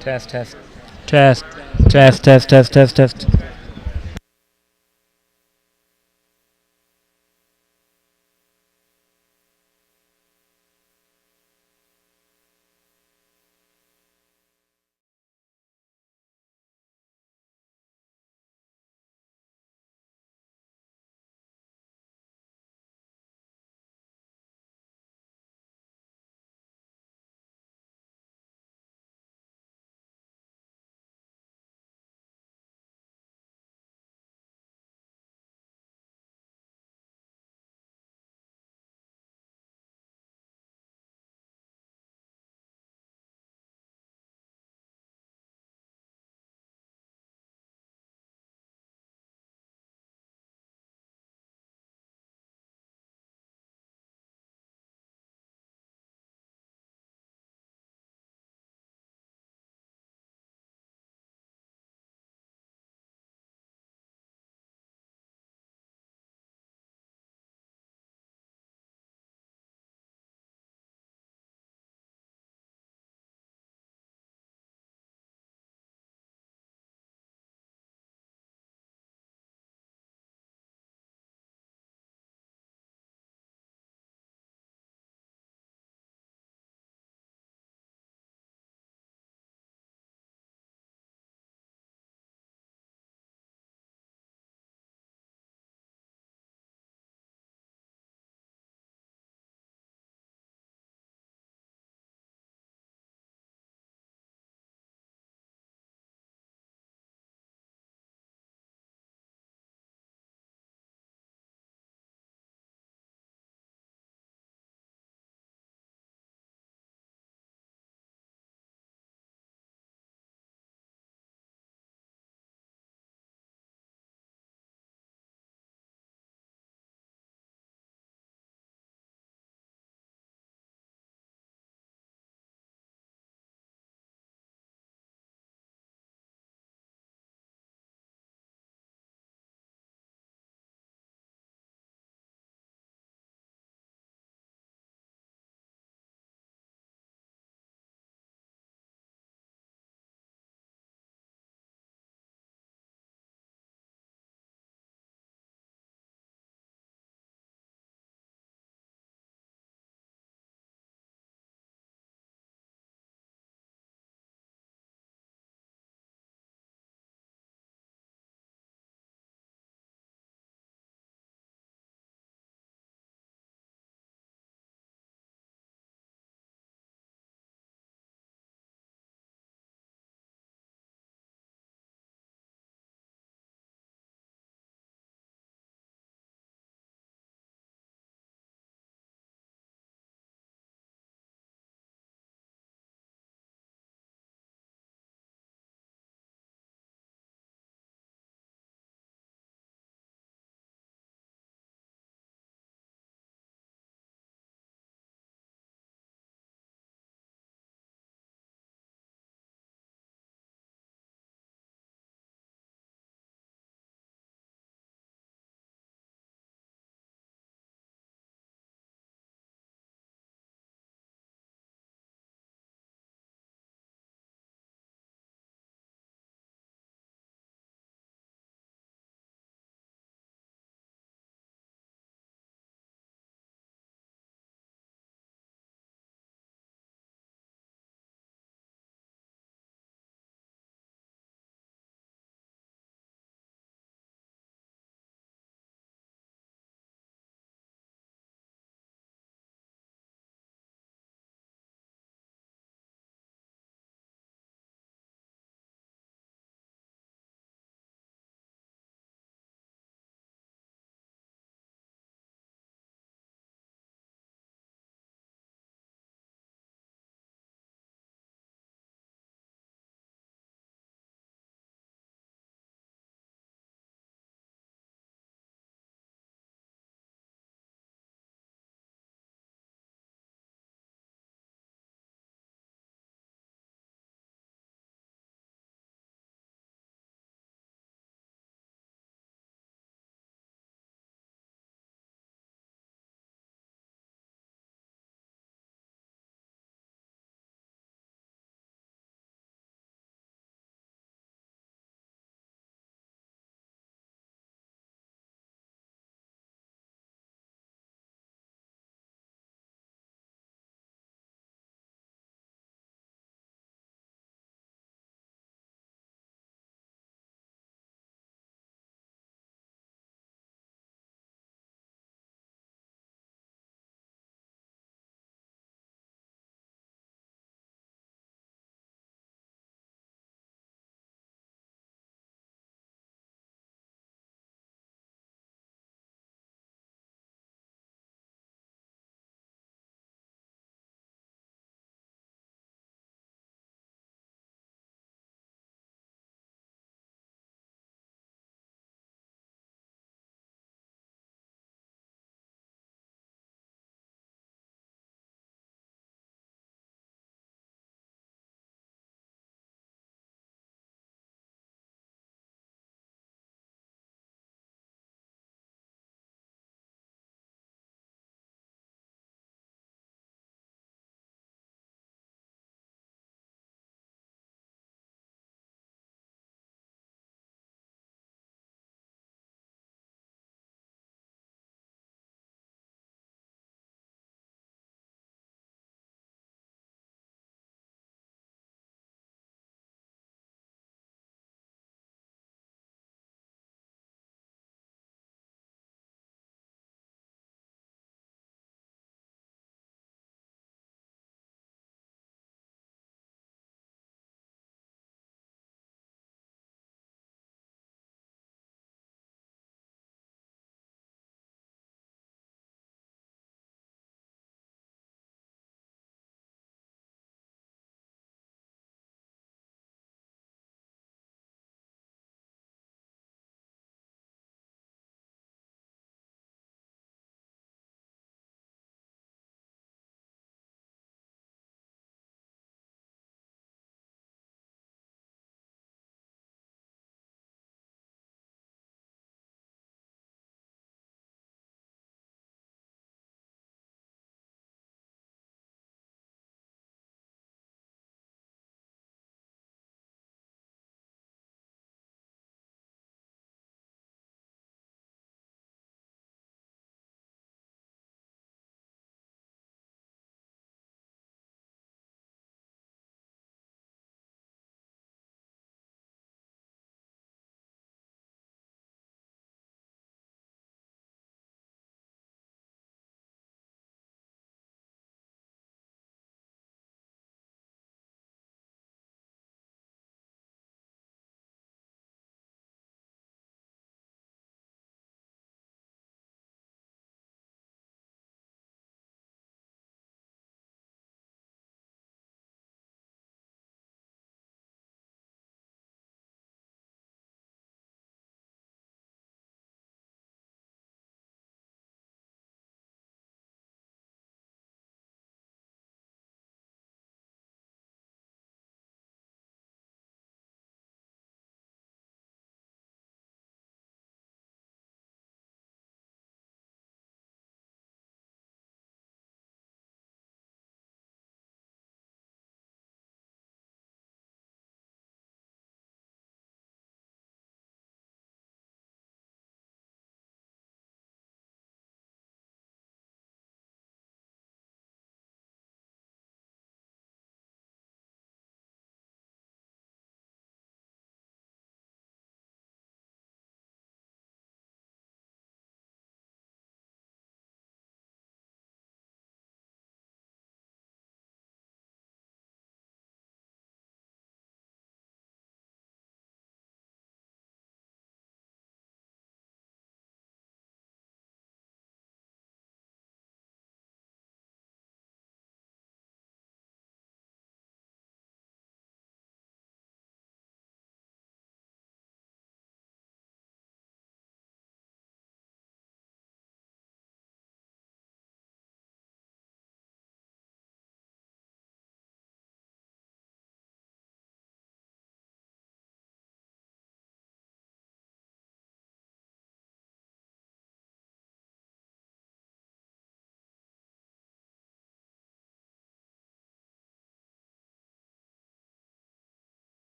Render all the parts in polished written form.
Test, test. Test, test, test, test, test, test.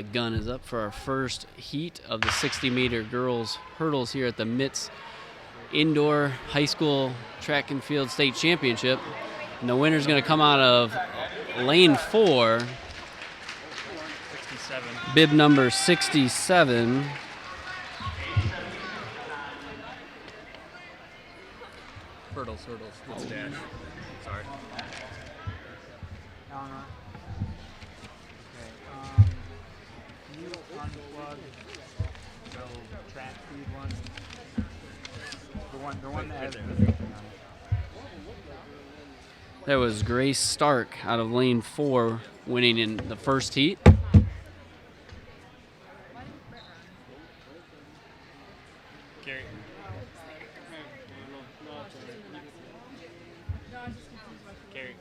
The gun is up for our first heat of the 60-meter girls hurdles here at the MITS Indoor High School Track and Field State Championship. And the winner's going to come out of lane 4, 67. bib number 67. Hurdles. It's dash. Sorry. Can you unplug the track speed one? The one that has the thing on it. That was Grace Stark out of lane 4, winning in the first heat. Gary. Gary.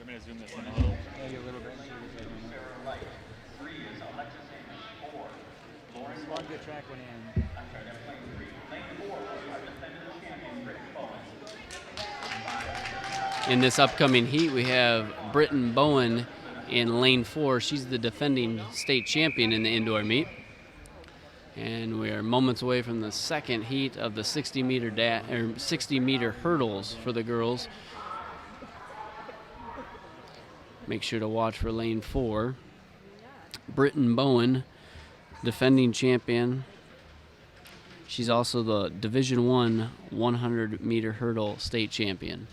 I'm going to zoom this in a little. Maybe a little bit. Plug the track one in. In this upcoming heat, we have Britton Bowen in lane 4. She's the defending state champion in the indoor meet. And we are moments away from the second heat of the 60-meter hurdles for the girls. Make sure to watch for lane 4. Britton Bowen, defending champion. She's also the Division I 100-meter hurdle state champion.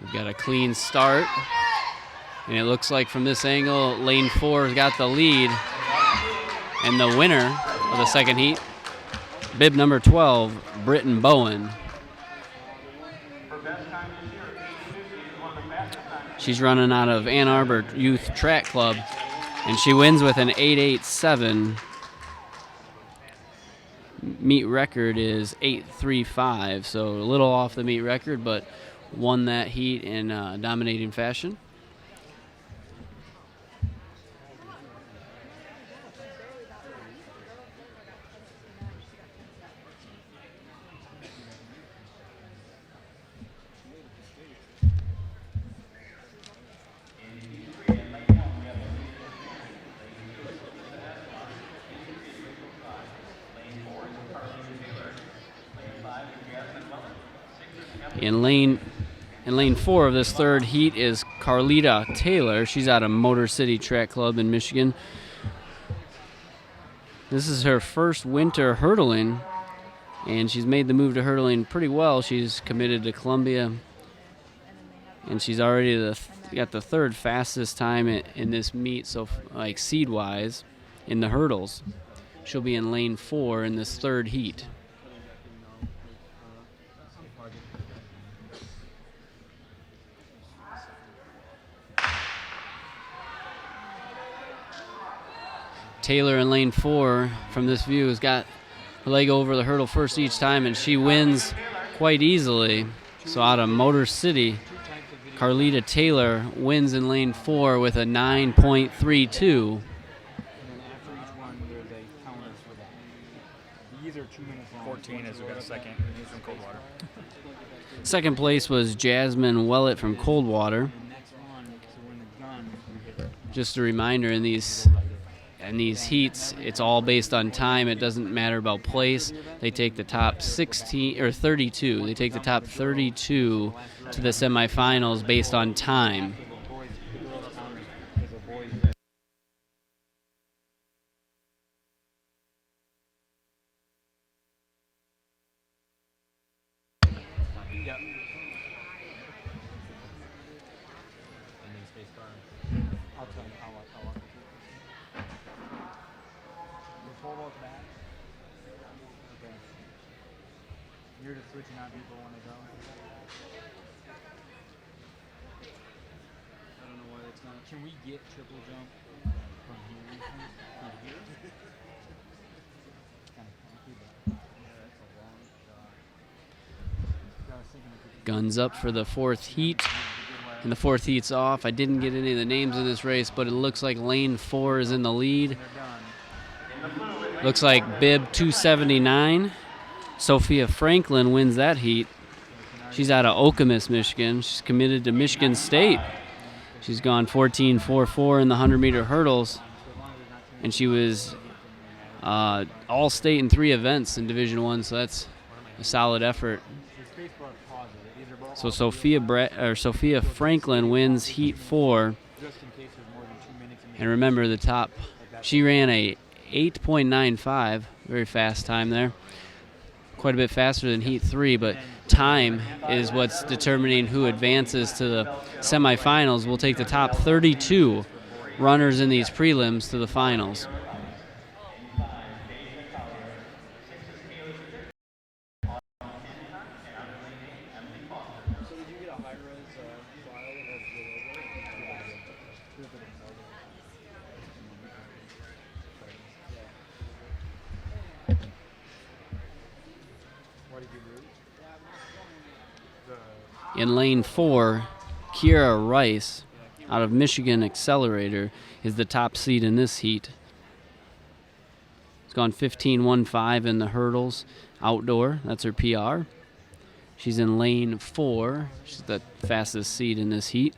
We've got a clean start, and it looks like from this angle, lane 4 has got the lead. And the winner of the second heat, bib number 12, Britton Bowen. She's running out of Ann Arbor Youth Track Club, and she wins with an 8.87. Meet record is 8.35, so a little off the meet record, but won that heat in dominating fashion. In lane 4 of this third heat is Carlita Taylor. She's out of Motor City Track Club in Michigan. This is her first winter hurdling, and she's made the move to hurdling pretty well. She's committed to Columbia, and she's already got the third fastest time in this meet, so like seed-wise, in the hurdles. She'll be in lane 4 in this third heat. Taylor in lane 4 from this view has got her leg over the hurdle first each time, and she wins quite easily. So out of Motor City, Carlita Taylor wins in lane 4 with a 9.32. And then after each one, there's a counter for that. These are 2 minutes long. 14 as we got a second. He's from Coldwater. Second place was Jasmine Wellett from Coldwater. The next one, so when the gun, you hit Just a reminder, in these heats, it's all based on time. It doesn't matter about place. They take the top 16 or 32. They take the top 32 to the semifinals based on time. You're just switching out people when they go. I don't know why that's not. Can we get triple jump from here? From here? It's kind of funky, but yeah, that's a long shot. I was thinking we could Guns up for the fourth heat. And the fourth heat's off. I didn't get any of the names of this race, but it looks like lane 4 is in the lead. they're done. Looks like bib 279. Sophia Franklin wins that heat. She's out of Okemos, Michigan. She's committed to Michigan State. She's gone 14.44 in the 100-meter hurdles, and she was all-state in 3 events in Division I, so that's a solid effort. So Sophia Franklin wins heat 4. And remember, the top, she ran a 8.95, very fast time there. Quite a bit faster than heat 3, but time is what's determining who advances to the semifinals. We'll take the top 32 runners in these prelims to the finals. In lane 4, Kiera Rice out of Michigan Accelerator is the top seed in this heat. It's gone 15.15 in the hurdles outdoor. That's her PR. She's in lane 4. She's the fastest seed in this heat.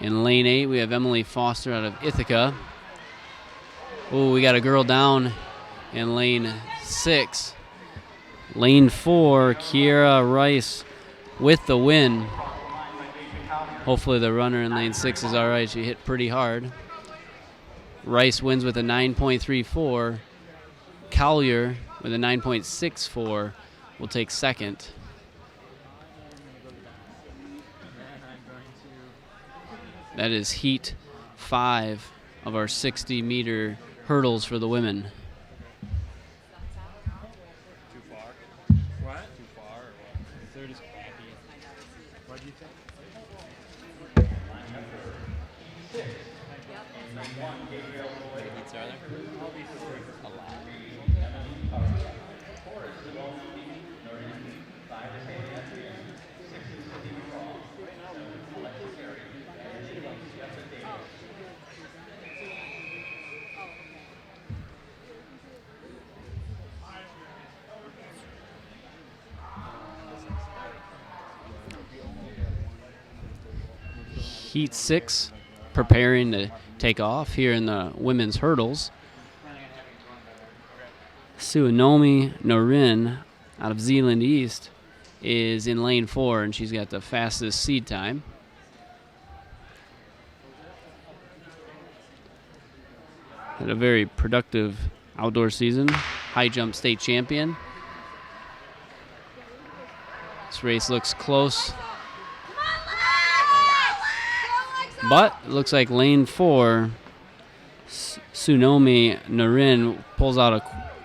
In lane 8, we have Emily Foster out of Ithaca. Oh, we got a girl down in lane 6. Lane 4, Kiera Rice with the win. Hopefully the runner in lane 6 is all right. She hit pretty hard. Rice wins with a 9.34. Collier with a 9.64 will take second. That is heat 5 of our 60-meter hurdles for the women. Too far? What? Too far or what? Third is crappy. What do you think? A lot. Heat 6 preparing to take off here in the women's hurdles. Suonomi Norin out of Zeeland East is in lane 4, and she's got the fastest seed time. Had a very productive outdoor season. High jump state champion. This race looks close, but it looks like lane 4, Suonomi Norin pulls out a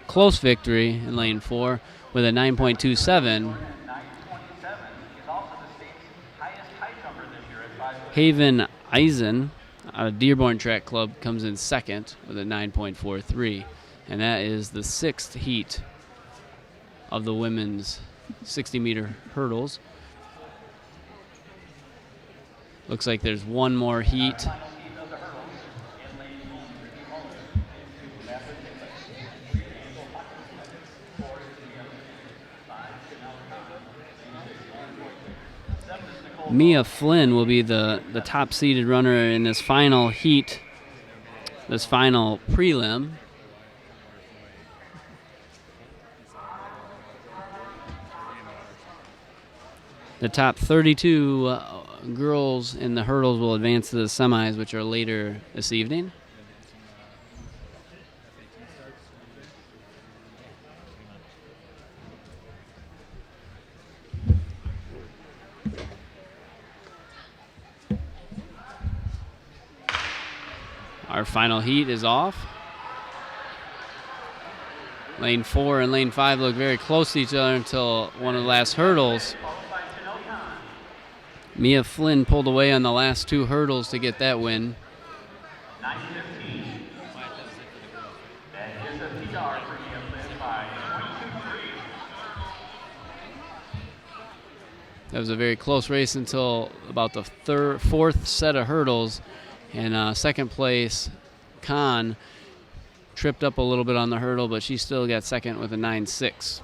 close victory in lane 4 with a 9.27. Haven Eisen out of Dearborn Track Club comes in second with a 9.43. And that is the 6th heat of the women's 60-meter hurdles. Looks like there's one more heat. Mia Flynn will be the top-seeded runner in this final heat, this final prelim. The top 32 girls in the hurdles will advance to the semis, which are later this evening. Our final heat is off. Lane 4 and lane 5 look very close to each other until one of the last hurdles. Mia Flynn pulled away on the last 2 hurdles to get that win. That was a very close race until about the fourth set of hurdles. And second place, Khan, tripped up a little bit on the hurdle, but she still got second with a 9.6.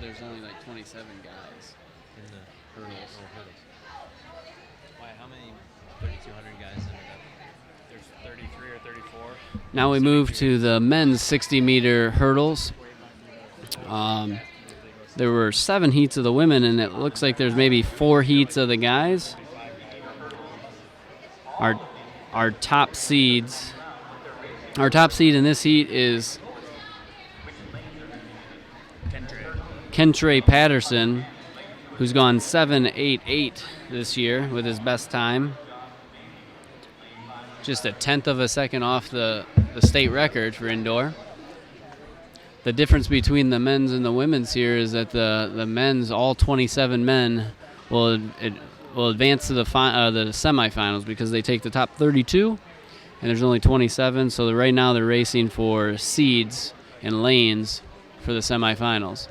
There's only like 27 guys in the hurdles. Why? How many 3,200 guys ended up? There's 33 or 34. Now we move to the men's 60-meter hurdles. There were 7 heats of the women, and it looks like there's maybe 4 heats of the guys. Our top seeds. Our top seed in this heat is Kentre Patterson, who's gone 7.88 this year with his best time. Just a tenth of a second off the state record for indoor. The difference between the men's and the women's here is that the men's, all 27 men, will advance to the semifinals because they take the top 32, and there's only 27. So right now they're racing for seeds and lanes for the semifinals.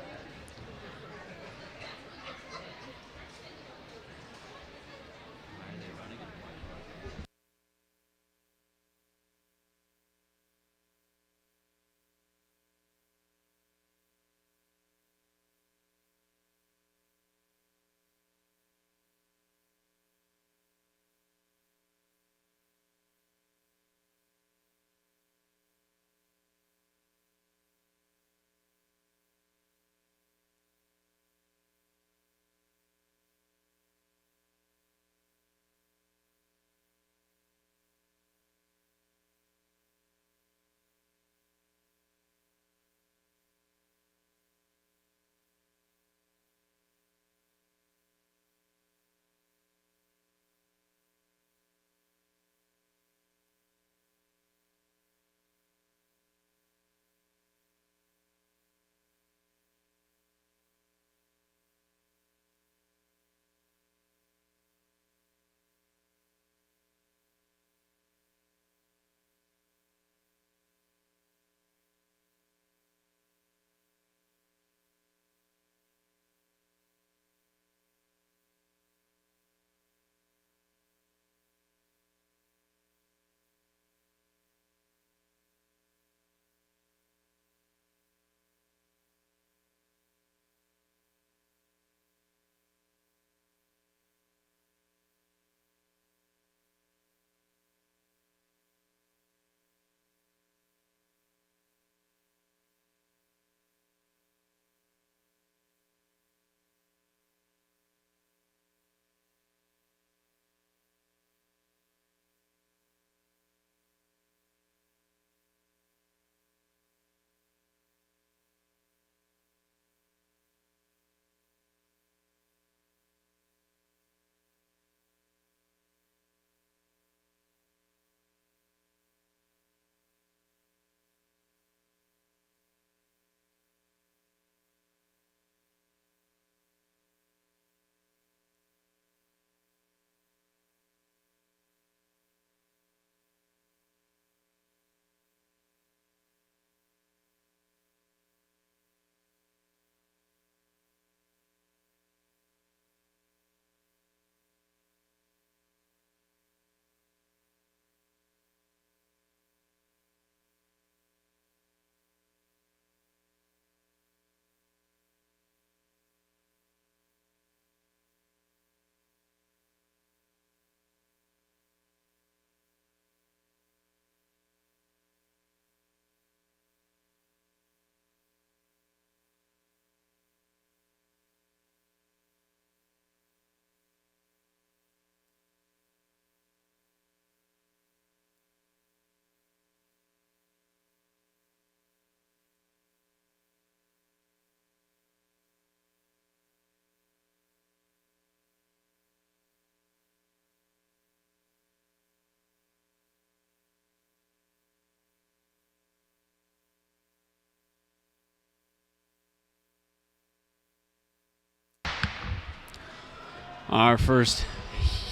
Our first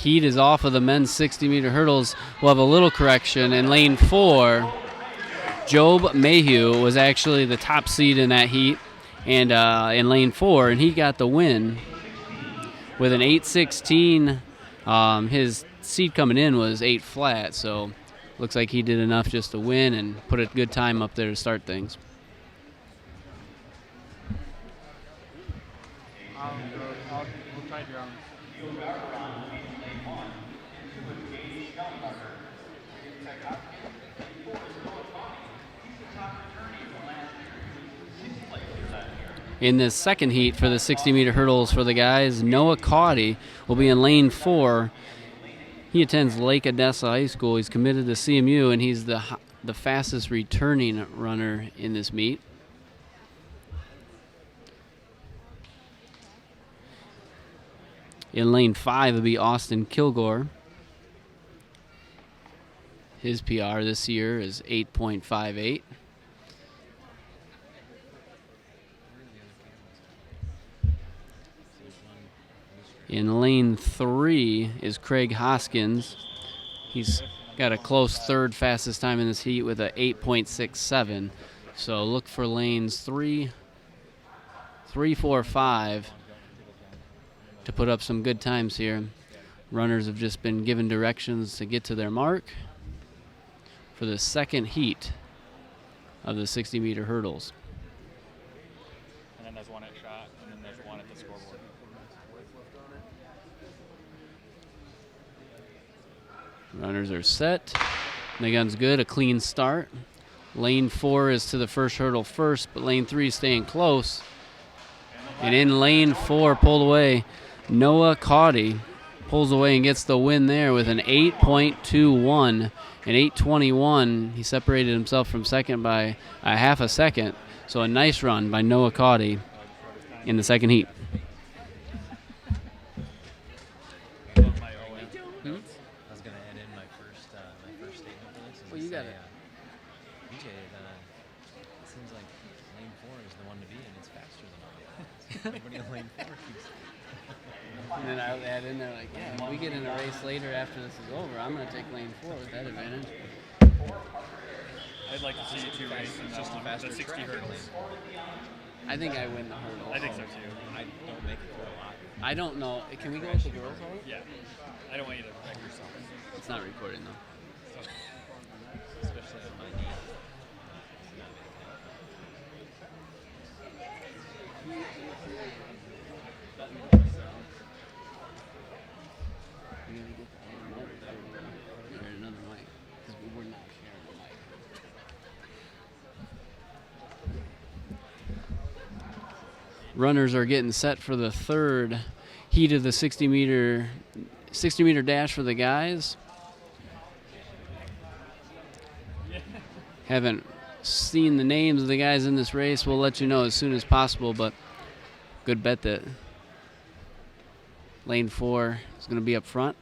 heat is off of the men's 60-meter hurdles. We'll have a little correction. In lane 4, Job Mayhew was actually the top seed in that heat, and in lane 4, and he got the win with an 8:16. His seed coming in was 8 flat, so looks like he did enough just to win and put a good time up there to start things. We'll try drones. In this second heat for the 60-meter hurdles for the guys, Noah Caudy will be in lane 4. He attends Lake Odessa High School. He's committed to CMU, and he's the fastest returning runner in this meet. In lane 5 will be Austin Kilgore. His PR this year is 8.58. In lane 3 is Craig Hoskins. He's got a close third fastest time in this heat with a 8.67. So look for lanes 3, 4, 5 to put up some good times here. Runners have just been given directions to get to their mark for the second heat of the 60-meter hurdles. And then there's one at shot, and then there's one at the scoreboard. Runners are set. The gun's good, a clean start. Lane 4 is to the first hurdle first, but lane 3 is staying close. And in lane 4, pulled away, Noah Caudy pulls away and gets the win there with an 8.21. An 8:21. He separated himself from second by a half a second. So a nice run by Noah Caudy in the second heat. I was going to add in my first statement for this. Well, you got it. BJ, it seems like lane 4 is the one to be in. It's faster than all the others. Everybody in lane 4 keeps... And then I would add in there, like, yeah, if we get in a race later after this is over, I'm going to take lane 4 with that advantage. I'd like to see you two race in just the 60 hurdles. I think I win the hurdle. I think so too. I don't make it through a lot. I don't know. Can we go with the girls' hurdle? Yeah. I don't want you to wreck yourself. It's not recording, though. Especially on my knee. Another mic, because we were not sharing the mic. Runners are getting set for the third heat of the 60-meter dash for the guys. Haven't seen the names of the guys in this race. We'll let you know as soon as possible, but good bet that lane 4 is going to be up front.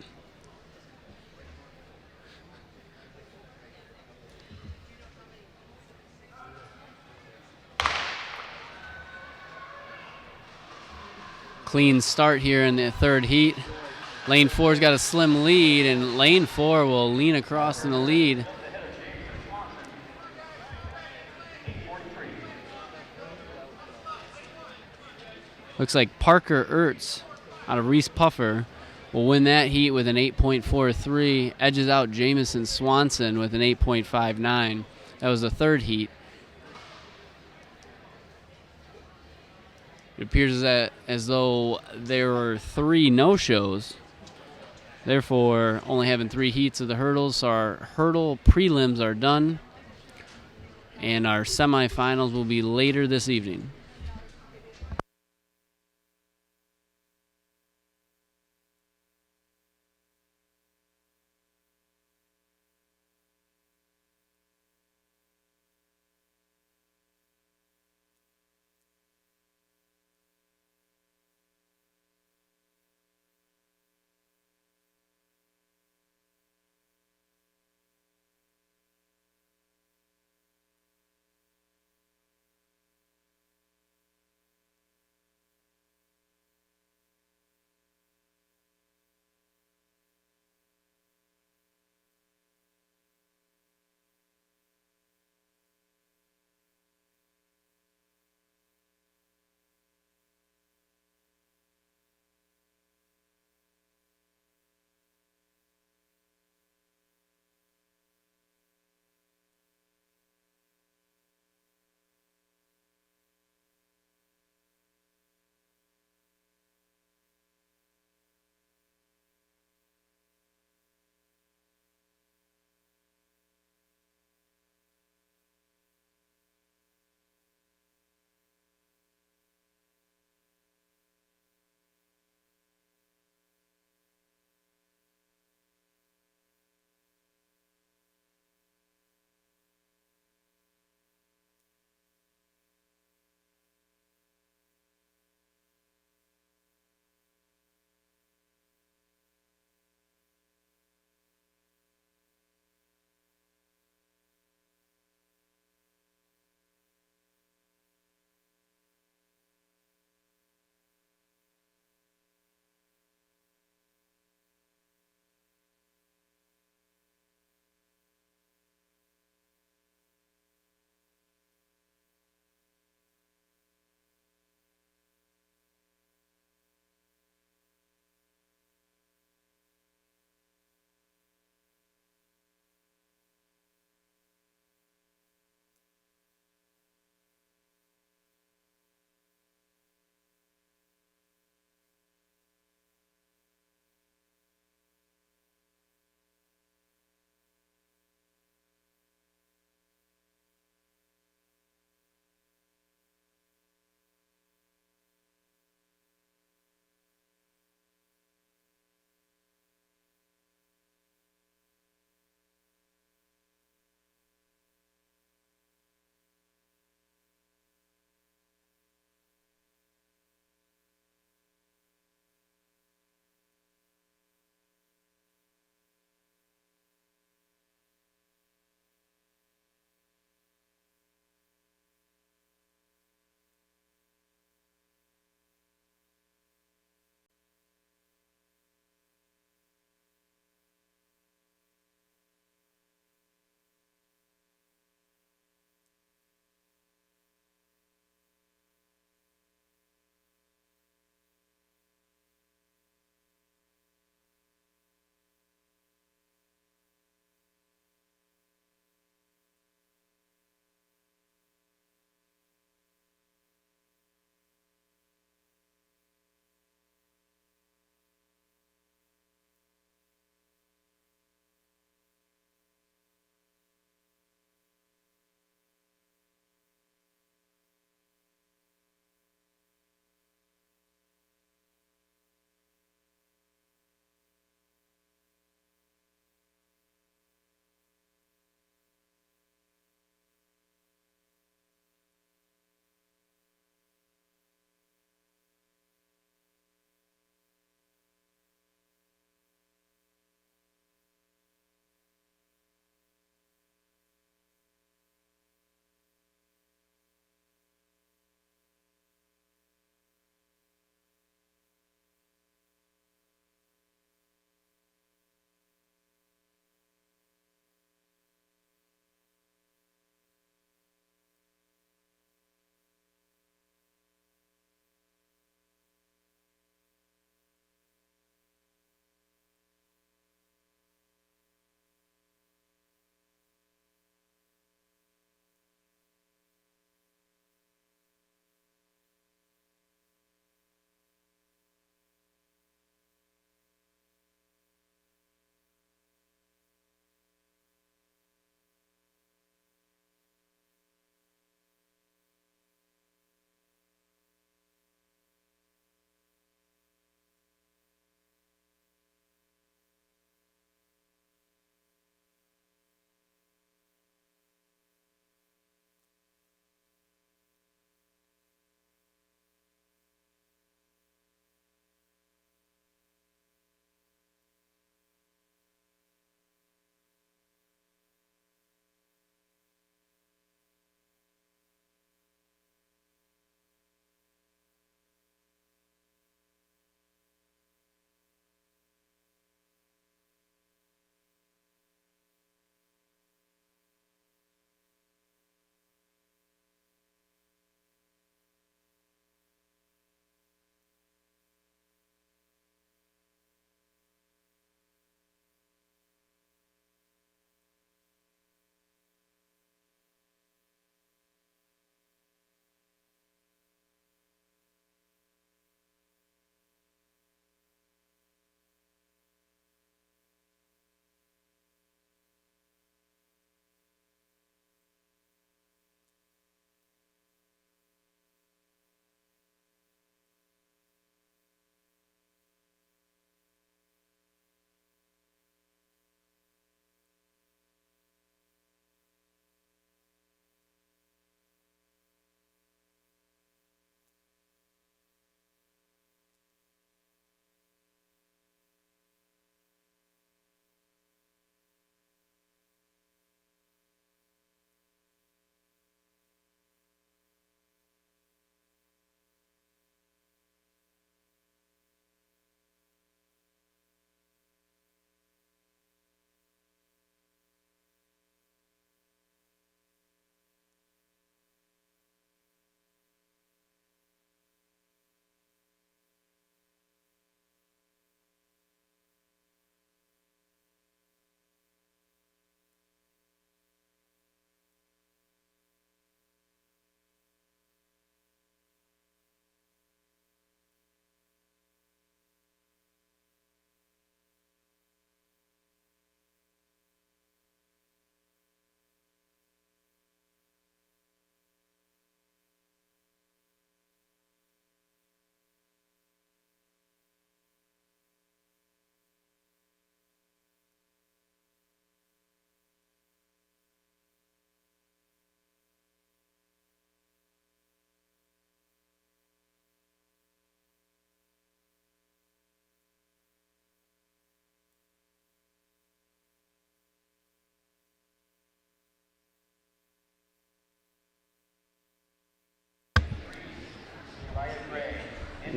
Clean start here in the third heat. Lane 4's got a slim lead, and lane 4 will lean across in the lead. Looks like Parker Ertz out of Reese Puffer will win that heat with an 8.43. Edges out Jamison Swanson with an 8.59. That was the third heat. It appears that as though there were 3 no-shows. Therefore, only having 3 heats of the hurdles. So our hurdle prelims are done. And our semifinals will be later this evening.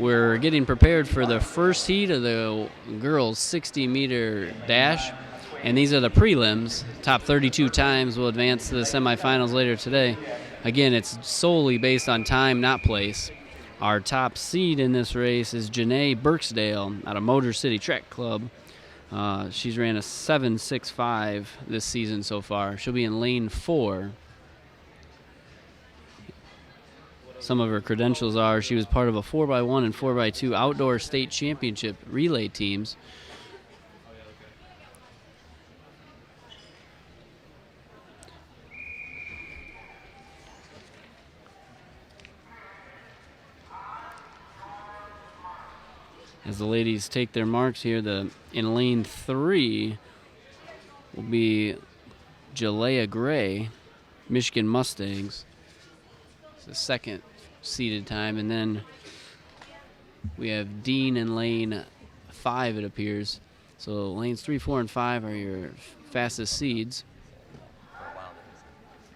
we're getting prepared for the first heat of the girls' 60-meter dash, and these are the prelims. Top 32 times will advance to the semifinals later today. Again, it's solely based on time, not place. Our top seed in this race is Janae Birksdale out of Motor City Track Club. She's ran a 7.65 this season so far. She'll be in lane 4. Some of her credentials are she was part of a 4x1 and 4x2 outdoor state championship relay teams. As the ladies take their marks here, in lane 3 will be Jalea Gray, Michigan Mustangs. It's the second seeded time, and then we have Dean in lane 5, it appears. So lanes 3, 4, and 5 are your fastest seeds.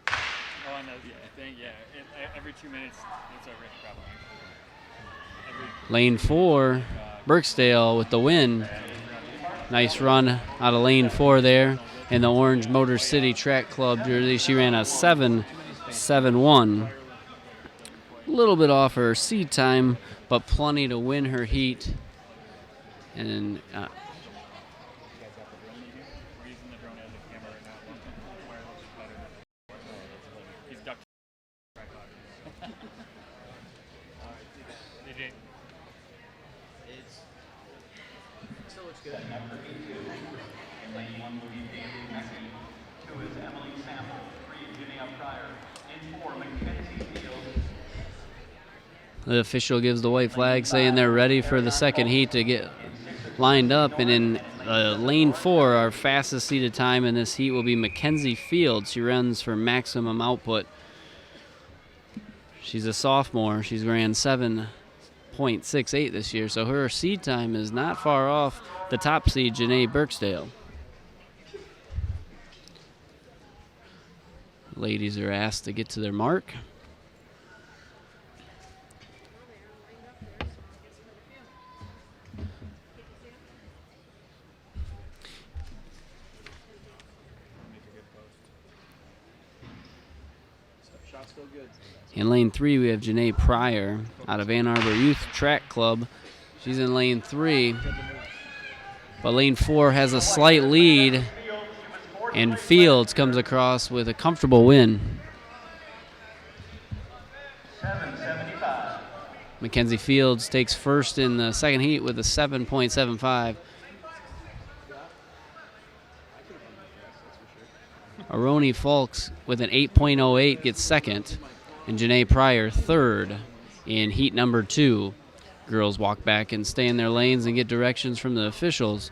Oh, I know. Yeah, I think every 2 minutes it's a race problem. Lane 4, Birksdale with the win. Nice run out of lane 4 there in the orange Motor City Track Club jersey. She ran a 7.71. A little bit off her seed time, but plenty to win her heat. And the official gives the white flag saying they're ready for the second heat to get lined up. And in lane 4, our fastest seated time in this heat will be Mackenzie Fields. She runs for maximum output. She's a sophomore. She's ran 7.68 this year, so her seed time is not far off the top seed, Janae Birksdale. Ladies are asked to get to their mark. In lane 3, we have Janae Pryor out of Ann Arbor Youth Track Club. She's in lane 3. But lane 4 has a slight lead, and Fields comes across with a comfortable win. Mackenzie Fields takes first in the second heat with a 7.75. Aroni Fulks with an 8.08 gets second, and Janae Pryor third in heat number 2. Girls walk back and stay in their lanes and get directions from the officials.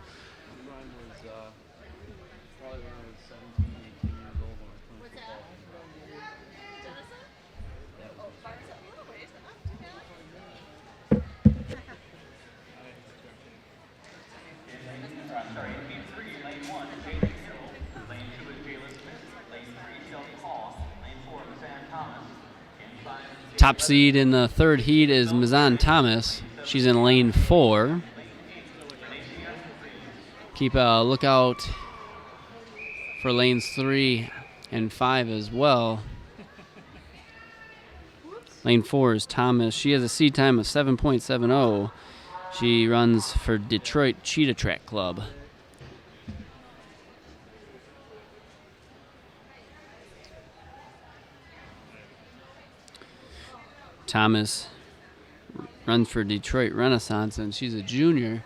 Top seed in the third heat is Mizan Thomas. She's in lane 4. Keep a lookout for lanes 3 and 5 as well. Lane 4 is Thomas. She has a seed time of 7.70. She runs for Detroit Cheetah Track Club. Thomas runs for Detroit Renaissance, and she's a junior.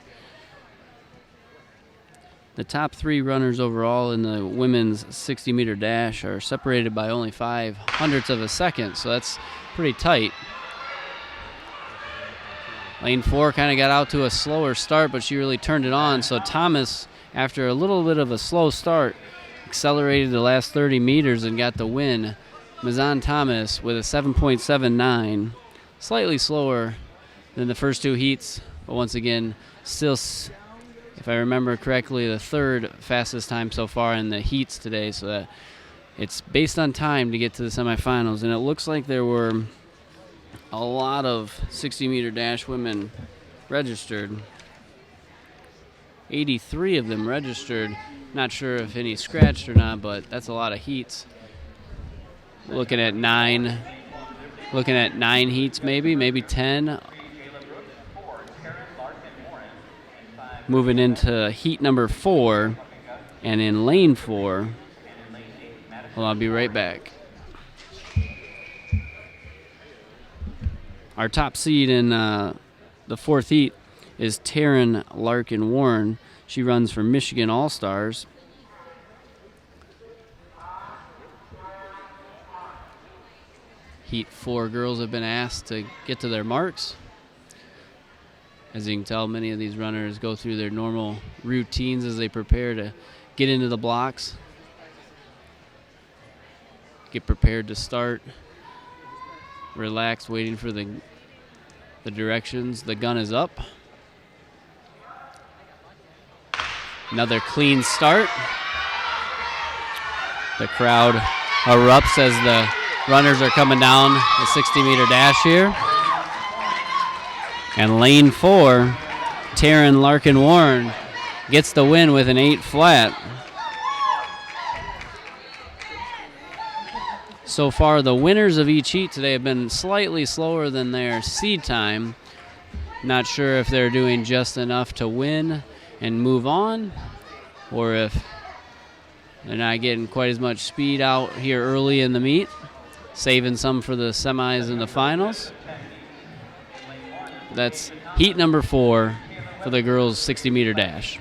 The top 3 runners overall in the women's 60-meter dash are separated by only 0.05 of a second, so that's pretty tight. Lane 4 kind of got out to a slower start, but she really turned it on. So Thomas, after a little bit of a slow start, accelerated the last 30 meters and got the win. Mizan Thomas with a 7.79, slightly slower than the first 2 heats, but once again, still, if I remember correctly, the third fastest time so far in the heats today, so that it's based on time to get to the semifinals. And it looks like there were a lot of 60-meter dash women registered. 83 of them registered. Not sure if any scratched or not, but that's a lot of heats. Looking at nine heats, maybe 10. Moving into heat number 4, and in lane 4. Well, I'll be right back. Our top seed in the 4th heat is Taryn Larkin Warren. She runs for Michigan All-Stars. Heat 4 girls have been asked to get to their marks. As you can tell, many of these runners go through their normal routines as they prepare to get into the blocks. Get prepared to start. Relax, waiting for the directions. The gun is up. Another clean start. The crowd erupts as the runners are coming down the 60-meter dash here. And lane 4, Taryn Larkin Warren gets the win with an 8 flat. So far, the winners of each heat today have been slightly slower than their seed time. Not sure if they're doing just enough to win and move on, or if they're not getting quite as much speed out here early in the meet, saving some for the semis and the finals. That's heat number 4 for the girls' 60-meter dash.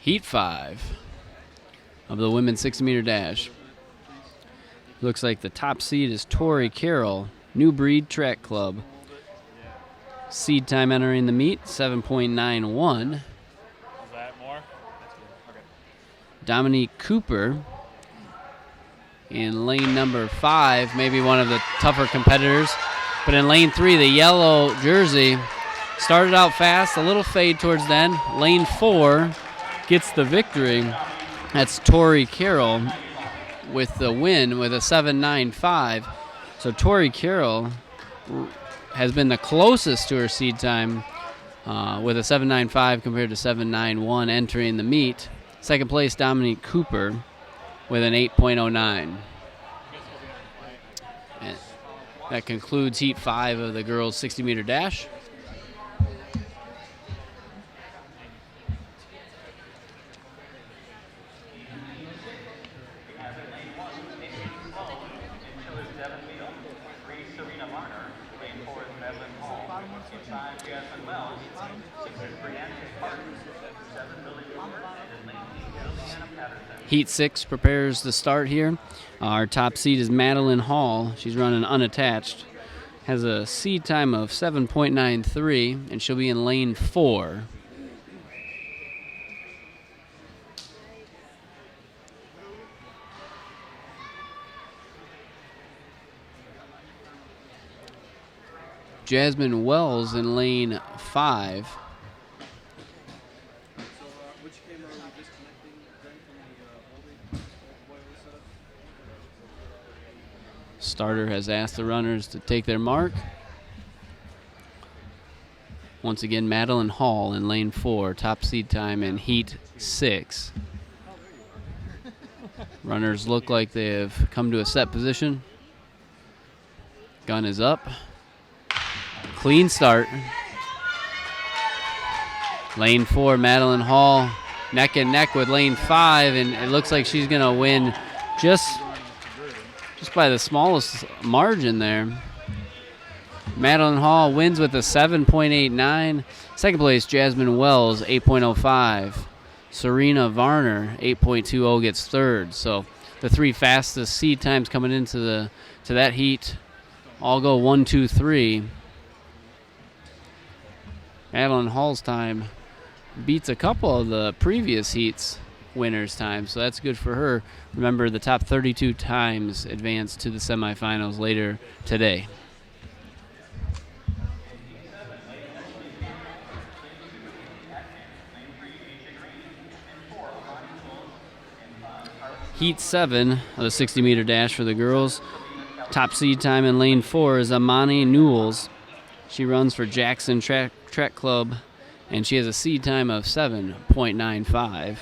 Heat 5 of the women's 60-meter dash. Looks like the top seed is Tori Carroll, New Breed Track Club. Seed time entering the meet, 7.91. Is that more? That's good. Okay. Dominique Cooper in lane number 5, maybe one of the tougher competitors. But in lane 3, the yellow jersey started out fast, a little fade towards the end. Lane 4 gets the victory. That's Tori Carroll with the win with a 7.95. So Tori Carroll has been the closest to her seed time with a 7.95 compared to 7.91 entering the meet. Second place, Dominique Cooper with an 8.09. And that concludes Heat 5 of the girls' 60-meter dash. Heat 6 prepares to start here. Our top seed is Madeline Hall. She's running unattached. Has a seed time of 7.93, and she'll be in lane 4. Jasmine Wells in lane 5. Starter has asked the runners to take their mark. Once again, Madeline Hall in lane 4, top seed time in Heat 6. Runners look like they have come to a set position. Gun is up. Clean start. Lane 4, Madeline Hall neck and neck with lane 5, and it looks like she's going to win just by the smallest margin there. Madeline Hall wins with a 7.89. Second place, Jasmine Wells, 8.05. Serena Varner, 8.20, gets third. So the 3 fastest seed times coming into that heat all go 1, 2, 3. Madeline Hall's time beats a couple of the previous heats winners' time, so that's good for her. Remember, the top 32 times advance to the semifinals later today. Heat 7 of the 60-meter dash for the girls. Top seed time in lane 4 is Amani Newells. She runs for Jackson Track Club, and she has a seed time of 7.95.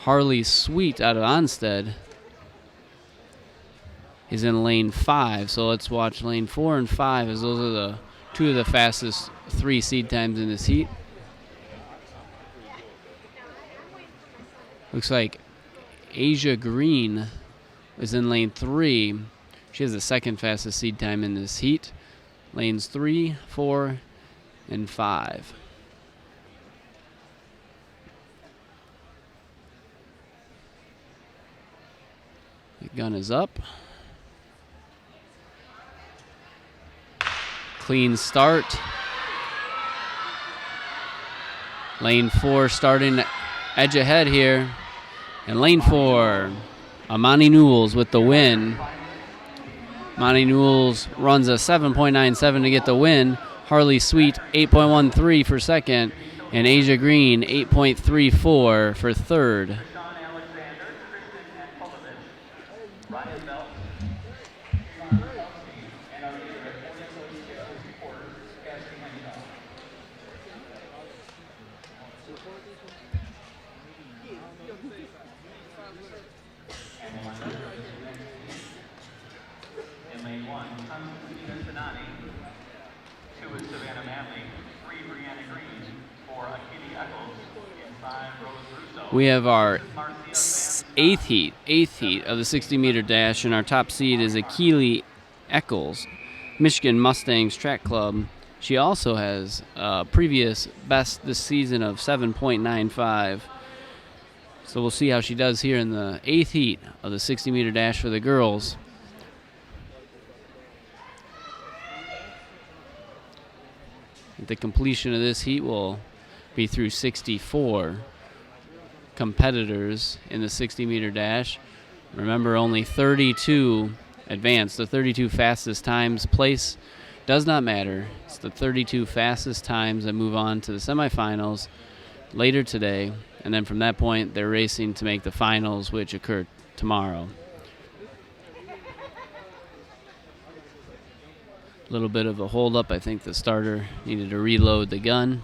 Harley Sweet out of Onstead is in lane 5, so let's watch lane 4 and 5, as those are the two of the fastest 3 seed times in this heat. Looks like Asia Green is in lane 3. She has the second fastest seed time in this heat. Lanes 3, 4, and 5. The gun is up. Clean start. Lane 4 starting edge ahead here. And lane 4, Amani Newells with the win. Amani Newells runs a 7.97 to get the win. Harley Sweet 8.13 for second. And Asia Green 8.34 for third. We have our eighth heat of the 60-meter dash, and our top seed is Akili Eccles, Michigan Mustangs Track Club. She also has a previous best this season of 7.95. So we'll see how she does here in the 8th heat of the 60-meter dash for the girls. The completion of this heat will be through 64 competitors in the 60-meter dash. Remember, only 32 advance. The 32 fastest times place does not matter. It's the 32 fastest times that move on to the semifinals later today, and then from that point they're racing to make the finals, which occur tomorrow. A little bit of a holdup. I think the starter needed to reload the gun.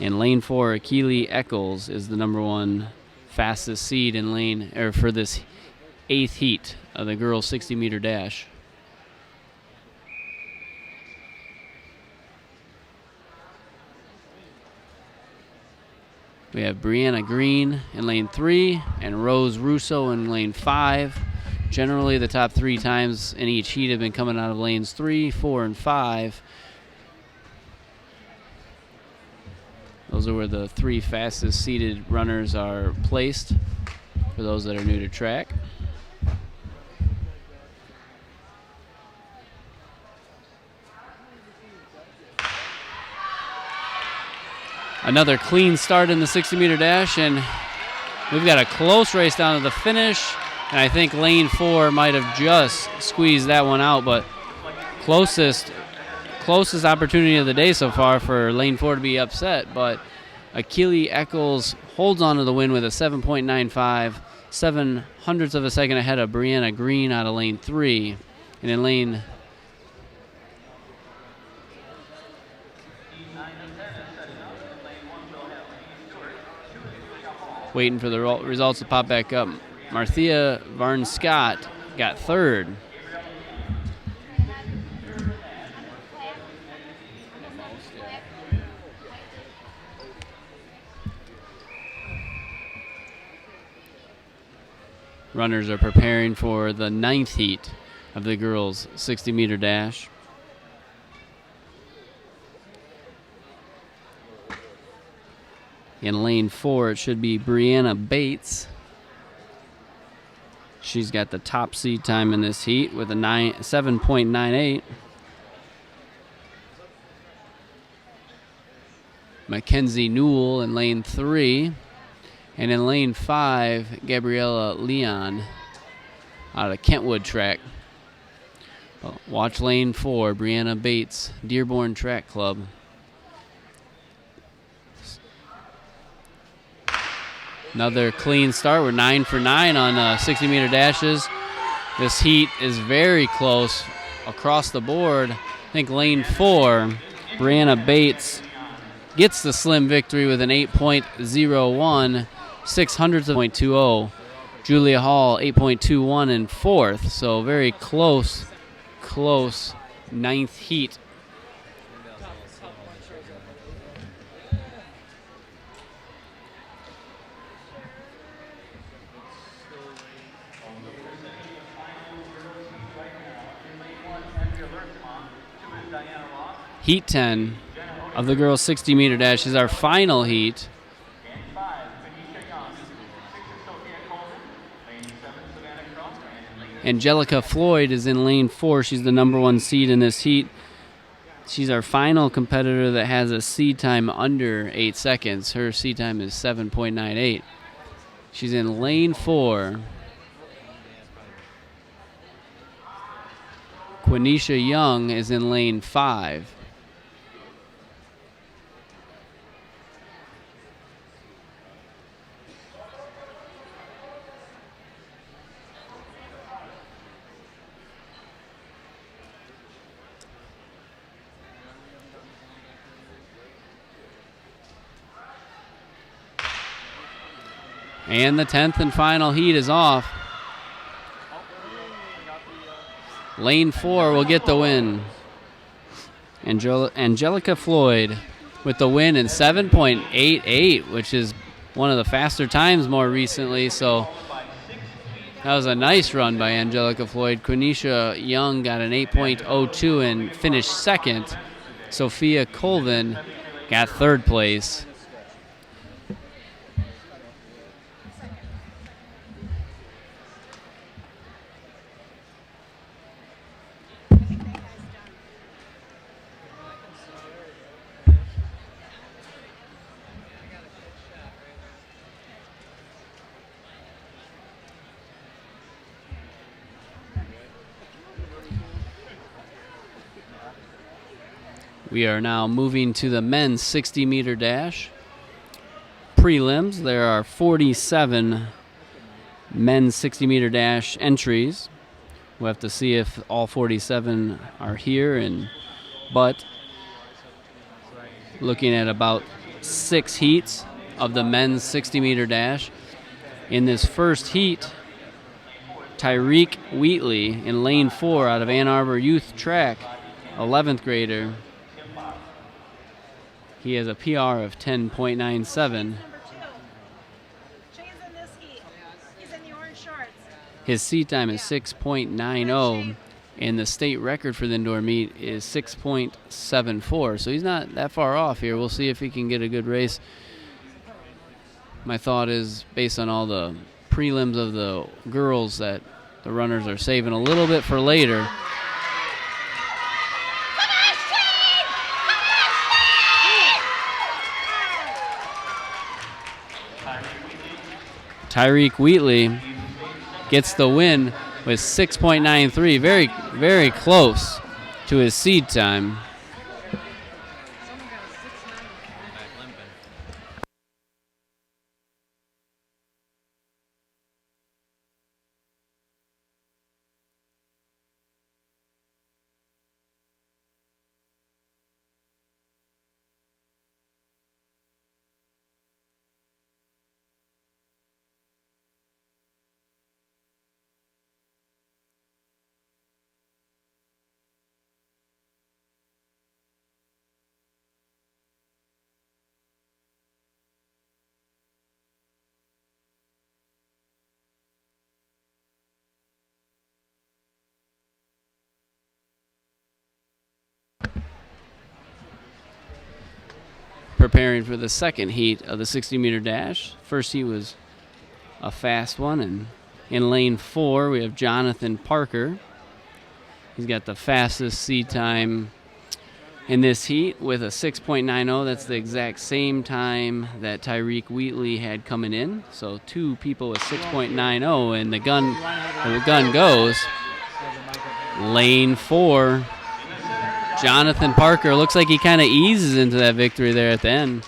And lane 4, Akili Eccles, is the number 1 fastest seed in for this 8th heat of the girls 60-meter dash. We have Brianna Green in lane 3 and Rose Russo in lane 5. Generally, the top 3 times in each heat have been coming out of lanes 3, 4, and 5. Those are where the 3 fastest seeded runners are placed for those that are new to track. Another clean start in the 60-meter dash, and we've got a close race down to the finish. And I think lane 4 might have just squeezed that one out, but closest opportunity of the day so far for lane 4 to be upset. But Akili Eccles holds on to the win with a 7.95, 0.07 of a second ahead of Brianna Green out of lane 3. And in lane waiting for the results to pop back up, Marthea Varn Scott got 3rd. Runners are preparing for the 9th heat of the girls' 60-meter dash. In lane 4, it should be Brianna Bates. She's got the top seed time in this heat with a 7.98. Mackenzie Newell in lane 3. And in lane 5, Gabriella Leon out of Kentwood track. Watch lane 4, Brianna Bates, Dearborn Track Club. Another clean start. We're 9 for 9 on 60-meter dashes. This heat is very close across the board. I think lane 4, Brianna Bates gets the slim victory with an 8.01, 600th of 0.20. Julia Hall, 8.21 in 4th. So very close ninth heat. Heat 10 of the girls' 60-meter dash is our final heat. Angelica Floyd is in lane 4. She's the number 1 seed in this heat. She's our final competitor that has a seed time under 8 seconds. Her seed time is 7.98. She's in lane 4. Quenisha Young is in lane 5. And the 10th and final heat is off. Lane 4 will get the win. Angelica Floyd with the win in 7.88, which is one of the faster times more recently. So that was a nice run by Angelica Floyd. Quenisha Young got an 8.02 and finished second. Sophia Colvin got third place. We are now moving to the men's 60-meter dash. Prelims, there are 47 men's 60-meter dash entries. We'll have to see if all 47 are here, but looking at about 6 heats of the men's 60-meter dash. In this first heat, Tyreek Wheatley in lane 4 out of Ann Arbor Youth Track, 11th grader. He has a PR of 10.97. His seat time is 6.90, and the state record for the indoor meet is 6.74. So he's not that far off here. We'll see if he can get a good race. My thought is, based on all the prelims of the girls, that the runners are saving a little bit for later. Tyreek Wheatley gets the win with 6.93. Very, very close to his seed time. Preparing for the second heat of the 60-meter dash. First heat was a fast one, and In lane 4, we have Jonathan Parker. He's got the fastest seed time in this heat with a 6.90. That's the exact same time that Tyreek Wheatley had coming in. So 2 people with 6.90, and the gun goes. Lane 4, Jonathan Parker. Looks like he kind of eases into that victory there at the end.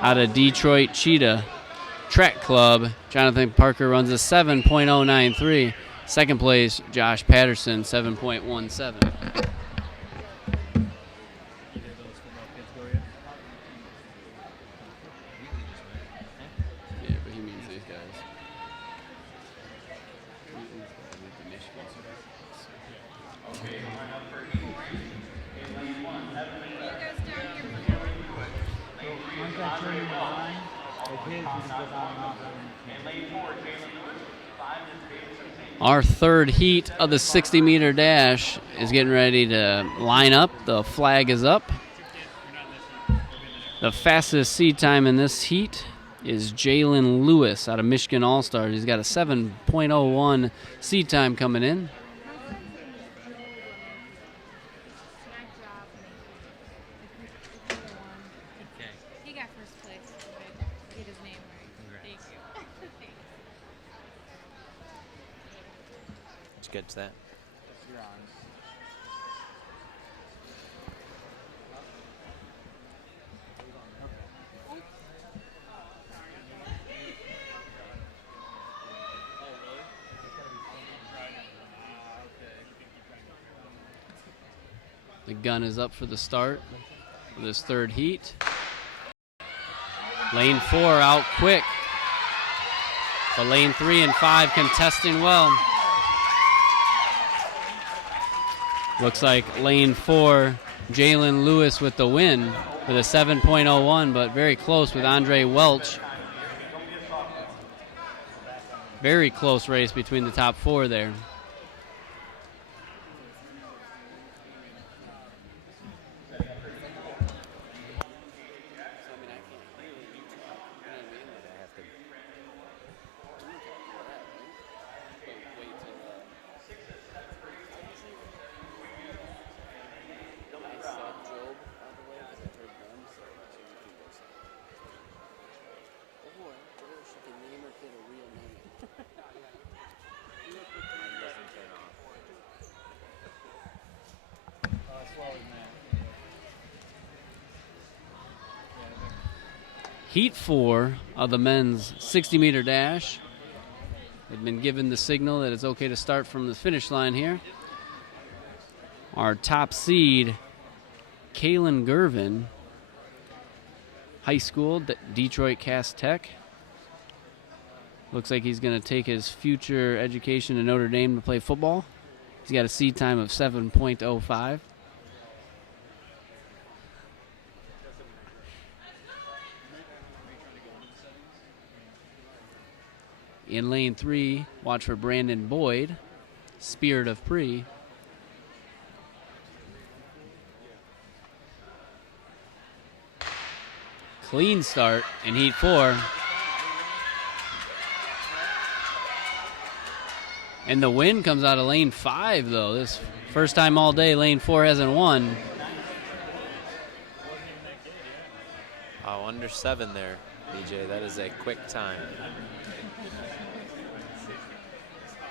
Out of Detroit Cheetah Track Club, Jonathan Parker runs a 7.093. Second place, Josh Patterson, 7.17. Yeah, but he means these guys. Our third heat of the 60-meter dash is getting ready to line up. The flag is up. The fastest seed time in this heat is Jalen Lewis out of Michigan All-Stars. He's got a 7.01 seed time coming in. He got first place. Get his name right. Thank you. Did you catch that? You're on. The gun is up for the start of this third heat. Lane 4 out quick. But lane 3 and 5 contesting well. Looks like lane 4, Jalen Lewis with the win with a 7.01, but very close with Andre Welch. Very close race between the top 4 there. Heat 4 of the men's 60-meter dash. They've been given the signal that it's okay to start from the finish line here. Our top seed, Kalen Gervin, high school, Detroit Cass Tech. Looks like he's going to take his future education to Notre Dame to play football. He's got a seed time of 7.05. In lane 3, watch for Brandon Boyd, Spirit of Pre. Clean start in heat 4. And the win comes out of lane 5, though. This first time all day, lane 4 hasn't won. Oh, under 7 there, DJ. That is a quick time.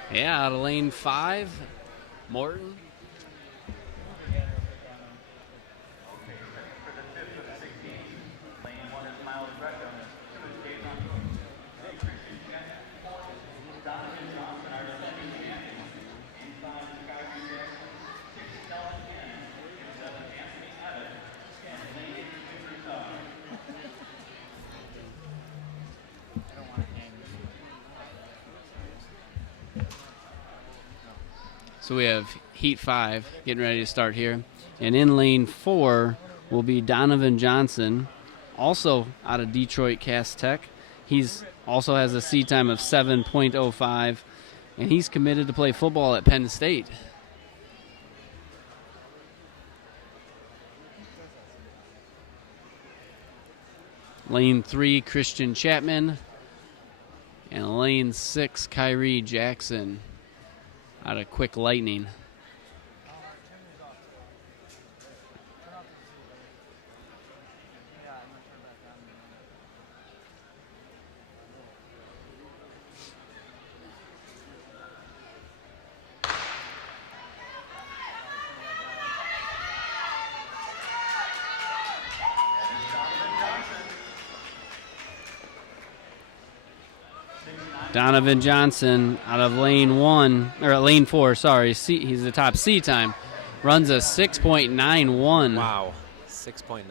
Yeah, out of lane 5, Morton. So we have heat 5 getting ready to start here. And in lane 4 will be Donovan Johnson, also out of Detroit Cass Tech. He's also has a seed time of 7.05, and he's committed to play football at Penn State. Lane 3, Christian Chapman, And lane 6, Kyrie Jackson out of Quick Lightning. Donovan Johnson out of lane 1, or lane 4, sorry. He's the top C time. Runs a 6.91. Wow, 6.91.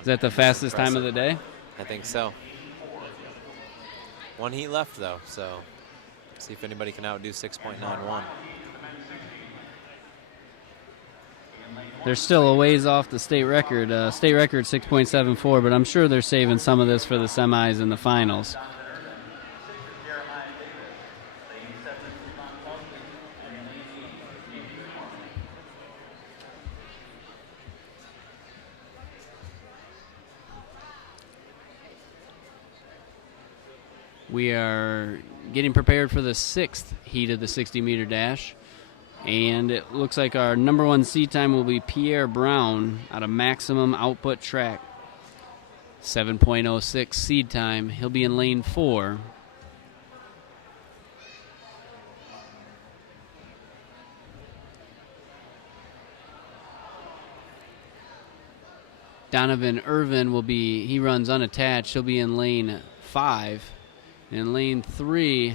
Is that the fastest time of the day? I think so. One heat left, though, so see if anybody can outdo 6.91. They're still a ways off the state record. State record 6.74, but I'm sure they're saving some of this for the semis and the finals. We are getting prepared for the 6th heat of the 60-meter dash. And it looks like our number 1 seed time will be Pierre Brown out of Maximum Output Track. 7.06 seed time. He'll be in lane 4. Donovan Irvin he runs unattached. He'll be in lane 5. In lane 3,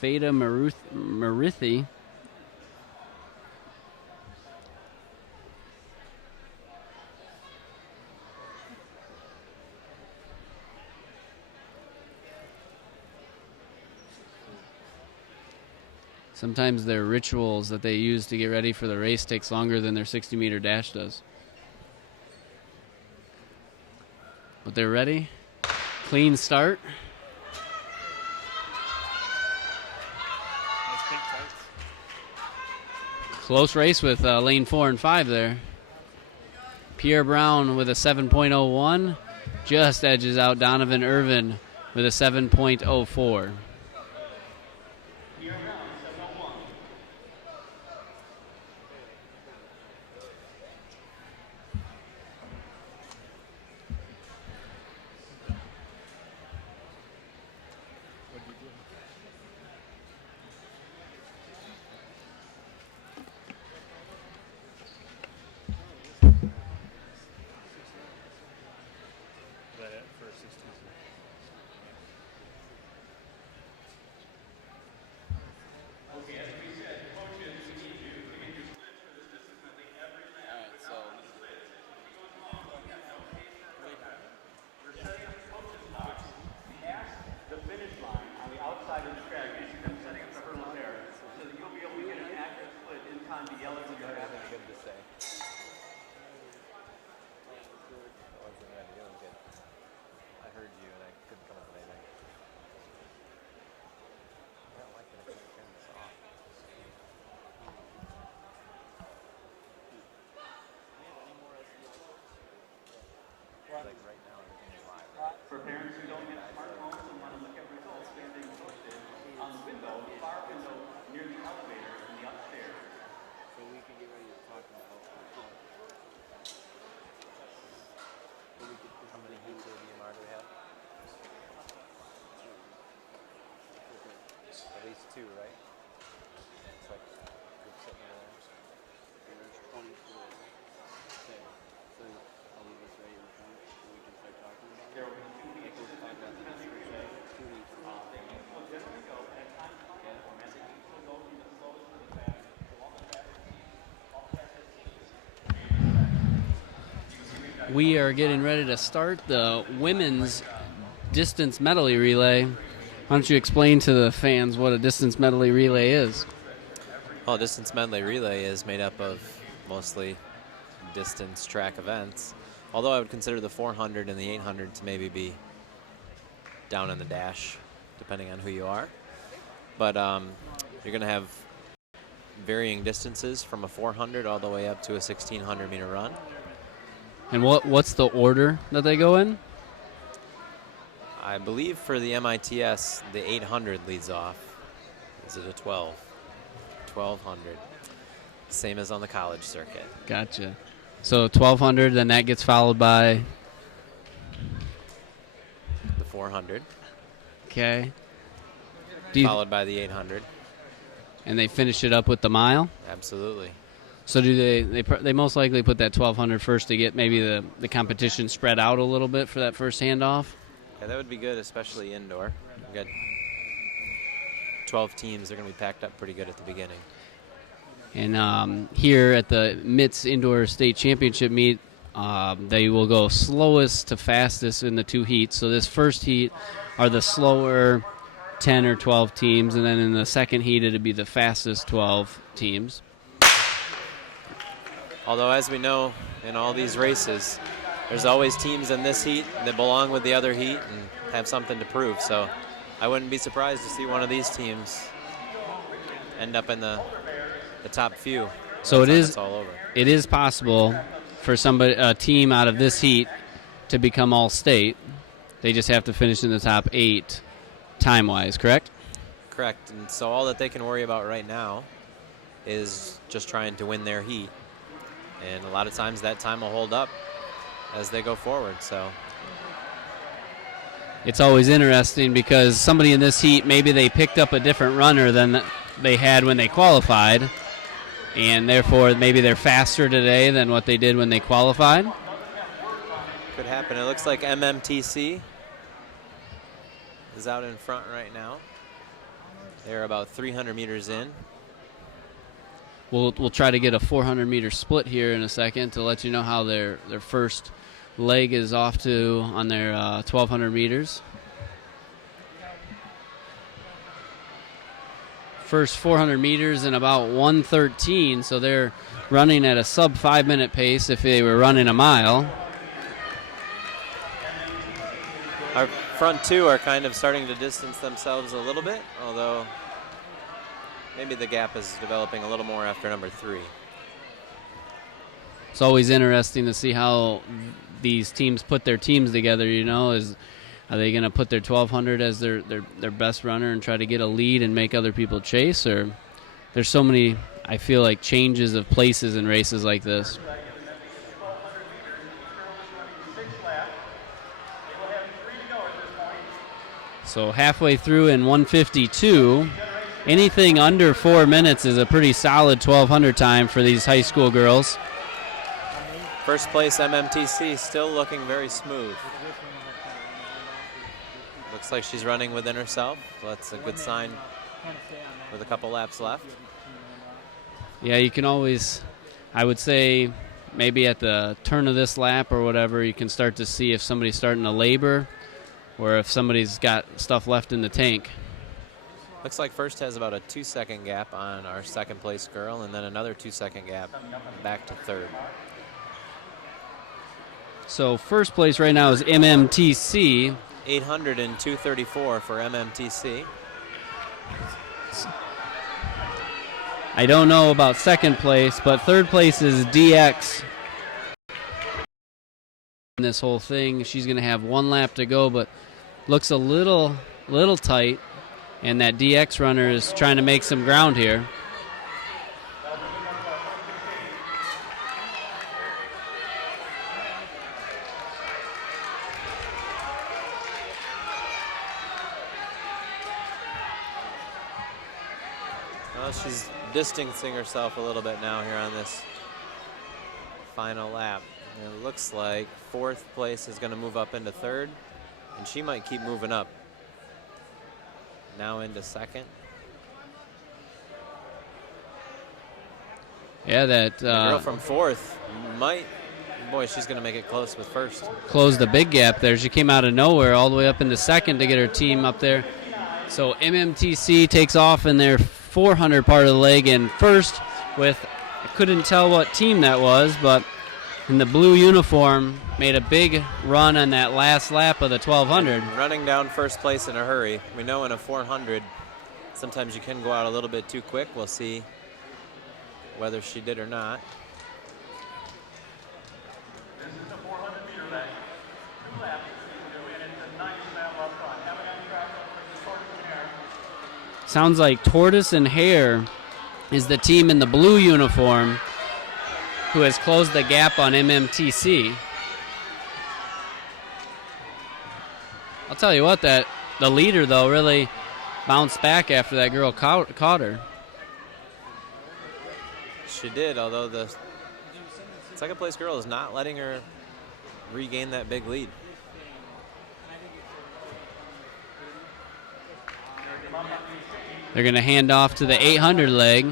Fada Marithi. Sometimes their rituals that they use to get ready for the race takes longer than their 60-meter dash does. But they're ready. Clean start. Close race with lane 4 and 5 there. Pierre Brown with a 7.01 just edges out Donovan Irvin with a 7.04. For parents who don't have smartphones and want to look at results, they're being posted on the window, the far window near the elevator in the upstairs. So we can get ready to talk about How many heats of EMR do we have? At least 2, right? It's like group sitting there. There's 24. Okay. So I'll leave this right in front so we can start talking about it. There will be 2 weeks. We'll talk about the next week. 2 weeks. They will generally go at times format. They will go from the slowest to the fastest. So all the fastest. We are getting ready to start the women's distance medley relay. Why don't you explain to the fans what a distance medley relay is? Well, distance medley relay is made up of mostly distance track events, although I would consider the 400 and the 800 to maybe be down in the dash, depending on who you are. But you're going to have varying distances from a 400 all the way up to a 1,600 meter run. And what's the order that they go in? I believe for the MITS, the 800 leads off. Is it a 12? 1200. Same as on the college circuit. Gotcha. So 1200, then that gets followed by. The 400. Okay. Followed by the 800. And they finish it up with the mile? Absolutely. So do they most likely put that 1200 first to get maybe the competition spread out a little bit for that first handoff? Yeah, that would be good, especially indoor. We got 12 teams. They're going to be packed up pretty good at the beginning. And here at the MITS Indoor State Championship meet, they will go slowest to fastest in the 2 heats. So this first heat are the slower 10 or 12 teams, and then in the second heat it'd be the fastest 12 teams. Although, as we know, in all these races, there's always teams in this heat that belong with the other heat and have something to prove. So I wouldn't be surprised to see one of these teams end up in the top few. So it's all over. It is possible for a team out of this heat to become all-state. They just have to finish in the top 8 time-wise, correct? Correct. And so all that they can worry about right now is just trying to win their heat. And a lot of times that time will hold up as they go forward. So it's always interesting because somebody in this heat, maybe they picked up a different runner than they had when they qualified, and therefore maybe they're faster today than what they did when they qualified. Could happen. It looks like MMTC is out in front right now. They're about 300 meters in. We'll try to get a 400-meter split here in a second to let you know how their first leg is off to on their 1,200 meters. First 400 meters in about 1:13, so they're running at a sub 5-minute pace if they were running a mile. Our front 2 are kind of starting to distance themselves a little bit, although maybe the gap is developing a little more after number 3. It's always interesting to see how these teams put their teams together, are they going to put their 1,200 as their best runner and try to get a lead and make other people chase? Or there's so many, I feel like, changes of places in races like this. So halfway through in 1:52, anything under 4 minutes is a pretty solid 1,200 time for these high school girls. First place MMTC still looking very smooth. Looks like she's running within herself. So that's a good sign with a couple laps left. Yeah, you can always, I would say, maybe at the turn of this lap or whatever, you can start to see if somebody's starting to labor or if somebody's got stuff left in the tank. Looks like first has about a 2-second gap on our second place girl, and then another 2-second gap back to third. So first place right now is MMTC. 800 and 234 for MMTC. I don't know about second place, but third place is DX. In this whole thing, she's going to have 1 lap to go, but looks a little tight, and that DX runner is trying to make some ground here. Well, she's distancing herself a little bit now here on this final lap. And it looks like fourth place is going to move up into third, and she might keep moving up. Now into second. Yeah, that the girl from fourth might, boy, she's going to make it close with first. Closed the big gap there. She came out of nowhere all the way up into second to get her team up there. So MMTC takes off in their 400 part of the leg in first with, I couldn't tell what team that was, but in the blue uniform made a big run on that last lap of the 1,200. Running down first place in a hurry. We know in a 400, sometimes you can go out a little bit too quick. We'll see whether she did or not. sounds like Tortoise and Hare is the team in the blue uniform who has closed the gap on MMTC. I'll tell you what, that the leader, though, really bounced back after that girl caught her. She did, although the second place girl is not letting her regain that big lead. They're going to hand off to the 800 leg.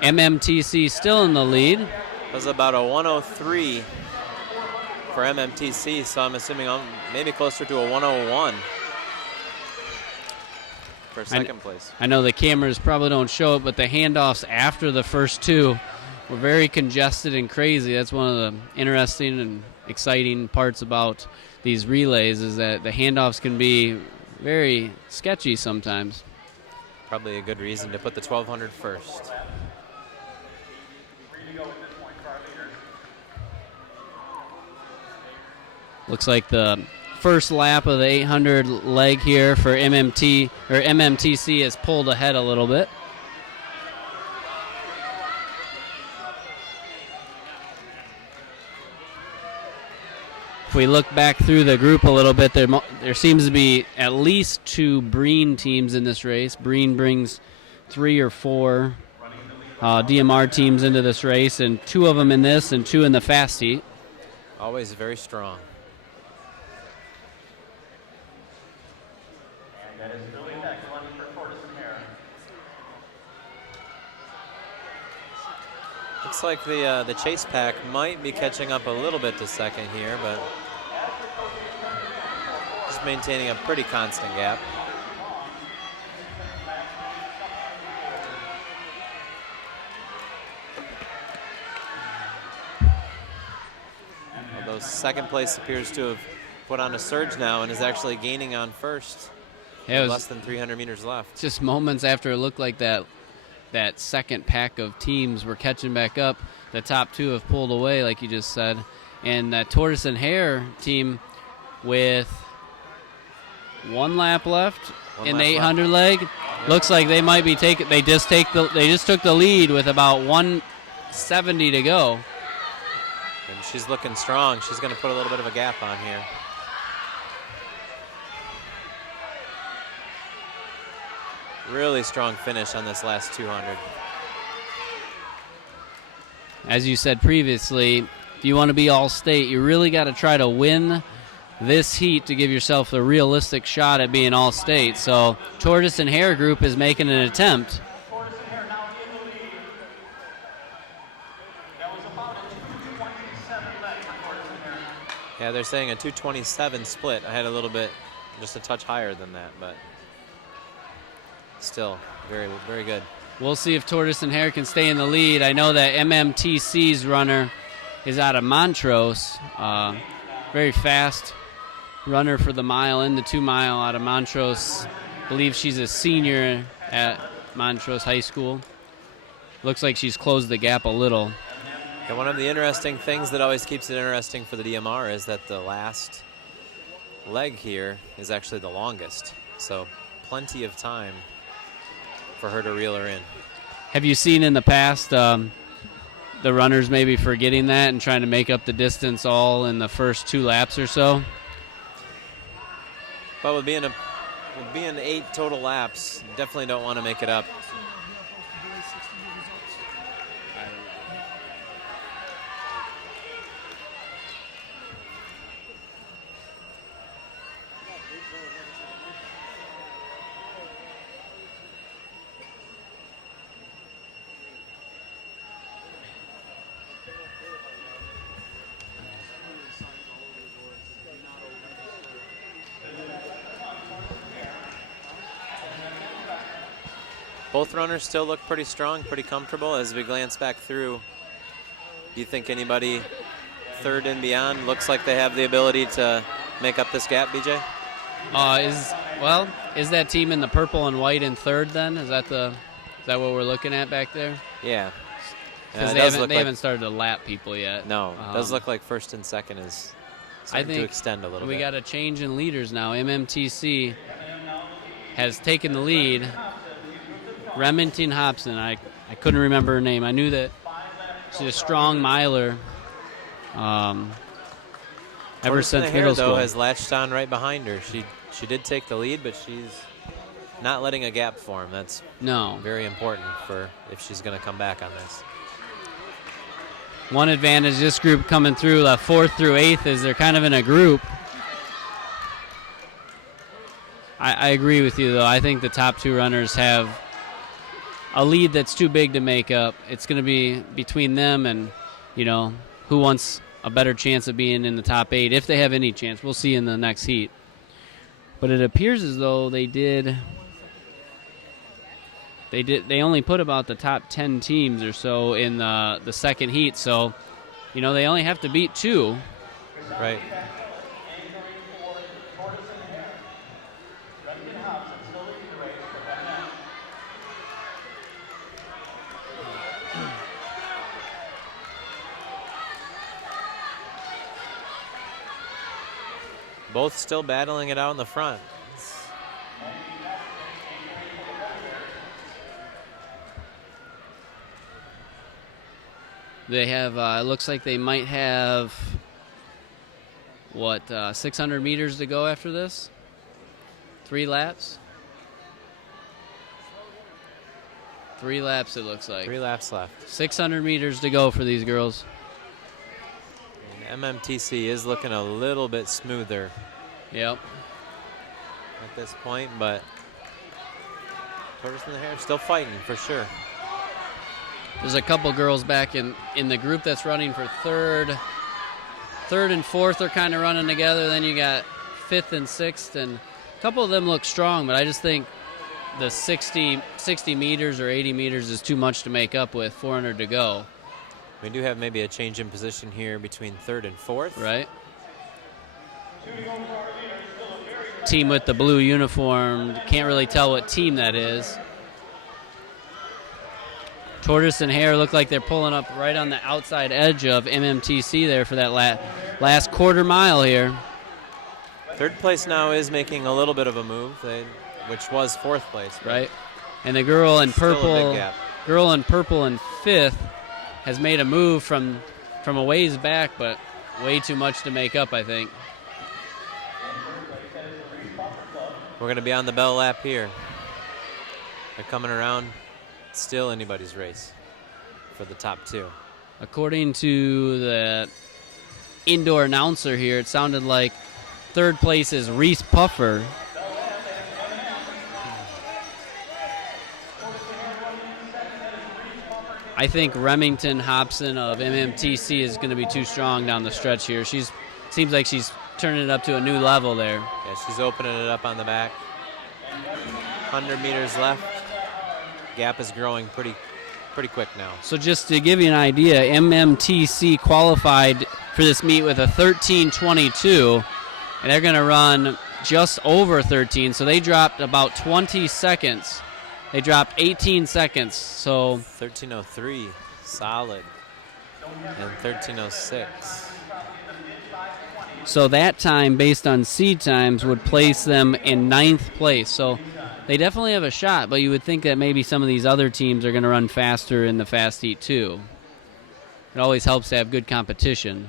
MMTC still in the lead. It was about a 103 for MMTC, so I'm assuming maybe closer to a 101 for second place. I know the cameras probably don't show it, but the handoffs after the first two were very congested and crazy. That's one of the interesting and exciting parts about these relays, is that the handoffs can be very sketchy sometimes. Probably a good reason to put the 1200 first. Looks like the first lap of the 800 leg here for MMTC has pulled ahead a little bit. If we look back through the group a little bit, there seems to be at least two Breen teams in this race. Breen brings 3 or 4 DMR teams into this race, and 2 of them in this and 2 in the fast heat. Always very strong. Looks like the chase pack might be catching up a little bit to second here, but just maintaining a pretty constant gap. Although second place appears to have put on a surge now and is actually gaining on first. Yeah, with less than 300 meters left. Just moments after it looked like that second pack of teams were catching back up, the top 2 have pulled away, like you just said. And that Tortoise and Hare team with 1 lap left in the 800 leg, looks like they might be taking. They just took the lead with about 170 to go. And she's looking strong. She's going to put a little bit of a gap on here. Really strong finish on this last 200. As you said previously, if you want to be all-state, you really got to try to win this heat to give yourself a realistic shot at being all-state. So Tortoise and Hare group is making an attempt. Yeah, they're saying a 227 split. I had a little bit, just a touch higher than that, but still very, very good. We'll see if Tortoise and Hare can stay in the lead. I know that MMTC's runner is out of Montrose. Very fast runner for the mile and the 2 mile out of Montrose. I believe she's a senior at Montrose High School. Looks like she's closed the gap a little. And one of the interesting things that always keeps it interesting for the DMR is that the last leg here is actually the longest. So plenty of time for her to reel her in. Have you seen in the past the runners maybe forgetting that and trying to make up the distance all in the first 2 laps or so? But with being 8 total laps, definitely don't want to make it up. Both runners still look pretty strong, pretty comfortable. As we glance back through, do you think anybody third and beyond looks like they have the ability to make up this gap, BJ? Is that team in the purple and white in third then? Is that what we're looking at back there? Yeah. Because they haven't started to lap people yet. No, it does look like first and second is starting to extend a little bit. We got a change in leaders now. MMTC has taken the lead Remington Hobson. I couldn't remember her name. I knew that she's a strong miler. Ever since middle school, though, has latched on right behind her. She did take the lead, but she's not letting a gap form. That's very important for if she's going to come back on this. One advantage this group coming through 4th through 8th is they're kind of in a group. I agree with you, though. I think the top 2 runners have a lead that's too big to make up. It's going to be between them and, who wants a better chance of being in the top 8, if they have any chance. We'll see in the next heat. But it appears as though they only put about the top 10 teams or so in the second heat. So, they only have to beat 2. Right. Both still battling it out in the front. They have, it looks like they might have, 600 meters to go after this? 3 laps? 3 laps, it looks like. 3 laps left. 600 meters to go for these girls. And MMTC is looking a little bit smoother. Yep. At this point, but Tortoise and the Hare still fighting for sure. There's a couple girls back in the group that's running for third and fourth are kind of running together. Then you got 5th and 6th, and a couple of them look strong, but I just think the 60 meters or 80 meters is too much to make up with 400 to go. We do have maybe a change in position here between 3rd and 4th. Right. Team with the blue uniform, can't really tell what team that is. Tortoise and Hare look like they're pulling up right on the outside edge of MMTC there for that last quarter mile here. 3rd place now is making a little bit of a move, which was 4th place. Right. And the girl in purple in 5th has made a move from a ways back, but way too much to make up, I think. We're going to be on the bell lap here. They're coming around. Still anybody's race for the top 2. According to the indoor announcer here, it sounded like 3rd place is Reese Puffer. I think Remington Hobson of MMTC is going to be too strong down the stretch here. Seems like she's turning it up to a new level there. Yeah, she's opening it up on the back. 100 meters left. Gap is growing pretty quick now. So just to give you an idea, MMTC qualified for this meet with a 13:22, and they're going to run just over 13, so they dropped about 20 seconds. They dropped 18 seconds, so 13:03, solid, and 13:06. So that time, based on seed times, would place them in 9th place. So they definitely have a shot, but you would think that maybe some of these other teams are going to run faster in the fast heat too. It always helps to have good competition.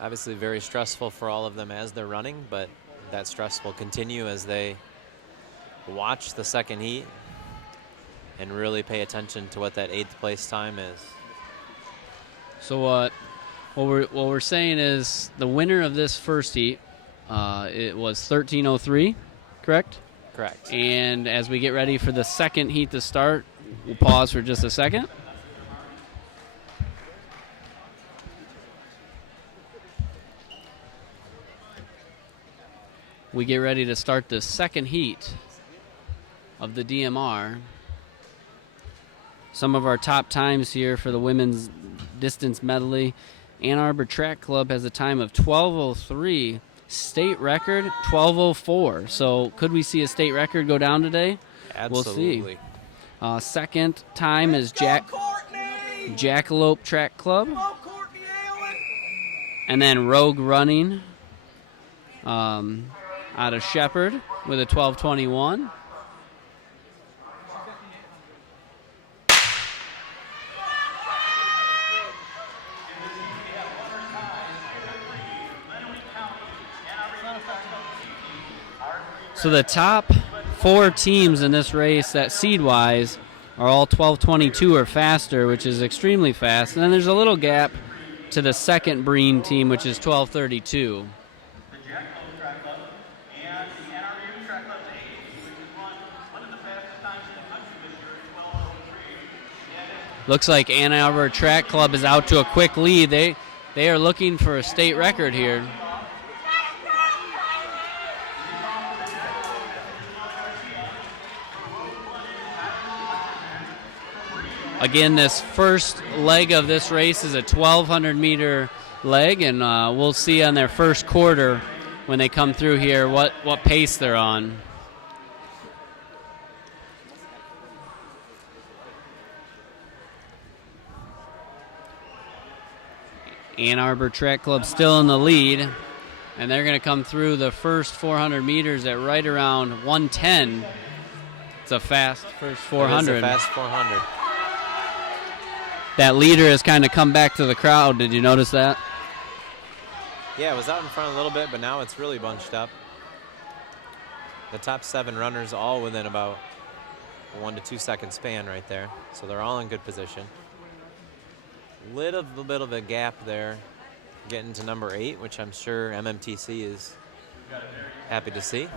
Obviously very stressful for all of them as they're running, but that stress will continue as they watch the second heat and really pay attention to what that 8th place time is. So what we're saying is the winner of this first heat, it was 13:03, correct? Correct. And as we get ready for the second heat to start, we'll pause for just a second. We get ready to start the second heat of the DMR. Some of our top times here for the women's distance medley. Ann Arbor Track Club has a time of 12:03. State record 12:04. So could we see a state record go down today? Absolutely. We'll see. Second time is Jackalope Track Club. And then Rogue Running. out of Shepherd with a 12:21. So the top 4 teams in this race, that seed-wise, are all 12:22 or faster, which is extremely fast. And then there's a little gap to the second Breen team, which is 12:32. Looks like Ann Arbor Track Club is out to a quick lead. They are looking for a state record here. Again, this first leg of this race is a 1,200-meter leg, and we'll see on their first quarter when they come through here what pace they're on. Ann Arbor Track Club still in the lead, and they're going to come through the first 400 meters at right around 1:10. It's a fast first 400. It is a fast 400. That leader has kind of come back to the crowd. Did you notice that? Yeah, it was out in front a little bit, but now it's really bunched up. The top 7 runners all within about a 1 to 2 second span right there. So they're all in good position. Little bit of a gap there getting to number 8, which I'm sure MMTC is happy to see.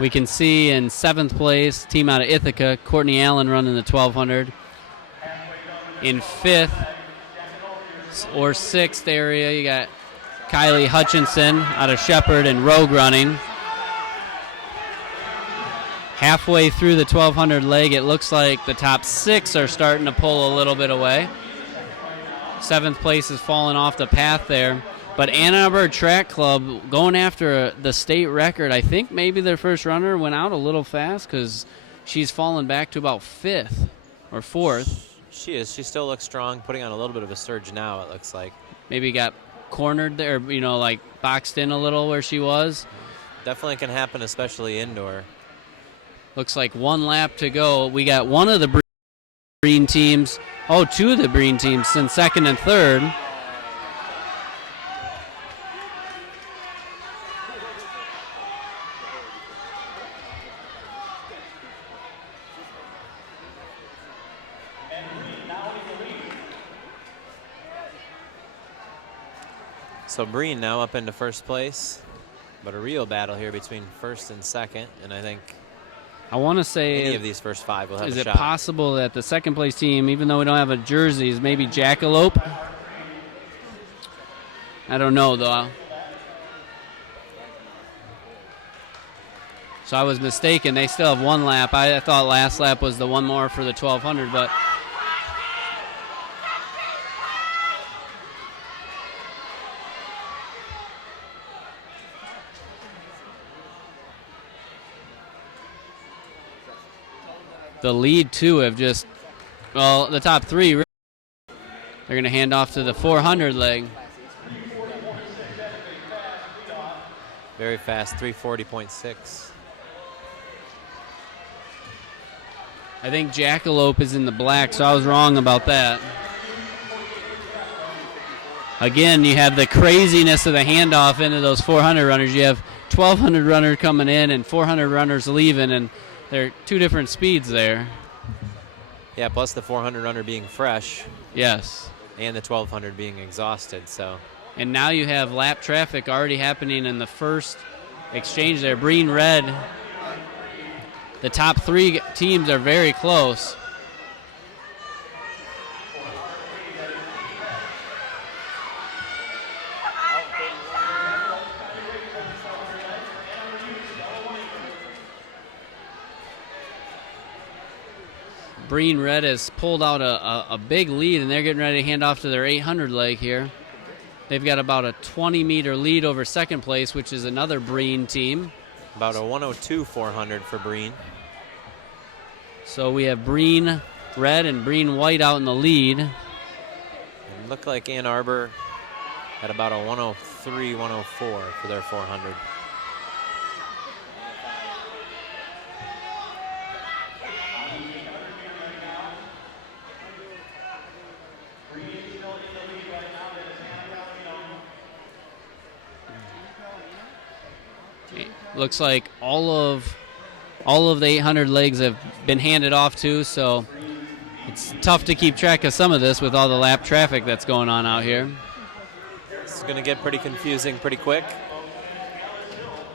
We can see in 7th place, team out of Ithaca, Courtney Allen running the 1,200. In 5th or 6th area, you got Kylie Hutchinson out of Shepherd and Rogue running. Halfway through the 1,200 leg, it looks like the top 6 are starting to pull a little bit away. 7th place is falling off the path there. But Ann Arbor Track Club going after the state record. I think maybe their first runner went out a little fast because she's fallen back to about 5th or 4th. She is. She still looks strong, putting on a little bit of a surge now, it looks like. Maybe got cornered there, like boxed in a little where she was. Definitely can happen, especially indoor. Looks like 1 lap to go. We got one of the Breen teams, 2 of the Breen teams in 2nd and 3rd. So Breen now up into first place, but a real battle here between 1st and 2nd, and I think I want to say any of these first 5 will have a shot. Is it possible that the 2nd place team, even though we don't have a jersey, is maybe Jackalope? I don't know, though. So I was mistaken. They still have 1 lap. I thought last lap was the one more for the 1,200, but the lead 2 have just, the top 3, they're going to hand off to the 400 leg. Very fast, 340.6. I think Jackalope is in the black, so I was wrong about that. Again, you have the craziness of the handoff into those 400 runners. You have 1,200 runners coming in and 400 runners leaving, and they're 2 different speeds there. Yeah, plus the 400 runner being fresh. Yes. And the 1,200 being exhausted, so. And now you have lap traffic already happening in the first exchange there. Breen Red, the top 3 teams are very close. Breen Red has pulled out a big lead, and they're getting ready to hand off to their 800 leg here. They've got about a 20-meter lead over 2nd place, which is another Breen team. About a 102 400 for Breen. So we have Breen Red and Breen White out in the lead. It looked like Ann Arbor had about a 103 104 for their 400. Looks like all of the 800 legs have been handed off to, so it's tough to keep track of some of this with all the lap traffic that's going on out here. It's going to get pretty confusing pretty quick.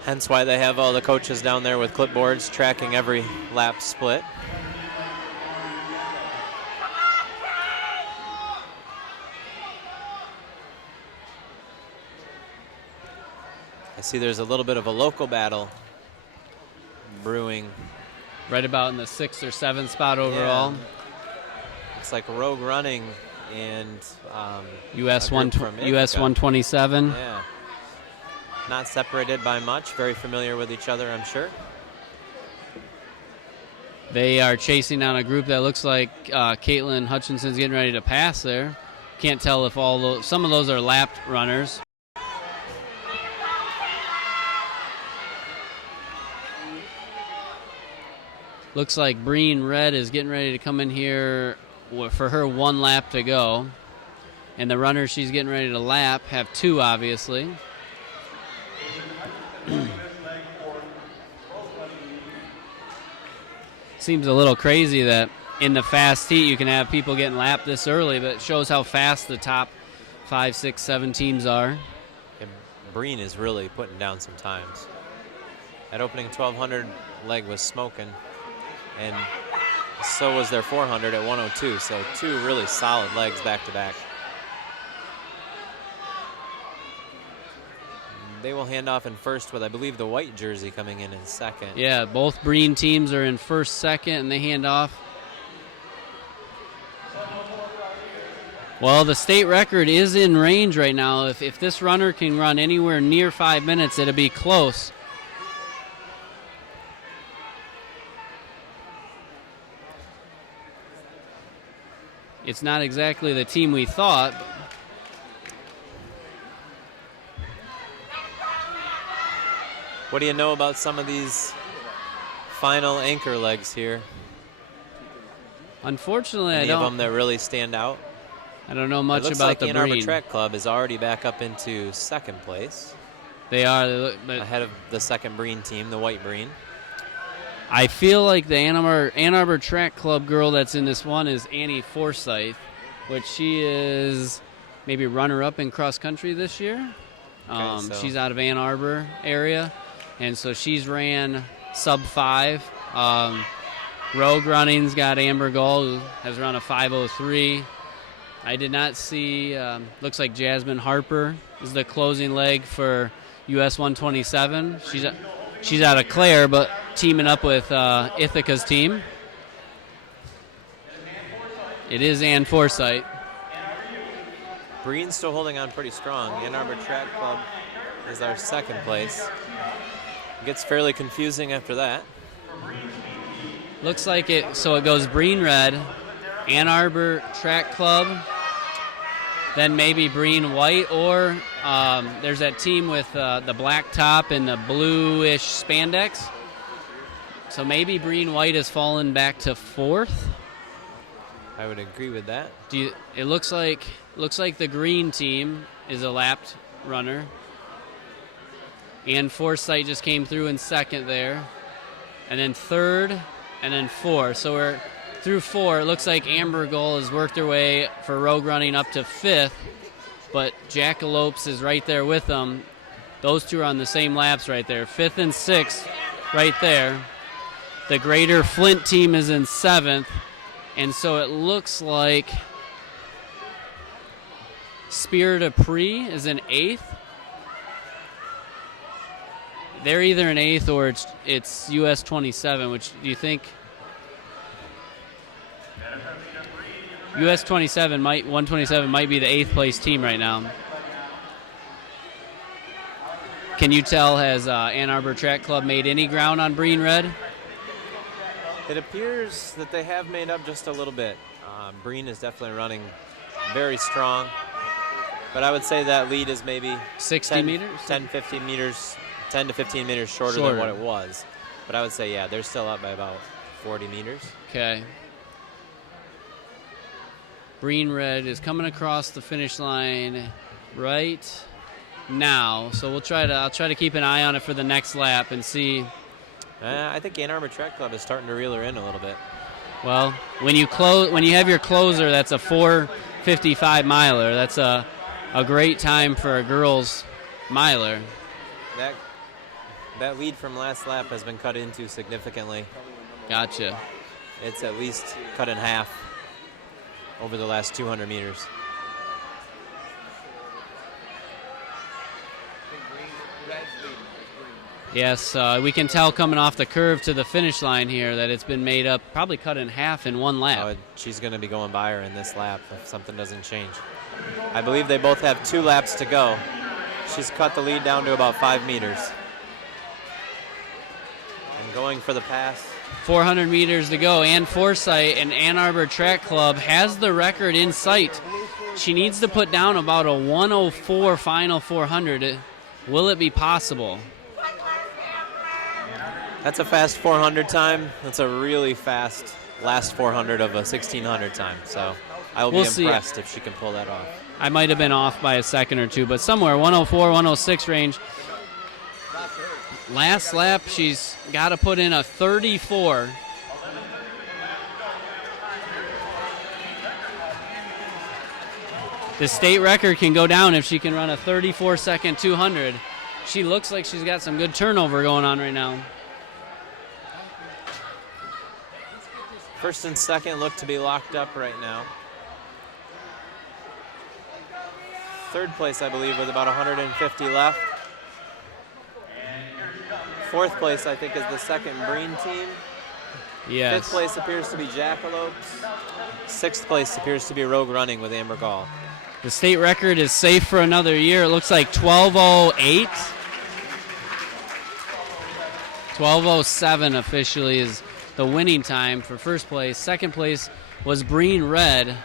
Hence why they have all the coaches down there with clipboards tracking every lap split. I see there's a little bit of a local battle brewing. Right about in the 6th or 7th spot overall. Yeah. It's like Rogue Running and US a group from US Ithaca. 127. Yeah. Not separated by much. Very familiar with each other, I'm sure. They are chasing down a group that looks like Caitlin Hutchinson's getting ready to pass there. Can't tell if some of those are lapped runners. Looks like Breen Red is getting ready to come in here for her 1 lap to go. And the runners she's getting ready to lap have 2, obviously. Seems a little crazy that in the fast heat you can have people getting lapped this early, but it shows how fast the top 5, 6, 7 teams are. And Breen is really putting down some times. That opening 1200 leg was smoking, and so was their 400 at 102. So 2 really solid legs back to back. They will hand off in first with, I believe, the white jersey coming in second. Yeah, both Breen teams are in first, second, and they hand off. Well, the state record is in range right now. If this runner can run anywhere near 5 minutes, it'll be close. It's not exactly the team we thought. What do you know about some of these final anchor legs here? Unfortunately, Any of them that really stand out? I don't know much it looks about like the Ann Arbor Breen. Track Club is already back up into second place. They are. But ahead of the second Breen team, the white Breen. I feel like the Ann Arbor Track Club girl that's in this one is Annie Forsyth, which she is maybe runner-up in cross country this year. Okay, She's out of Ann Arbor area, and so she's ran sub-5. Rogue Running's got Amber Gull, who has run a 5:03. I did not see, looks like Jasmine Harper is the closing leg for US 127. She's out of Clare, but teaming up with Ithaca's team. It is Ann Forsyth. Breen's still holding on pretty strong. Ann Arbor Track Club is our second place. It gets fairly confusing after that. Looks like it, so it goes Breen Red, Ann Arbor Track Club, then maybe Breen White, or there's that team with the black top and the bluish spandex. So maybe Breen White has fallen back to 4th. I would agree with that. It looks like the green team is a lapped runner. And Forsyth just came through in second there. And then 3rd, and then 4. So we're through 4. It looks like Amber Gull has worked her way for Rogue Running up to 5th. But Jackalopes is right there with them. Those two are on the same laps right there. 5th and 6th right there. The Greater Flint team is in 7th. And so it looks like Spirit of Pre is in 8th. They're either in 8th or it's US 27, which do you think US 127 might be the 8th place team right now. Can you tell, has Ann Arbor Track Club made any ground on Breen Red? It appears that they have made up just a little bit. Breen is definitely running very strong, but I would say that lead is maybe 60 meters? 10 to 15 meters shorter than what it was. But I would say, yeah, they're still up by about 40 meters. Okay. Breen Red is coming across the finish line right now, so I'll try to keep an eye on it for the next lap and see. I think Ann Arbor Track Club is starting to reel her in a little bit. Well, when you have your closer, that's a 4:55 miler. That's a great time for a girls miler. That lead from last lap has been cut into significantly. Gotcha. It's at least cut in half over the last 200 meters. Yes, we can tell coming off the curve to the finish line here that it's been made up, probably cut in half in one lap. Oh, she's going to be going by her in this lap if something doesn't change. I believe they both have 2 laps to go. She's cut the lead down to about 5 meters. And going for the pass. 400 meters to go. Ann Forsythe and Ann Arbor Track Club has the record in sight. She needs to put down about a 104 final 400. Will it be possible? That's a fast 400 time. That's a really fast last 400 of a 1600 time. So I will be impressed if she can pull that off. I might have been off by a second or two, but somewhere 104, 106 range. Last lap, she's got to put in a 34. The state record can go down if she can run a 34-second 200. She looks like she's got some good turnover going on right now. First and second look to be locked up right now. Third place, I believe, with about 150 left. Fourth place, I think, is the second Breen team. Yes. Fifth place appears to be Jackalopes. Sixth place appears to be Rogue Running with Amber Gall. The state record is safe for another year. It looks like 12:08. 12:07 officially is the winning time for first place. Second place was Breen Red.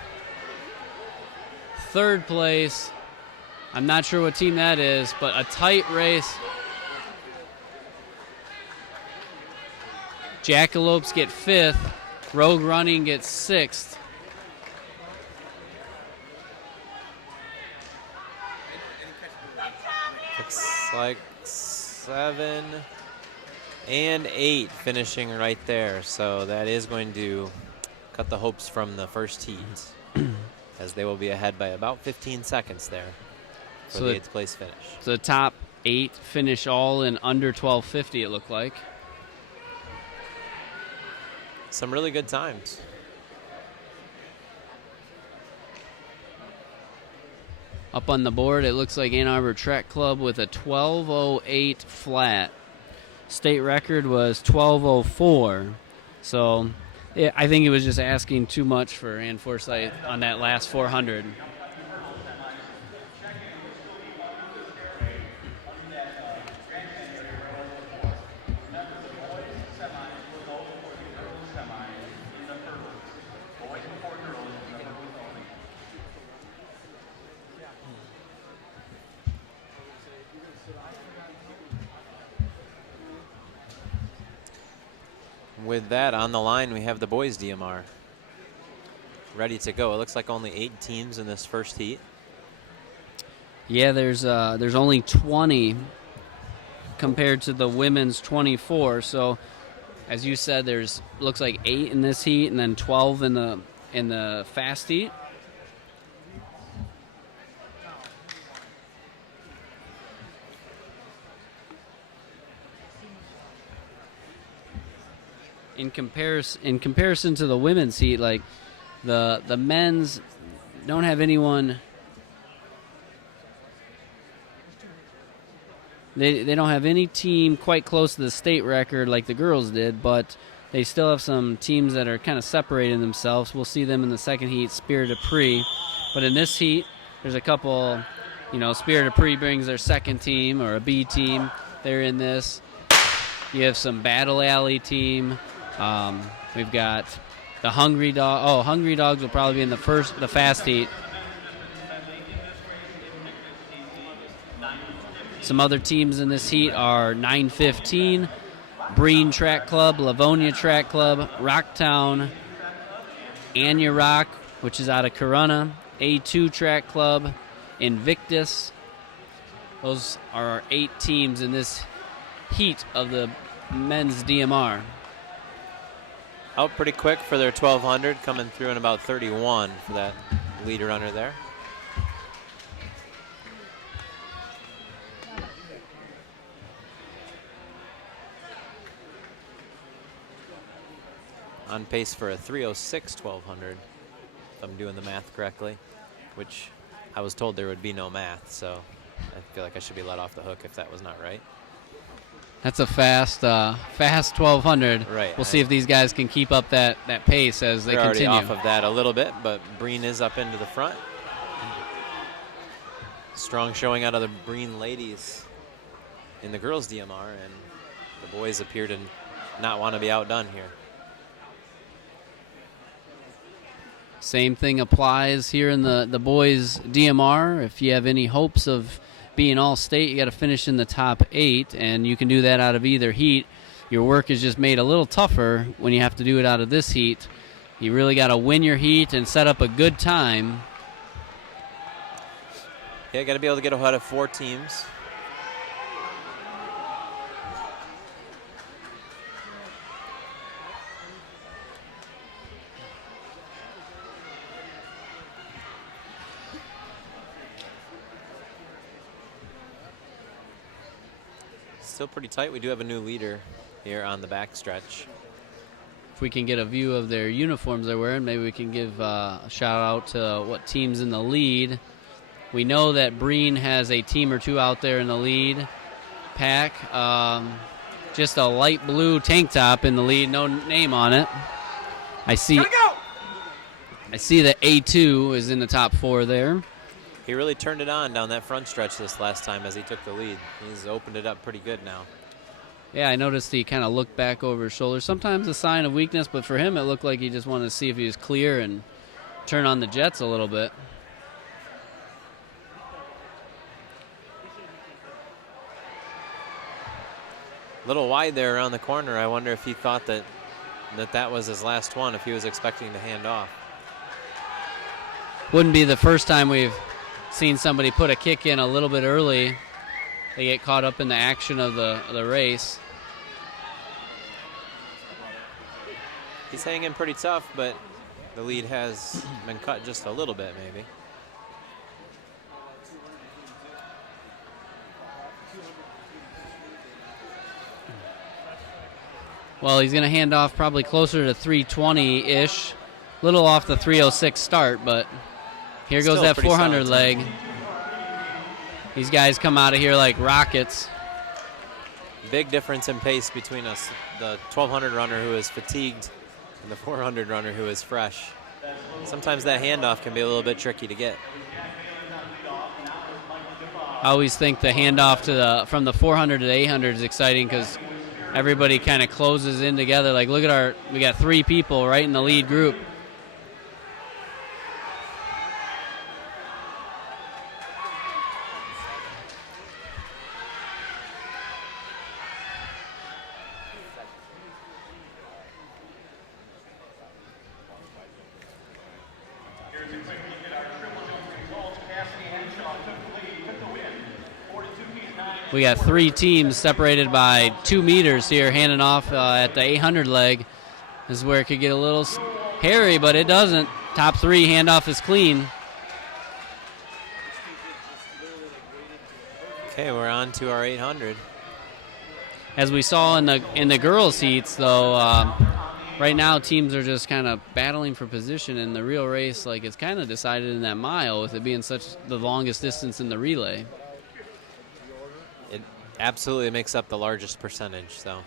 Third place, I'm not sure what team that is, but a tight race. Jackalopes get fifth. Rogue Running gets sixth. Looks like 7 and 8 finishing right there. So that is going to cut the hopes from the first heat as they will be ahead by about 15 seconds there for the 8th place finish. So the top 8 finish all in under 12:50, it looked like. Some really good times. Up on the board, it looks like Ann Arbor Track Club with a 12:08 flat. State record was 12:04. So yeah, I think it was just asking too much for Ann Forsythe on that last 400. With that on the line, we have the boys DMR ready to go. It looks like only 8 teams in this first heat. Yeah, there's only 20 compared to the women's 24. So, as you said, there's looks like 8 in this heat and then 12 in the fast heat. In comparison to the women's heat, like the men's don't have anyone. They don't have any team quite close to the state record like the girls did, but they still have some teams that are kind of separating themselves. We'll see them in the second heat, Spirit of Pre. But in this heat, there's a couple, Spirit of Pre brings their second team or a B team. They're in this. You have some Battle Alley team. We've got the Hungry Dog. Oh, Hungry Dogs will probably be in the fast heat. Some other teams in this heat are 915, Breen Track Club, Livonia Track Club, Rocktown, Anya Rock, which is out of Corunna, A2 Track Club, Invictus, Those are our 8 teams in this heat of the men's DMR. Out pretty quick for their 1200, coming through in about 31 for that lead runner there. On pace for a 306 1200, if I'm doing the math correctly, which I was told there would be no math, so I feel like I should be let off the hook if that was not right. That's a fast 1200. Right. We'll see if these guys can keep up that pace as they They're continue. already off of that a little bit, but Breen is up into the front. Strong showing out of the Breen ladies in the girls' DMR, and the boys appear to not want to be outdone here. Same thing applies here in the boys' DMR. If you have any hopes of being all-state, you got to finish in the top 8, and you can do that out of either heat. Your work is just made a little tougher when you have to do it out of this heat. You really got to win your heat and set up a good time. Yeah, got to be able to get ahead of 4 teams. Still pretty tight. We do have a new leader here on the backstretch. If we can get a view of their uniforms they're wearing, maybe we can give a shout out to what team's in the lead. We know that Breen has a team or 2 out there in the lead pack. Just a light blue tank top in the lead, no name on it. I see that A2 is in the top 4 there. He really turned it on down that front stretch this last time as he took the lead. He's opened it up pretty good now. Yeah, I noticed he kind of looked back over his shoulder. Sometimes a sign of weakness, but for him it looked like he just wanted to see if he was clear and turn on the jets a little bit. A little wide there around the corner. I wonder if he thought that was his last one, if he was expecting to hand off. Wouldn't be the first time we've seen somebody put a kick in a little bit early. They get caught up in the action of the race. He's hanging pretty tough, but the lead has been cut just a little bit, maybe. Well, he's going to hand off probably closer to 320-ish. Little off the 306 start, but here goes Still that pretty 400 solid leg. These guys come out of here like rockets. Big difference in pace between us, the 1200 runner who is fatigued and the 400 runner who is fresh. Sometimes that handoff can be a little bit tricky to get. I always think the handoff from the 400 to the 800 is exciting because everybody kind of closes in together. Like, look at we got 3 people right in the lead group. We got 3 teams separated by 2 meters here, handing off at the 800 leg. This is where it could get a little hairy, but it doesn't. Top 3 handoff is clean. Okay, we're on to our 800. As we saw in the girls' heats, though, right now teams are just kind of battling for position in the real race. Like, it's kind of decided in that mile, with it being such the longest distance in the relay. It absolutely makes up the largest percentage, so.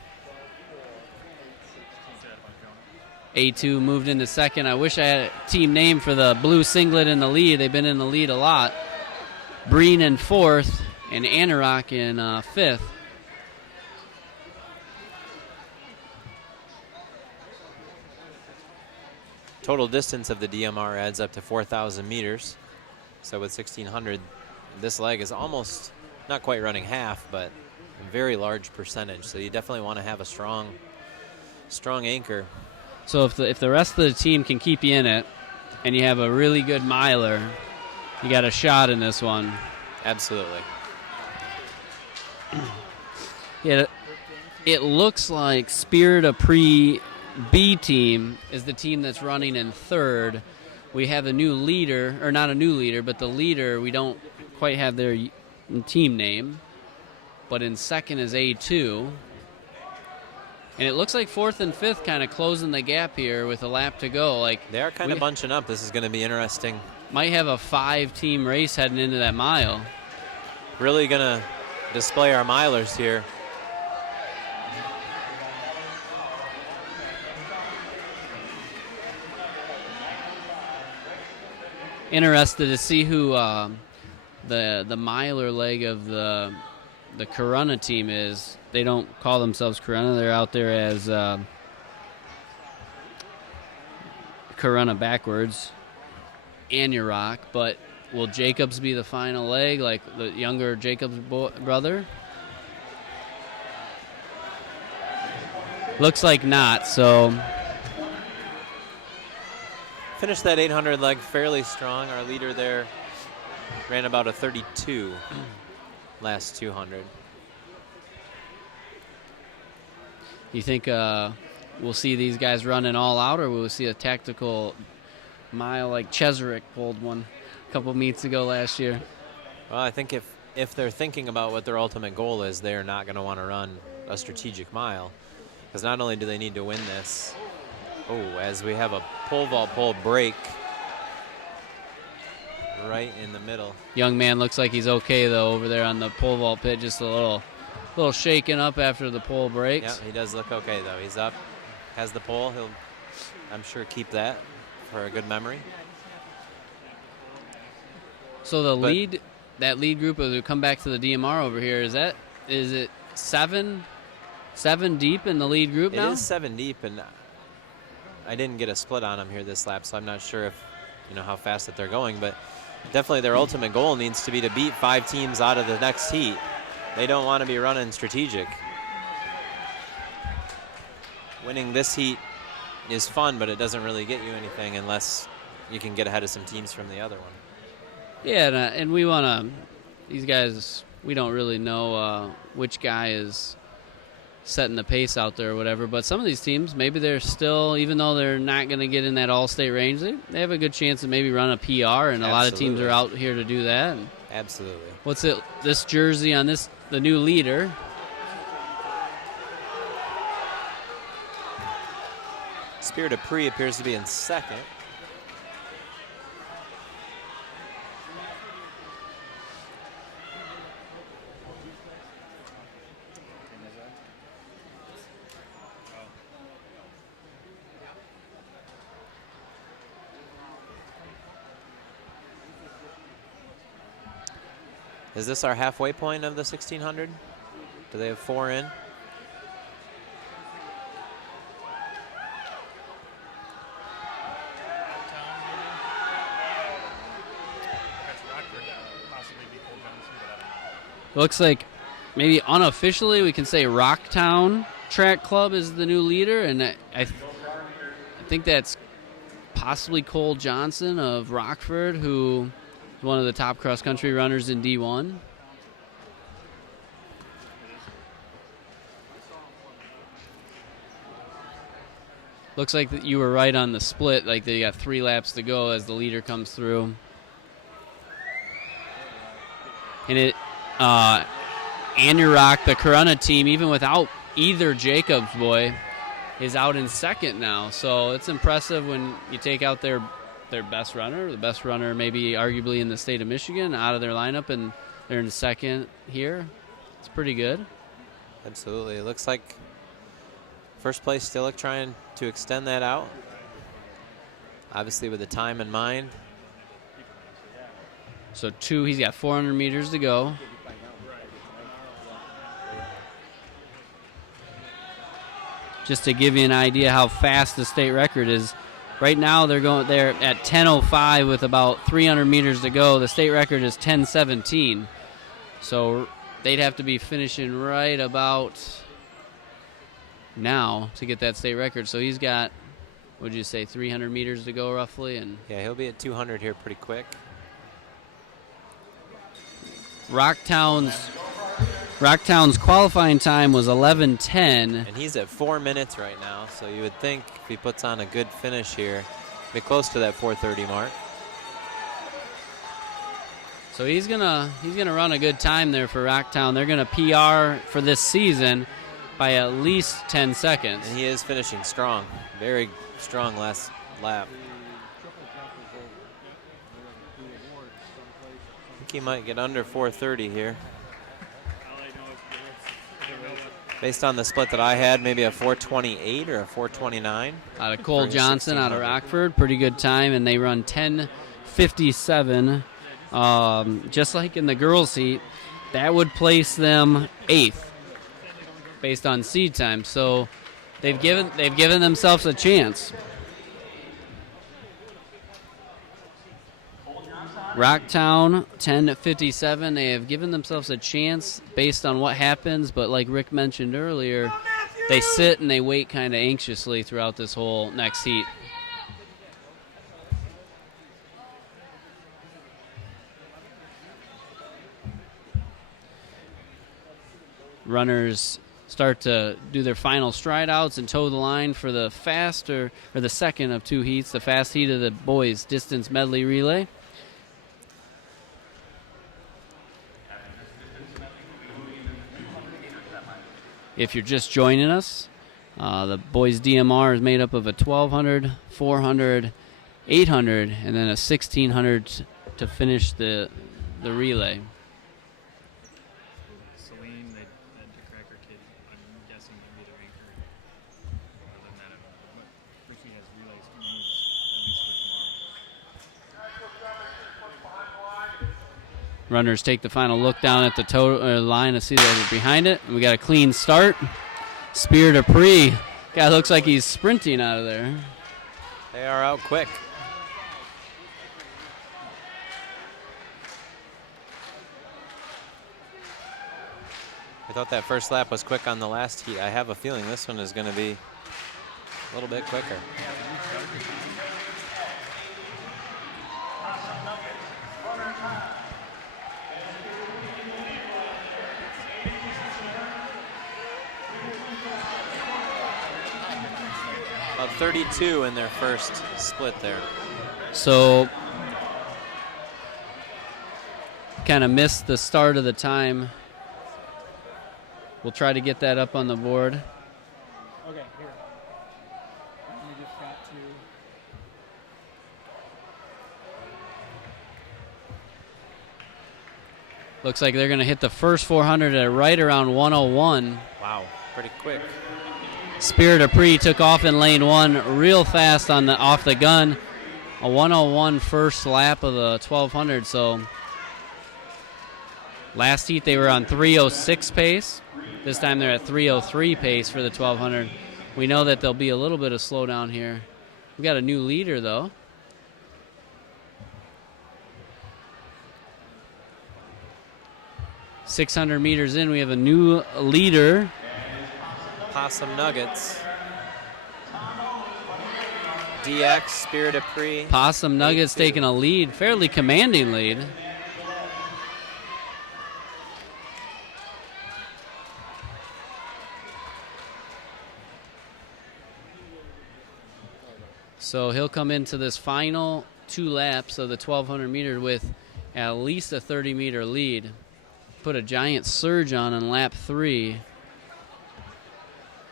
A2 moved into second. I wish I had a team name for the blue singlet in the lead. They've been in the lead a lot. Breen in 4th and Anorak in 5th. Total distance of the DMR adds up to 4,000 meters. So with 1,600, this leg is almost, not quite running half, but a very large percentage. So you definitely want to have a strong anchor. So if the rest of the team can keep you in it, and you have a really good miler, you got a shot in this one. Absolutely. Yeah, it looks like Spirit of Pre B team is the team that's running in third. We have a new leader, or not a new leader, but the leader, we don't quite have their team name. But in second is A2. And it looks like fourth and fifth kind of closing the gap here with a lap to go. Like They are kind of bunching up. This is going to be interesting. Might have a 5-team race heading into that mile. Really going to display our milers here. Interested to see who the miler leg of the Corunna team is. They don't call themselves Corunna. They're out there as Corunna backwards, Anurock. But will Jacobs be the final leg, like the younger Jacobs brother? Looks like not, so... Finished that 800 leg fairly strong. Our leader there ran about a 32 last 200. You think we'll see these guys running all out, or will we see a tactical mile like Cheserek pulled one a couple meets ago last year? Well, I think if they're thinking about what their ultimate goal is, they're not going to want to run a strategic mile. Because not only do they need to win this, as we have a pole vault pole break right in the middle. Young man looks like he's okay though over there on the pole vault pit, just a little shaken up after the pole breaks. Yeah, he does look okay though. He's up, has the pole. He'll, I'm sure, keep that for a good memory. So that lead group, as we come back to the DMR over here, is it seven deep in the lead group now? It is 7 deep, and I didn't get a split on them here this lap, so I'm not sure if how fast that they're going, but definitely their ultimate goal needs to be to beat 5 teams out of the next heat. They don't want to be running strategic. Winning this heat is fun, but it doesn't really get you anything unless you can get ahead of some teams from the other one. Yeah, and we want to, these guys, we don't really know which guy is setting the pace out there or whatever, but some of these teams, maybe they're still, even though they're not going to get in that all-state range, they have a good chance to maybe run a PR, and a lot of teams are out here to do that. Absolutely. What's it? This jersey on the new leader. Spirit of Pre appears to be in second. Is this our halfway point of the 1600? Do they have 4 in? Looks like maybe unofficially we can say Rocktown Track Club is the new leader, and I think that's possibly Cole Johnson of Rockford, who is one of the top cross-country runners in D1. Looks like that you were right on the split, like they got 3 laps to go as the leader comes through. And Anurock, the Corunna team, even without either Jacobs boy, is out in second now. So it's impressive when you take out their best runner, the best runner maybe arguably in the state of Michigan, out of their lineup, and they're in second here. It's pretty good. Absolutely. It looks like first place Stillick trying to extend that out. Obviously with the time in mind. So he's got 400 meters to go. Just to give you an idea how fast the state record is, right now they're at 10:05 with about 300 meters to go. The state record is 10:17, so they'd have to be finishing right about now to get that state record. So he's got, would you say, 300 meters to go roughly, and yeah, he'll be at 200 here pretty quick. Rocktown's Rocktown's qualifying time was 11:10. And he's at 4 minutes right now, so you would think if he puts on a good finish here, be close to that 4:30 mark. So he's gonna run a good time there for Rocktown. They're gonna PR for this season by at least 10 seconds. And he is finishing strong. Very strong last lap. I think he might get under 4:30 here. Based on the split that I had, maybe a 4:28 or a 4:29. Out of Cole for his Johnson out of 1600. Rockford, pretty good time, and they run 10:57. Just like in the girls' heat, that would place them 8th based on seed time. So they've given themselves a chance. Rocktown 10:57. They have given themselves a chance based on what happens, but like Rick mentioned earlier, they sit and they wait kind of anxiously throughout this whole next heat. Runners start to do their final stride outs and toe the line for the the second of 2 heats, the fast heat of the boys distance medley relay. If you're just joining us, the boys DMR is made up of a 1200, 400, 800, and then a 1600 to finish the relay. Celine, that DeCracker kid, I'm guessing maybe their anchor. Other than that, I don't know. But Ricky has relays moves, at least for tomorrow. Runners take the final look down at the line to see that they're behind it. And we got a clean start. Spear Dupree. Guy looks like he's sprinting out of there. They are out quick. I thought that first lap was quick on the last heat. I have a feeling this one is going to be a little bit quicker. About 32 in their first split there. So kind of missed the start of the time. We'll try to get that up on the board. Okay, here. You just got to. Looks like they're going to hit the first 400 at right around 101. Wow, pretty quick. Spear Dupree took off in lane 1 real fast off the gun. A 101 first lap of the 1200. So last heat they were on 306 pace. This time they're at 303 pace for the 1200. We know that there'll be a little bit of slowdown here. We got a new leader though. .600 meters in, we have a new leader. Possum Nuggets. DX, Spirit Dupree. Possum Nuggets taking a lead, fairly commanding lead. So he'll come into this final 2 laps of the 1200 meter with at least a 30 meter lead. Put a giant surge on in lap 3.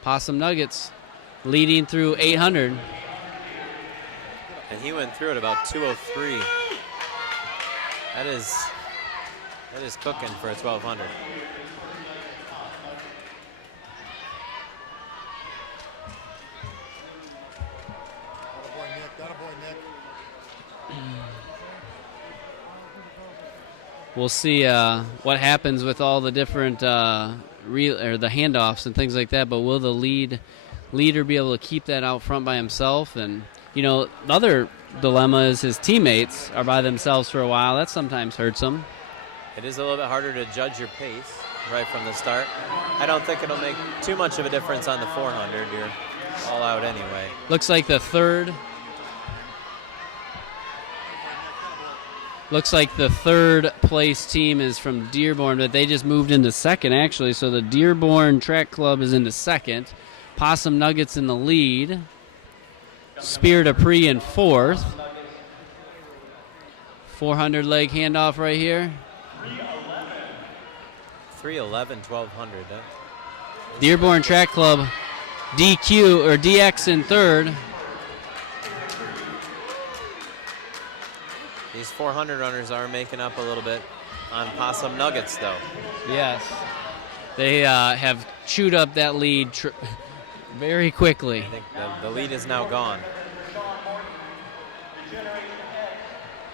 Possum Nuggets leading through 800. And he went through at about 203. That is cooking for a 1200. We'll see what happens with all the different the handoffs and things like that. But will the leader be able to keep that out front by himself? And the other dilemma is his teammates are by themselves for a while. That sometimes hurts them. It is a little bit harder to judge your pace right from the start. I don't think it'll make too much of a difference on the 400. You're all out anyway. Looks like the third Looks like the third place team is from Dearborn, but they just moved into second, actually. So the Dearborn Track Club is into second. Possum Nuggets in the lead. Spirit of Pre in fourth. 400 leg handoff right here. 311, 1200. Dearborn Track Club, DQ or DX in third. These 400 runners are making up a little bit on Possum Nuggets, though. Yes. They have chewed up that lead very quickly. I think the lead is now gone.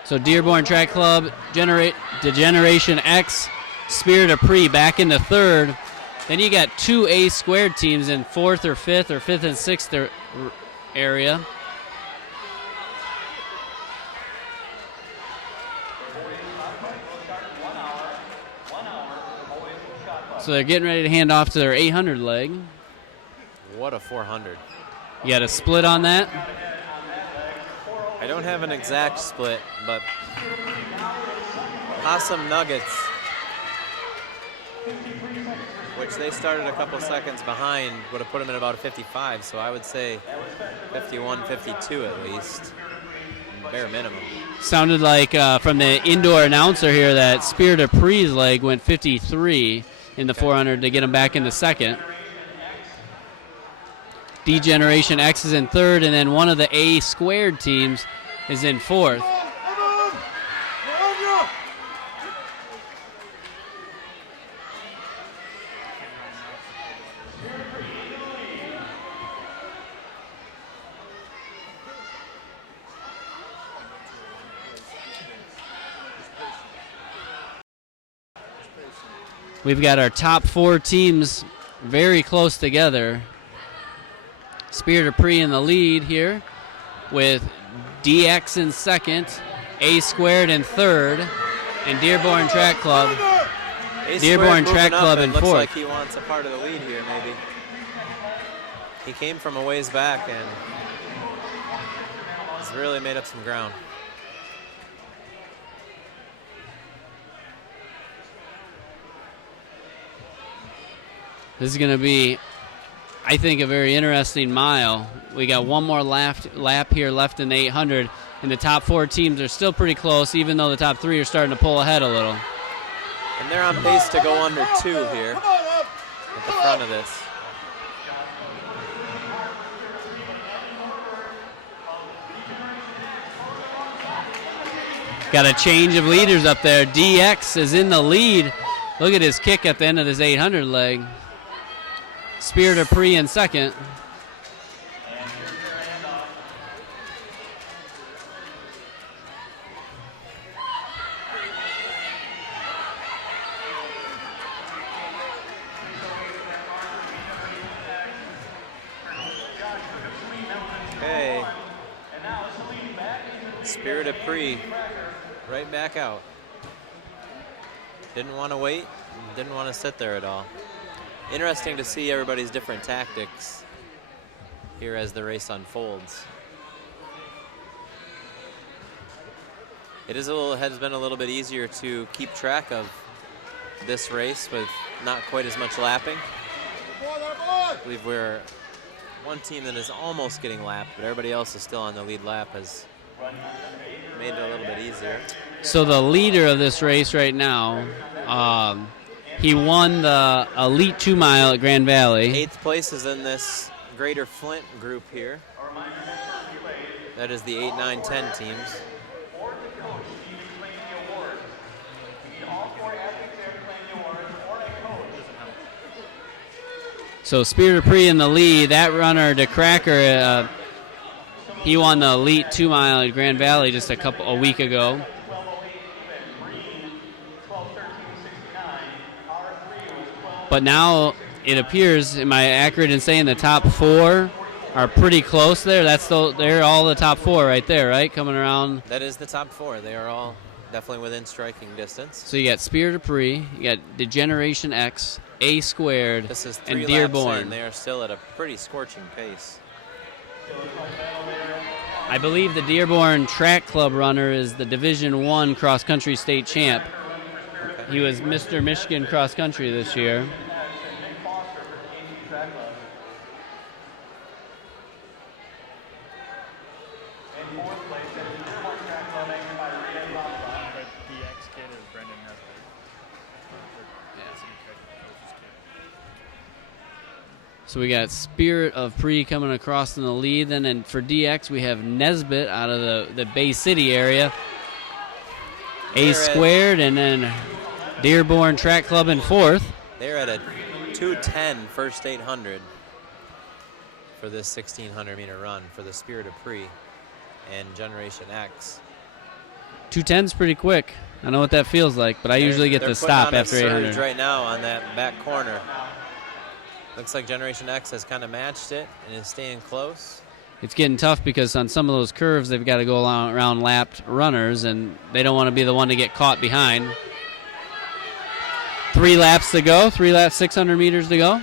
So Dearborn Track Club, Degeneration X, Spirit of Pre back into third. Then you got two A squared teams in fourth or fifth and sixth area. So they're getting ready to hand off to their 800 leg. What a 400. You got a split on that? I don't have an exact split, but Possum Nuggets, which they started a couple seconds behind, would have put them in about a 55, so I would say 51, 52 at least, bare minimum. Sounded like from the indoor announcer here that Spirit of Pre's leg went 53 in the 400 to get him back in the second. Degeneration X is in third, and then one of the A squared teams is in fourth. We've got our top four teams very close together. Spirit of Pre in the lead here with DX in second, A squared in third, and Dearborn Track Club. Dearborn Track Club in fourth. Looks like he wants a part of the lead here, maybe. He came from a ways back and has really made up some ground. This is going to be, I think, a very interesting mile. We got one more lap here left in the 800, and the top four teams are still pretty close, even though the top three are starting to pull ahead a little. And they're on pace to go under 2 here at the front of this. Got a change of leaders up there. DX is in the lead. Look at his kick at the end of this 800 leg. Spirit of Pre in second. Okay. Spirit of Pre right back out. Didn't want to wait, didn't want to sit there at all. Interesting to see everybody's different tactics here as the race unfolds. Has been a little bit easier to keep track of this race with not quite as much lapping. I believe we're one team that is almost getting lapped, but everybody else is still on the lead lap, has made it a little bit easier. So the leader of this race right now, he won the Elite 2 Mile at Grand Valley. 8th place is in this Greater Flint group here. That is the 8, 9, 10 teams. So Spirit of Pre in the lead. That runner, DeCracker, he won the Elite 2 Mile at Grand Valley just a week ago. But now it appears, am I accurate in saying the top four are pretty close there? They're all the top four right there, right? Coming around. That is the top four. They are all definitely within striking distance. So you got Spirit of Pre, you got Degeneration X, A squared, This is 3 and laps Dearborn. in. They are still at a pretty scorching pace. I believe the Dearborn Track Club runner is the Division I cross country state champ. He was Mr. Michigan cross country this year. But the ex-kid is Brendan Nesbitt. So we got Spirit of Pre coming across in the lead. Then and for DX, we have Nesbitt out of the Bay City area. A squared, and then Dearborn Track Club in fourth. They're at a 2:10 first 800 for this 1,600-meter run for the Spirit of Pre and Generation X. 2:10's pretty quick. I know what that feels like, but I usually get to stop after They're putting on a 800. surge right now on that back corner. Looks like Generation X has kind of matched it and is staying close. It's getting tough because on some of those curves, they've got to go around lapped runners, and they don't want to be the one to get caught behind. 3 laps to go. 3 laps, 600 meters to go.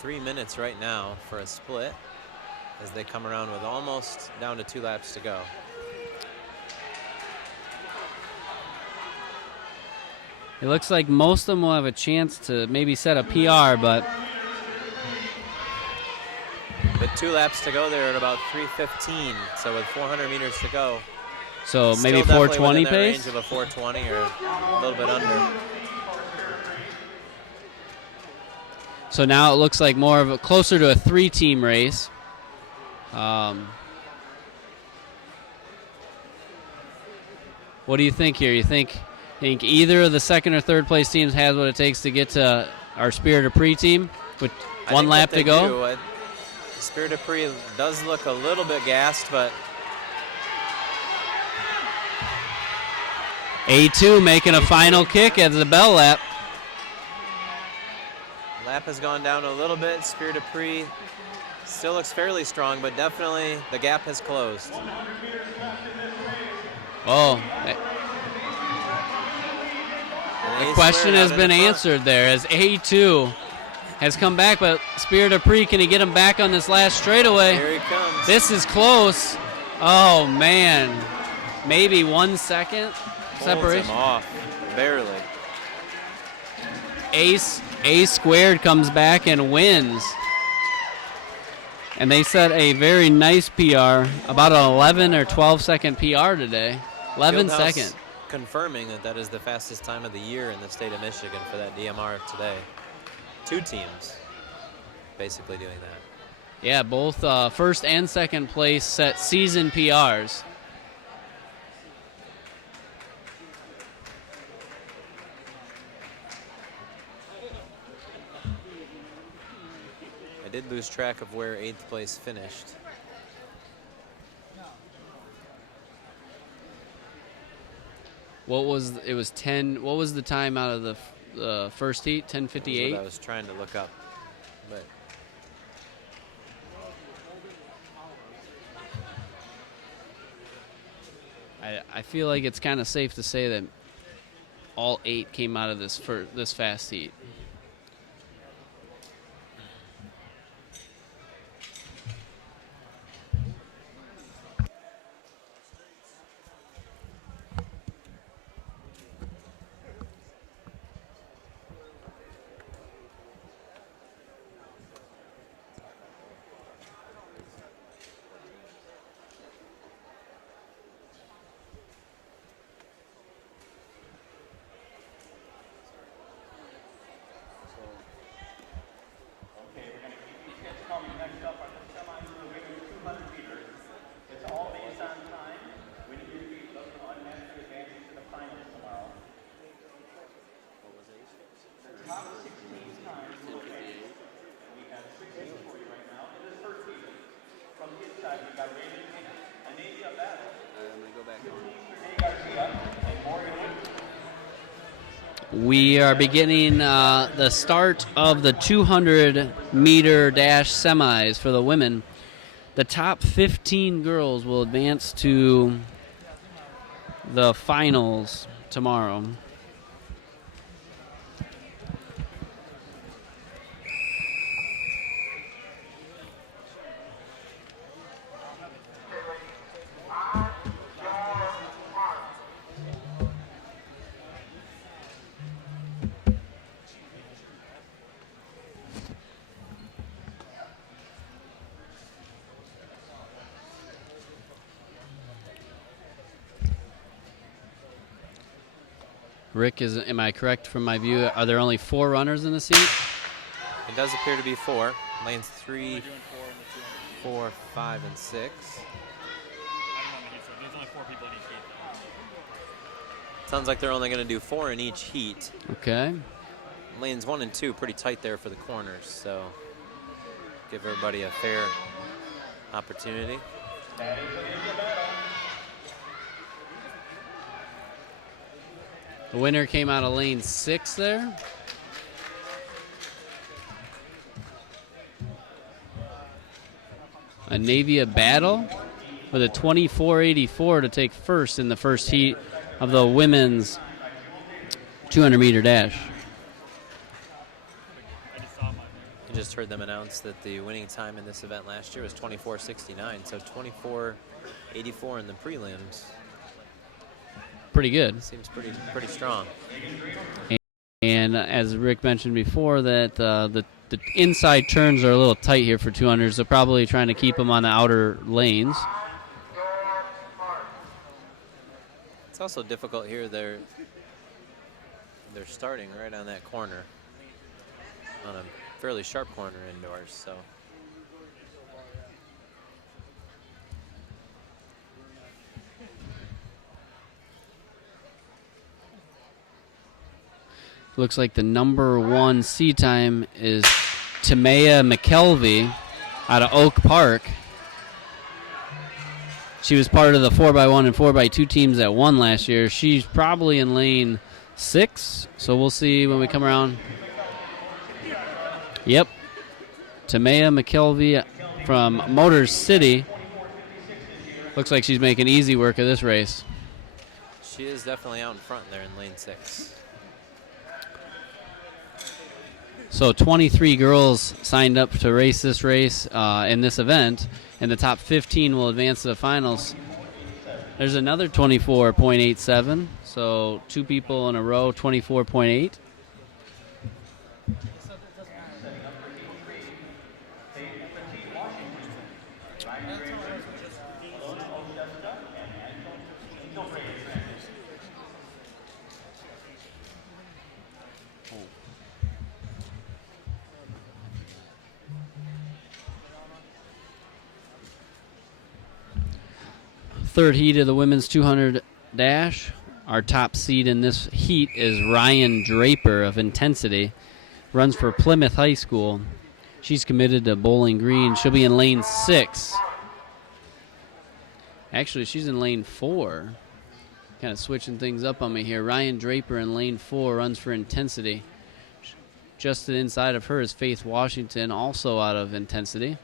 Three minutes right now for a split as they come around with almost down to 2 laps to go. It looks like most of them will have a chance to maybe set a PR, but with 2 laps to go, they're at about 3:15. So with 400 meters to go, so still maybe definitely 420 within their pace. range of a 420 or a little bit under. So now it looks like more of a closer to a 3-team race. What do you think here? You think either of the second or third place teams has what it takes to get to our Spirit of Pre team with one lap to go? Spirit of Pre does look a little bit gassed, but A2 making a final kick as the bell lap. lap has gone down a little bit. Spirit of Pre still looks fairly strong, but definitely the gap has closed. Oh, the question has been answered there as A2 has come back, but Spirit of Pre, can he get him back on this last straightaway? Here he comes. This is close. Oh, man. Maybe 1 second separation. Holds him off, barely. A squared comes back and wins. And they set a very nice PR, about an 11 or 12 second PR today. 11 Fieldhouse second. confirming that is the fastest time of the year in the state of Michigan for that DMR today. 2 teams basically doing that. Yeah, both first and second place set season PRs. I did lose track of where 8th place finished. What was the time out of the first heat? 10:58. I was trying to look up, but I feel like it's kind of safe to say that all 8 came out of this fast heat. We are beginning the start of the 200-meter dash semis for the women. The top 15 girls will advance to the finals tomorrow. Rick, am I correct from my view? Are there only 4 runners in the seat? It does appear to be 4. Lanes 3, We're doing 4 in the 200. 4, 5, and 6. I don't know the heat, so there's only 4 people in each heat. Sounds like they're only going to do 4 in each heat. Okay. Lanes 1 and 2 pretty tight there for the corners, so give everybody a fair opportunity. The winner came out of lane 6 there. A Navia battle with a 24.84 to take first in the first heat of the women's 200-meter dash. I just heard them announce that the winning time in this event last year was 24.69, so 24.84 in the prelims. Pretty good. Seems pretty strong. And as Rick mentioned before, that the inside turns are a little tight here for 200s. They're probably trying to keep them on the outer lanes. It's also difficult here. They're starting right on that corner, on a fairly sharp corner indoors. So Looks like the number 1 seed time is Tamaya McKelvey out of Oak Park. She was part of the 4x1 and 4x2 teams that won last year. She's probably in lane 6, so we'll see when we come around. Yep. Tamaya McKelvey from Motor City. Looks like she's making easy work of this race. she is definitely out in front there in lane 6. So 23 girls signed up to race this race in this event, and the top 15 will advance to the finals. There's another 24.87, so 2 people in a row, 24.8. Third heat of the women's 200 dash. Our top seed in this heat is Ryan Draper of Intensity. Runs for Plymouth High School. She's committed to Bowling Green. She'll be in lane 6. Actually, she's in lane 4. Kind of switching things up on me here. Ryan Draper in lane 4 runs for Intensity. Just to the inside of her is Faith Washington, also out of Intensity.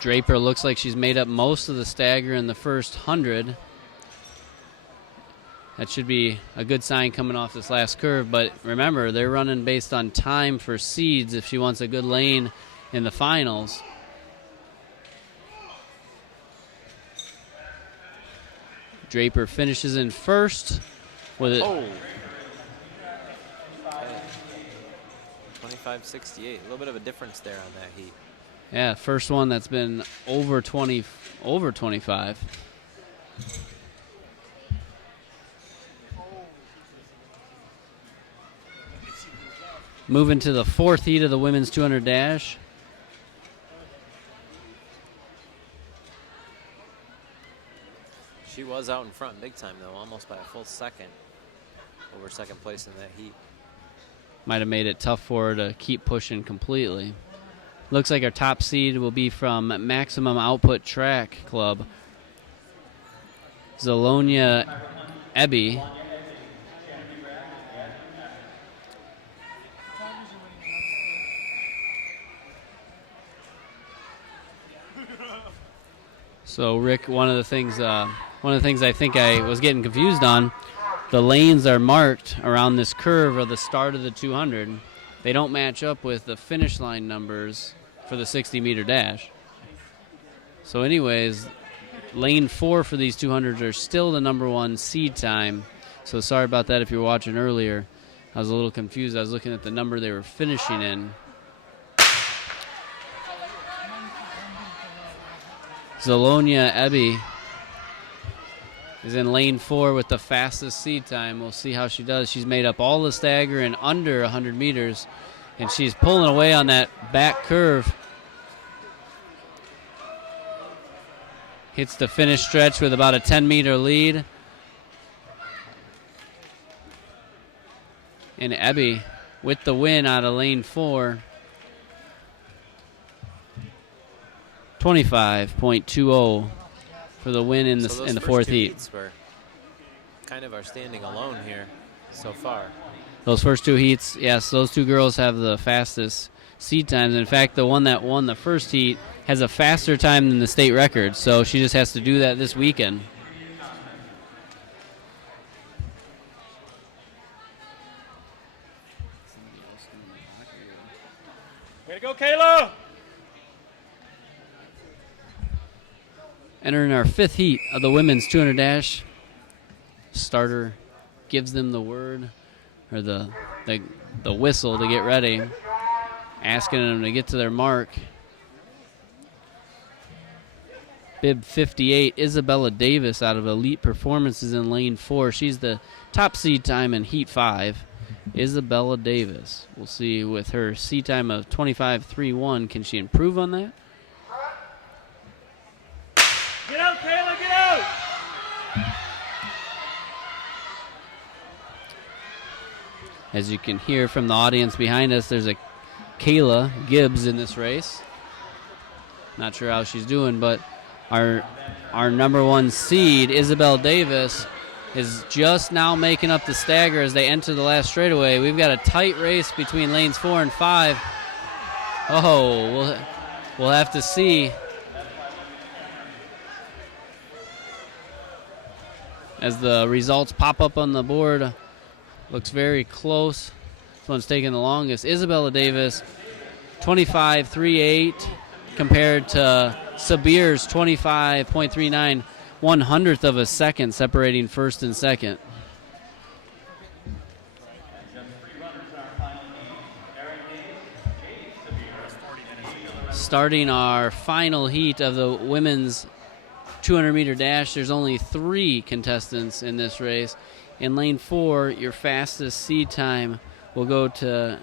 Draper looks like she's made up most of the stagger in the first 100. That should be a good sign coming off this last curve, but remember, they're running based on time for seeds if she wants a good lane in the finals. Draper finishes in first with it. Oh. 25.68. A little bit of a difference there on that heat. Yeah, first one that's been over 25. Moving to the fourth heat of the women's 200 dash. She was out in front big time, though, almost by a full second over second place in that heat. Might have made it tough for her to keep pushing completely. Looks like our top seed will be from Maximum Output Track Club, Zalonia Ebby. So Rick, one of the things I think I was getting confused on, the lanes are marked around this curve of the start of the 200. They don't match up with the finish line numbers for the 60-meter dash. So anyways, lane 4 for these 200s are still the number 1 seed time. So sorry about that if you were watching earlier. I was a little confused. I was looking at the number they were finishing in. Zalonia Ebby is in lane 4 with the fastest seed time. We'll see how she does. She's made up all the stagger in under 100 meters, and she's pulling away on that back curve. Hits the finish stretch with about a 10-meter lead. And Ebby with the win out of lane 4. 25.20 for the win in the fourth heat. Were kind of are standing alone here so far. Those first 2 heats, yes, those 2 girls have the fastest seed times. In fact, the one that won the first heat has a faster time than the state record, so she just has to do that this weekend. Way to go, Kayla! Entering our 5th heat of the women's 200 dash. Starter gives them the word, or the whistle to get ready, asking them to get to their mark. Bib 58, Isabella Davis out of Elite Performances in lane 4. She's the top seed time in heat 5. Isabella Davis. We'll see with her seed time of 25.31. Can she improve on that? Get out, Kayla, get out! As you can hear from the audience behind us, there's a Kayla Gibbs in this race. Not sure how she's doing, but our number 1 seed, Isabel Davis, is just now making up the stagger as they enter the last straightaway. We've got a tight race between lanes 4 and 5. Oh, we'll have to see. As the results pop up on the board, looks very close. This one's taking the longest. Isabella Davis, 25.38 compared to Sabir's 25.39, 1/100th of a second separating first and second. Starting our final heat of the women's 200-meter dash, there's only 3 contestants in this race. In lane 4, your fastest seed time will go to,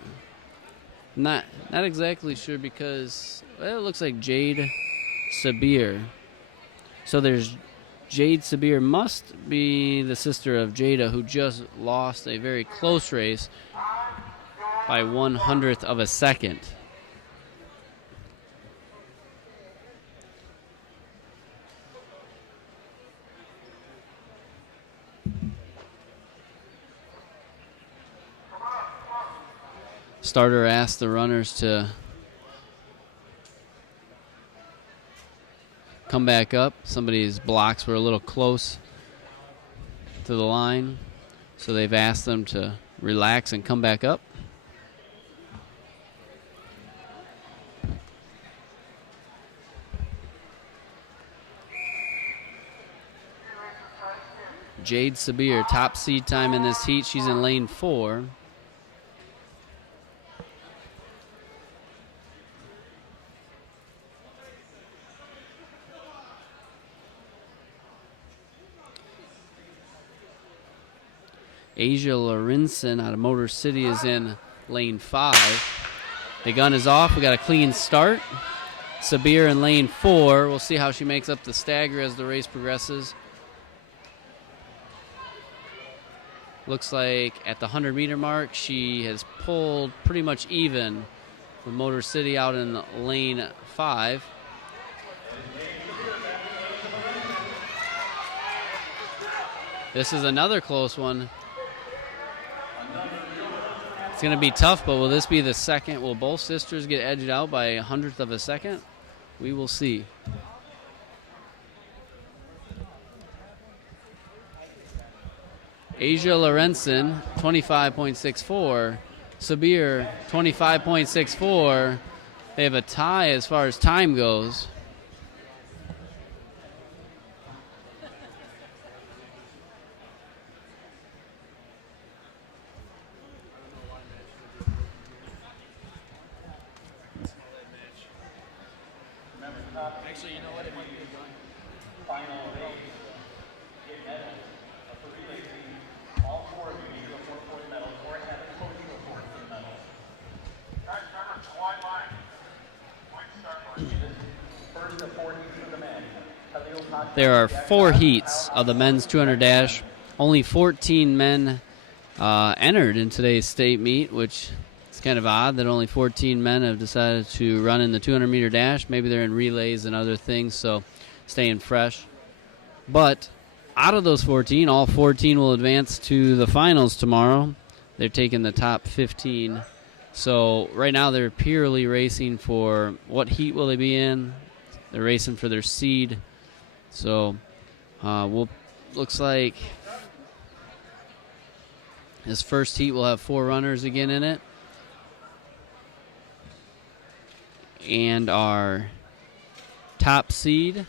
not exactly sure because, well, it looks like Jade Sabir. So there's Jade Sabir, must be the sister of Jada, who just lost a very close race by 1/100th of a second. Starter asked the runners to come back up. Somebody's blocks were a little close to the line, so they've asked them to relax and come back up. Jade Sabir, top seed time in this heat. She's in lane 4. Asia Lorenzen out of Motor City is in lane 5. The gun is off. We got a clean start. Sabir in lane 4. We'll see how she makes up the stagger as the race progresses. Looks like at the 100-meter mark, she has pulled pretty much even with Motor City out in lane 5. This is another close one. It's going to be tough, but will this be the second? Will both sisters get edged out by a 100th of a second? We will see. Asia Lorenzen, 25.64. Sabir, 25.64. They have a tie as far as time goes. Actually, you know what? It might be a gun. There are 4 heats of the men's 200 dash. Only 14 men entered in today's state meet, which is kind of odd that only 14 men have decided to run in the 200-meter dash. Maybe they're in relays and other things, so staying fresh. But out of those 14, all 14 will advance to the finals tomorrow. They're taking the top 15. So right now they're purely racing for what heat will they be in. They're racing for their seed. So looks like this first heat will have 4 runners again in it. And our top seed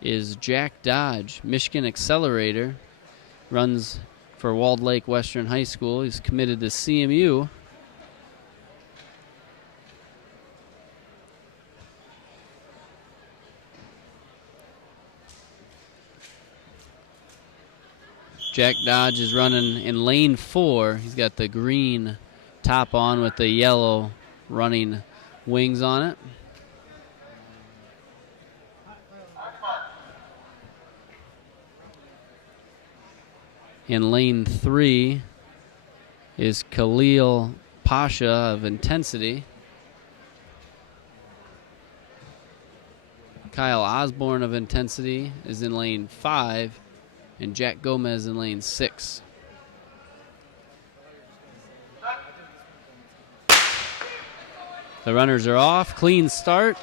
is Jack Dodge, Michigan Accelerator. Runs for Walled Lake Western High School. He's committed to CMU. Jack Dodge is running in lane 4. He's got the green top on with the yellow running wings on it. In lane 3 is Khalil Pasha of Intensity. Kyle Osborne of Intensity is in lane 5. And Jack Gomez in lane 6. The runners are off. Clean start.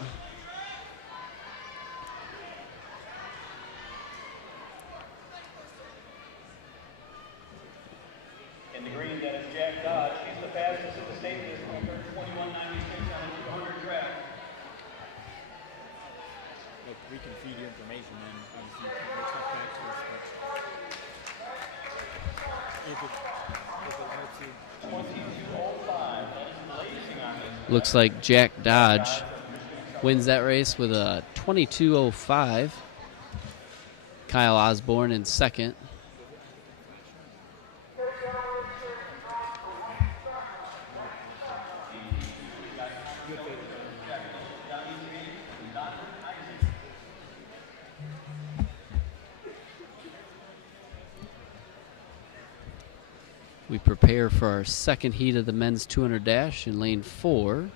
In the green, that is Jack Dodge. He's the fastest in the state of this record, 21.96 on the 200 track. Look, we can feed you information and you feed more stuff back to us, but if it helps you. 22.05. That is blazing on this. Looks like Jack Dodge wins that race with a 22.05. Kyle Osborne in second. We prepare for our second heat of the men's 200 dash in lane 4.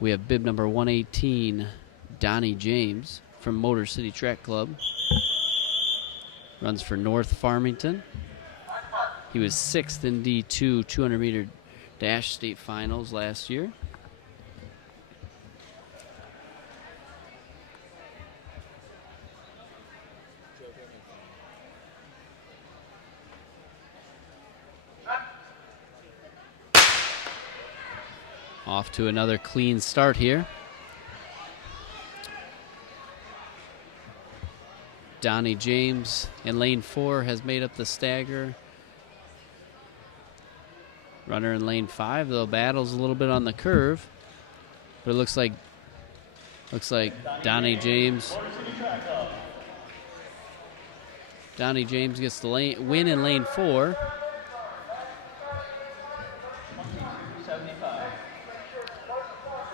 We have bib number 118, Donnie James from Motor City Track Club. Runs for North Farmington. He was 6th in D2 200-meter dash state finals last year. Off to another clean start here. Donnie James in lane 4 has made up the stagger. Runner in lane 5, though, battles a little bit on the curve. But it looks like Donnie James gets the win in lane 4.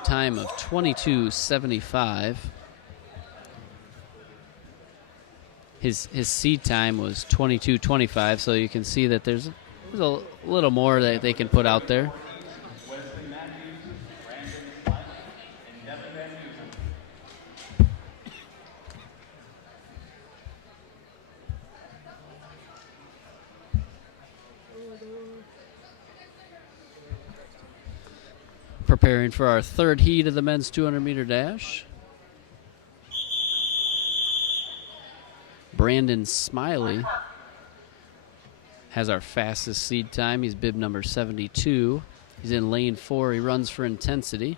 Time of 22.75. his seed time was 22:25, so you can see that there's a little more that they can put out there. Preparing for our third heat of the men's 200-meter dash. Brandon Smiley has our fastest seed time. He's bib number 72. He's in lane 4. He runs for intensity.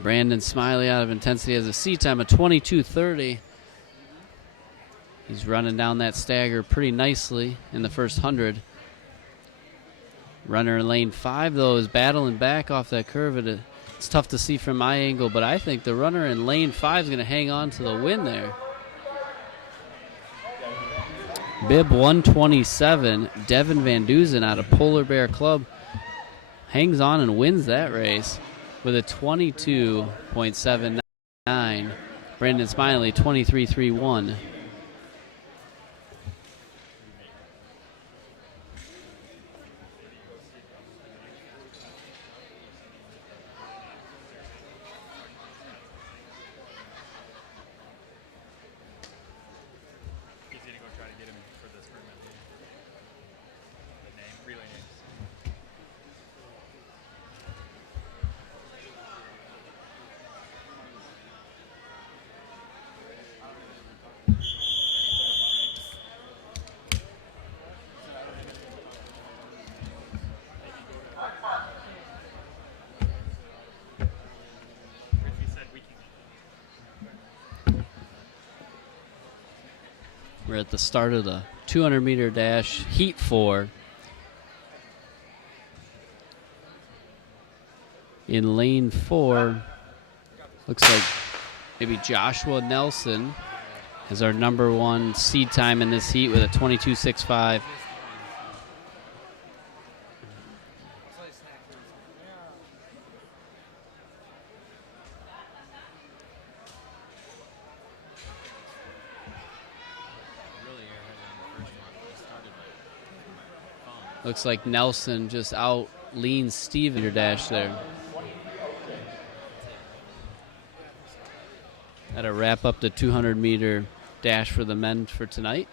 Brandon Smiley out of intensity has a seed time of 22:30. He's running down that stagger pretty nicely in the first 100. Runner in lane 5, though, is battling back off that curve. It's tough to see from my angle, but I think the runner in lane 5 is going to hang on to the win there. Bib 127, Devin Van Duzen out of Polar Bear Club hangs on and wins that race with a 22.79. Brandon Smiley, 23.31. Easy to go try to get him for the sprint medley. The name, relay names. If he said we can. We're at the start of the 200-meter dash, heat 4. In lane 4, looks like maybe Joshua Nelson is our number 1 seed time in this heat with a 22.65. Looks like Nelson just out leans Steve in your dash there. That'll wrap up the 200-meter dash for the men for tonight.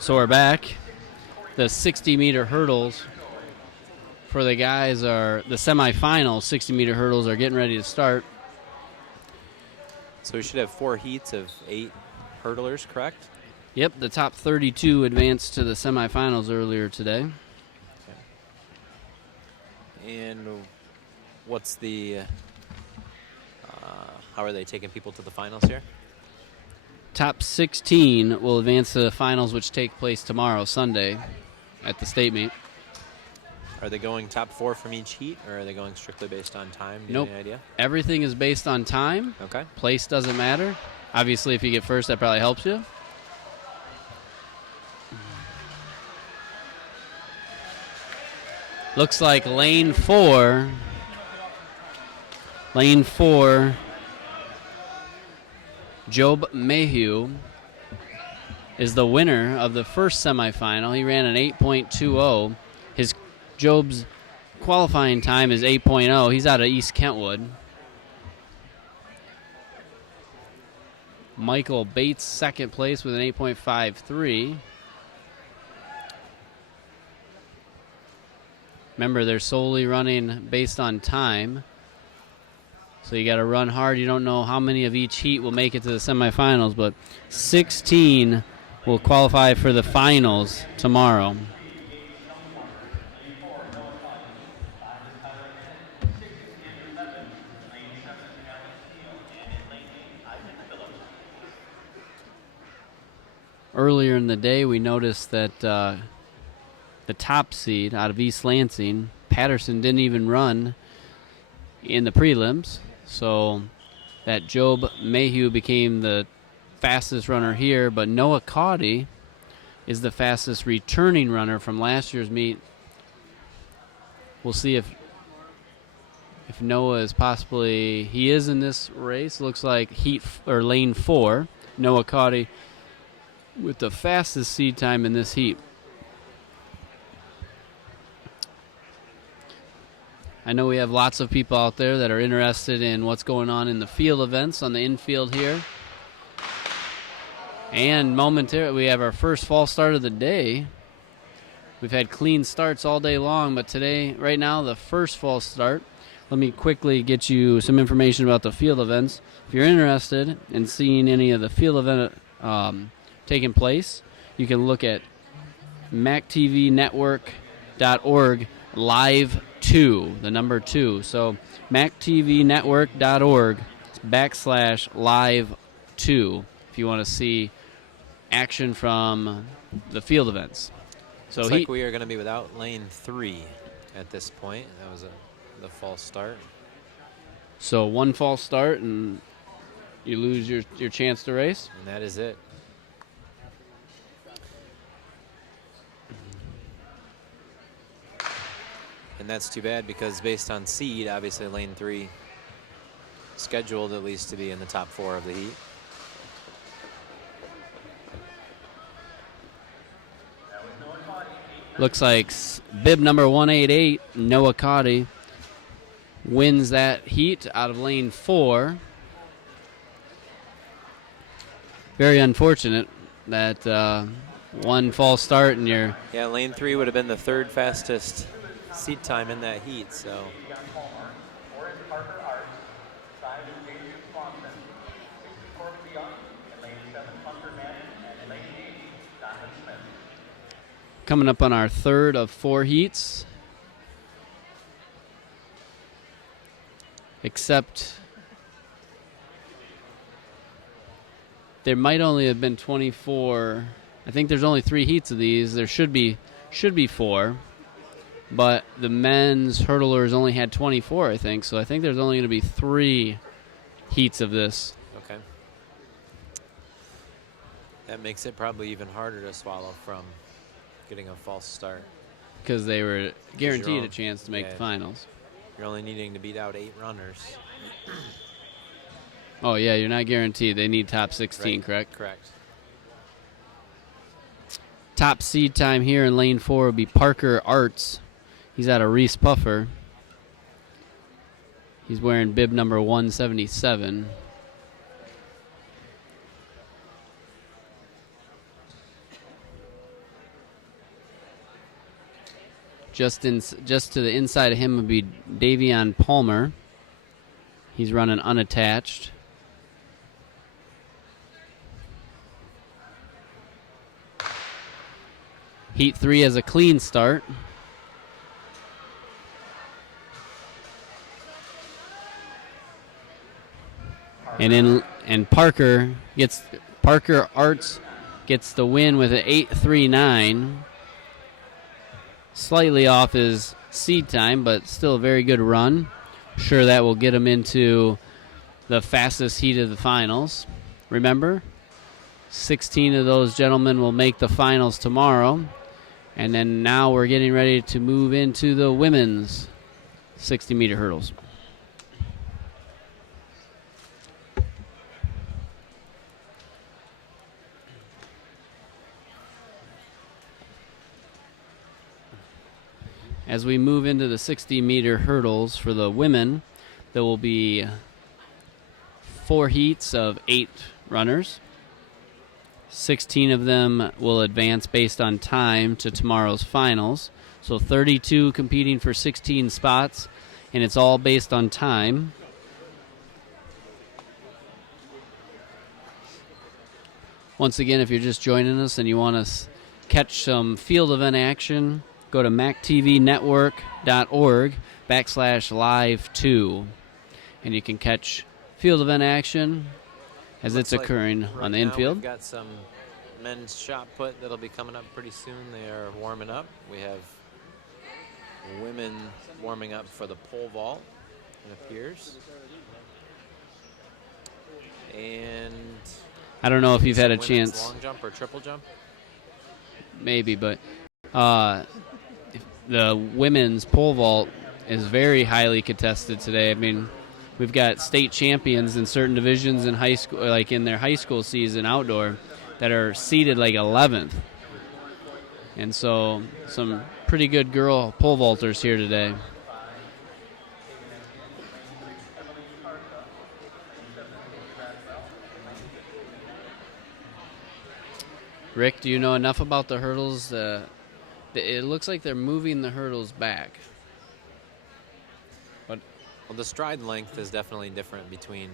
So we're back. The 60-meter hurdles for the guys are the semifinals. 60-meter hurdles are getting ready to start. So we should have 4 heats of 8 hurdlers, correct? Yep, the top 32 advanced to the semifinals earlier today. And what's the how are they taking people to the finals here? Top 16 will advance to the finals, which take place tomorrow, Sunday, at the state meet. Are they going top 4 from each heat, or are they going strictly based on time? Do you Nope. have any idea? Everything is based on time. Okay. Place doesn't matter. Obviously, if you get first, that probably helps you. Looks like lane 4, Job Mayhew is the winner of the first semifinal. He ran an 8.20. Job's qualifying time is 8.0. He's out of East Kentwood. Michael Bates, second place with an 8.53. Remember, they're solely running based on time. So you got to run hard. You don't know how many of each heat will make it to the semifinals, but 16 will qualify for the finals tomorrow. Earlier in the day, we noticed that the top seed out of East Lansing, Patterson, didn't even run in the prelims. So that Job Mayhew became the fastest runner here, but Noah Caudy is the fastest returning runner from last year's meet. We'll see if Noah is possibly, he is in this race. Looks like lane 4, Noah Caudy with the fastest seed time in this heat. I know we have lots of people out there that are interested in what's going on in the field events on the infield here. And momentarily, we have our first false start of the day. We've had clean starts all day long, but today, right now, the first false start. Let me quickly get you some information about the field events. If you're interested in seeing any of the field event taking place, you can look at mactvnetwork.org live 2, the number 2. So mactvnetwork.org/live 2 if you want to see action from the field events. So Looks like we are going to be without lane 3 at this point. That was the false start. So one false start and you lose your chance to race. And that is it. And that's too bad because based on seed, obviously lane 3 scheduled at least to be in the top 4 of the heat. Looks like bib number 188, Noah Caudy, wins that heat out of lane 4. Very unfortunate that one false start and you're... Yeah, lane 3 would have been the 3rd fastest seat time in that heat, so... Coming up on our 3rd of 4 heats. Except there might only have been 24. I think there's only 3 heats of these. There should be 4. But the men's hurdlers only had 24, I think. So I think there's only going to be 3 heats of this. Okay. That makes it probably even harder to swallow from getting a false start. Because they were guaranteed a chance to make the finals. You're only needing to beat out 8 runners. Oh, yeah, you're not guaranteed. They need top 16, Right. correct? Correct. Top seed time here in lane 4 would be Parker Arts. He's out of Reese Puffer. He's wearing bib number 177. Just to the inside of him would be Davion Palmer. He's running unattached. Heat 3 has a clean start. And Parker Arts gets the win with an 8.39. Slightly off his seed time, but still a very good run. Sure, that will get him into the fastest heat of the finals. Remember, 16 of those gentlemen will make the finals tomorrow. And then now we're getting ready to move into the women's 60-meter hurdles. As we move into the 60-meter hurdles for the women, there will be 4 heats of 8 runners. 16 of them will advance based on time to tomorrow's finals. So 32 competing for 16 spots, and it's all based on time. Once again, if you're just joining us and you want to catch some field event action, go to mactvnetwork.org/live2, and you can catch field event action as it's occurring on the infield. We've got some men's shot put that'll be coming up pretty soon. They are warming up. We have women warming up for the pole vault, it appears. And I don't know if you've had a chance. Long jump or triple jump? Maybe, but the women's pole vault is very highly contested today. I mean, we've got state champions in certain divisions in high school, like in their high school season outdoor, that are seeded like 11th. And so some pretty good girl pole vaulters here today. Rick, do you know enough about the hurdles? It looks like they're moving the hurdles back. Well, the stride length is definitely different between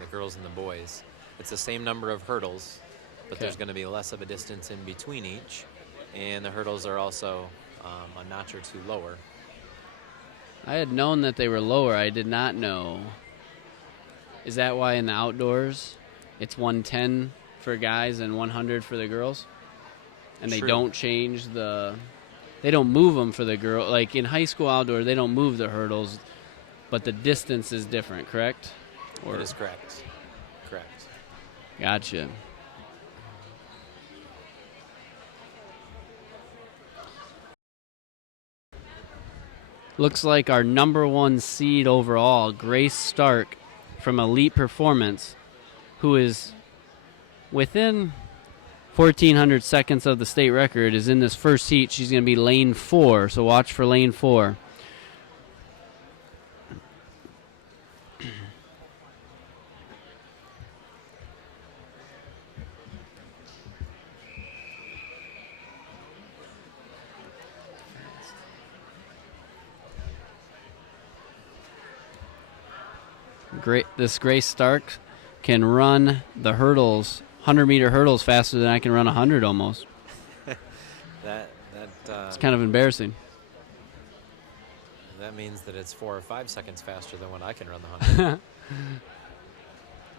the girls and the boys. It's the same number of hurdles, but there's going to be less of a distance in between each, and the hurdles are also a notch or two lower. I had known that they were lower. I did not know. Is that why in the outdoors it's 110 for guys and 100 for the girls? And they don't change they don't move them for the girl. Like in high school outdoor, they don't move the hurdles, but the distance is different, correct? That is correct. Correct. Gotcha. Looks like our number 1 seed overall, Grace Stark from Elite Performance, who is within 1,400 seconds of the state record, is in this first heat. She's going to be lane 4, so watch for lane 4. This Grace Stark can run the hurdles, 100-meter hurdles, faster than I can run 100 almost. It's kind of embarrassing. That means that it's 4 or 5 seconds faster than when I can run the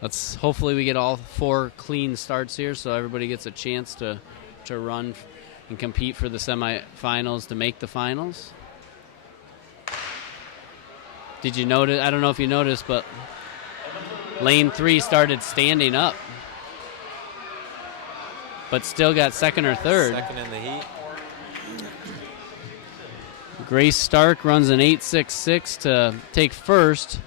100. Hopefully we get all 4 clean starts here, so everybody gets a chance to run and compete for the semifinals to make the finals. Did you notice? I don't know if you noticed, but lane 3 started standing up, but still got second or third. Second in the heat. Grace Stark runs an 8.66 to take first.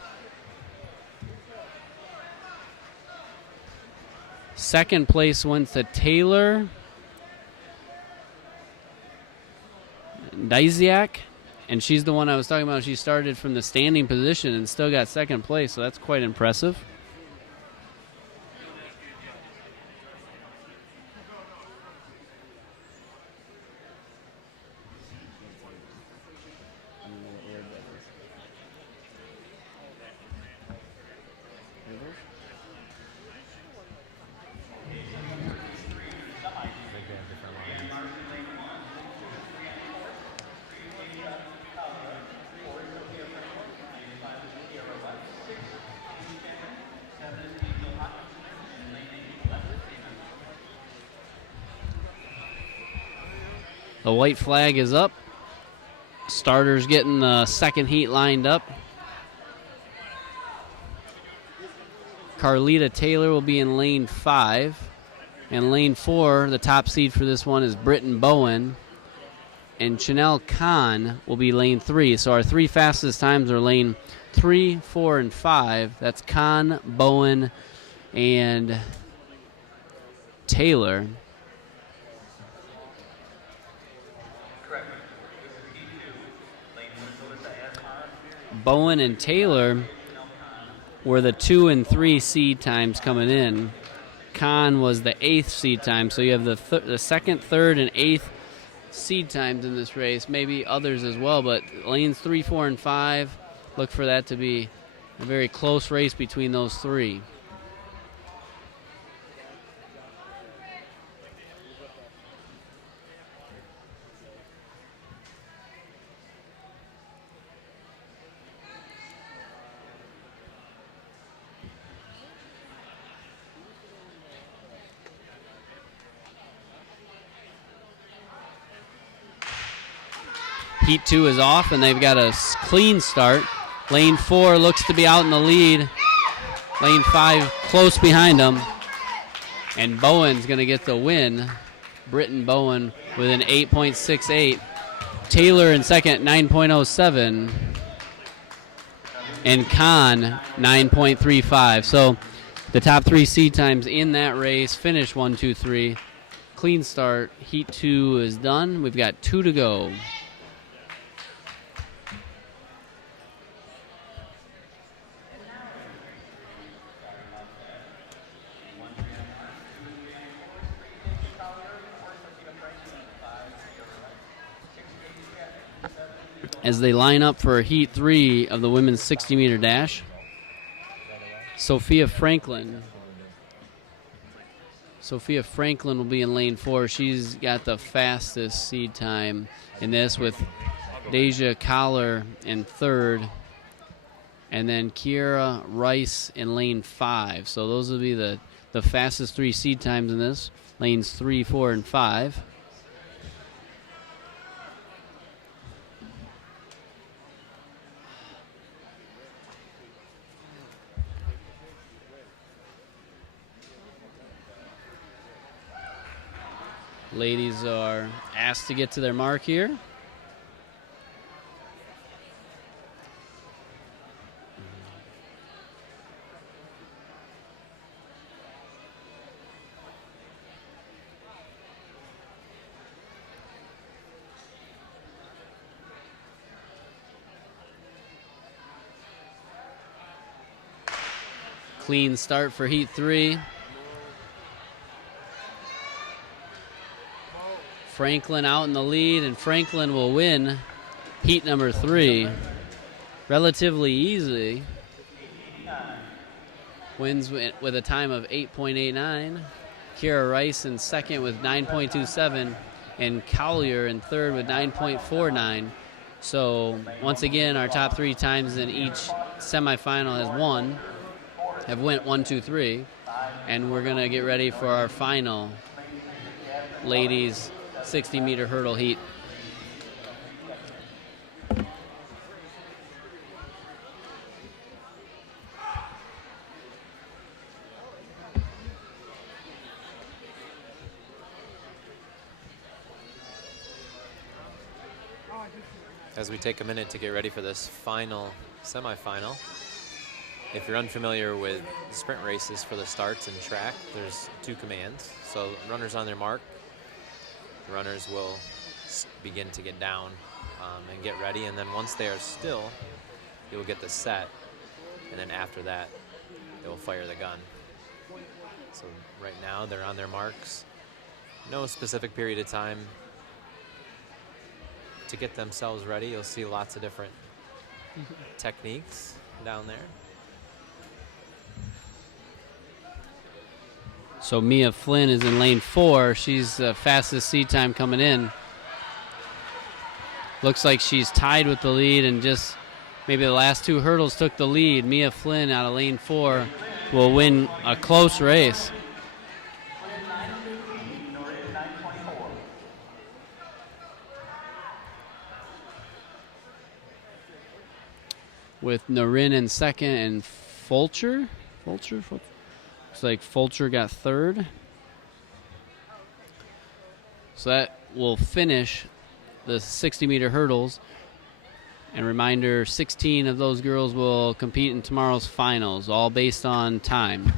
Second place went to Taylor Dyziak, and she's the one I was talking about. She started from the standing position and still got second place, so that's quite impressive. The white flag is up. Starters getting the second heat lined up. Carlita Taylor will be in lane 5. And lane 4, the top seed for this one is Britton Bowen. And Chanel Khan will be lane 3. So our 3 fastest times are lane 3, 4, and 5. That's Khan, Bowen, and Taylor. Bowen and Taylor were the 2 and 3 seed times coming in. Khan was the 8th seed time, so you have the 2nd, 3rd, and 8th seed times in this race, maybe others as well, but lanes 3, 4, and 5, look for that to be a very close race between those 3. Heat 2 is off, and they've got a clean start. Lane 4 looks to be out in the lead. Lane 5 close behind them. And Bowen's going to get the win. Britton Bowen with an 8.68. Taylor in second, 9.07. And Khan, 9.35. So the top 3 seed times in that race finish 1, 2, 3. Clean start. Heat 2 is done. We've got 2 to go. As they line up for Heat 3 of the women's 60-meter dash. Sophia Franklin will be in lane 4. She's got the fastest seed time in this, with Deja Collar in 3rd. And then Kiera Rice in lane 5. So those will be the fastest 3 seed times in this. Lanes 3, 4, and 5. Ladies are asked to get to their mark here. Clean start for Heat 3. Franklin out in the lead, and Franklin will win Heat number 3 relatively easily. Wins with a time of 8.89. Kiera Rice in second with 9.27, and Collier in third with 9.49. So once again, our top 3 times in each semifinal have went 1, 2, 3, and we're gonna get ready for our final ladies 60-meter hurdle heat. As we take a minute to get ready for this final semifinal, if you're unfamiliar with sprint races for the starts and track, there's 2 commands. So runners on their mark, the runners will begin to get down and get ready, and then once they are still, you'll get the set, and then after that, they'll fire the gun. So right now, they're on their marks. No specific period of time to get themselves ready. You'll see lots of different techniques down there. So Mia Flynn is in lane 4. She's the fastest seed time coming in. Looks like she's tied with the lead, and just maybe the last 2 hurdles took the lead. Mia Flynn out of lane 4 will win a close race. with Narin in second and Fulcher. Looks like Fulcher got third. So that will finish the 60-meter hurdles. And reminder, 16 of those girls will compete in tomorrow's finals, all based on time.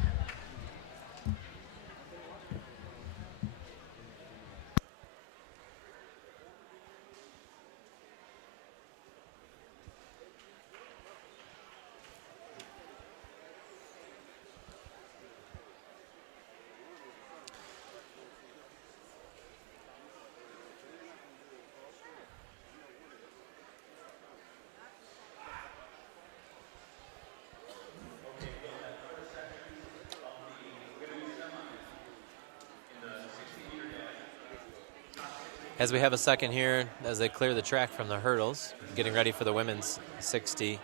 As we have a second here, as they clear the track from the hurdles, getting ready for the women's 60.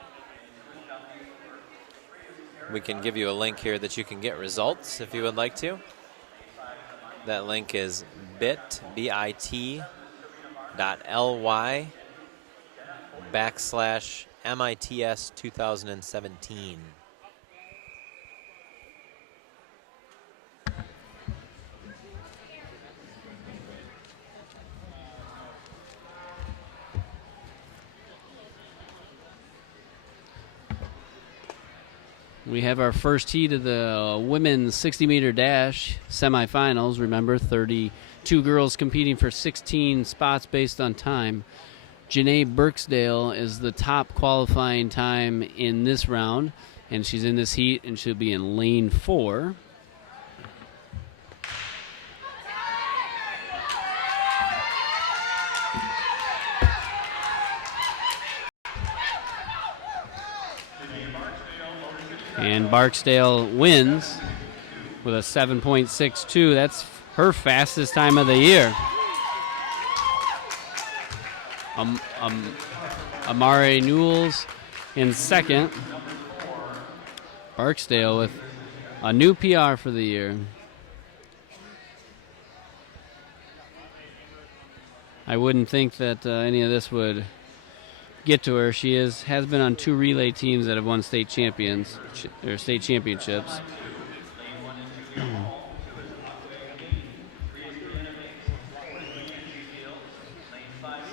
We can give you a link here that you can get results if you would like to. That link is bit.ly/MITS 2017. We have our first heat of the women's 60-meter dash semifinals. Remember, 32 girls competing for 16 spots based on time. Janae Birksdale is the top qualifying time in this round, and she's in this heat, and she'll be in lane 4. And Barksdale wins with a 7.62. That's her fastest time of the year. Amari Newells in second. Barksdale with a new PR for the year. I wouldn't think that any of this would get to her. She has been on 2 relay teams that have won state championships.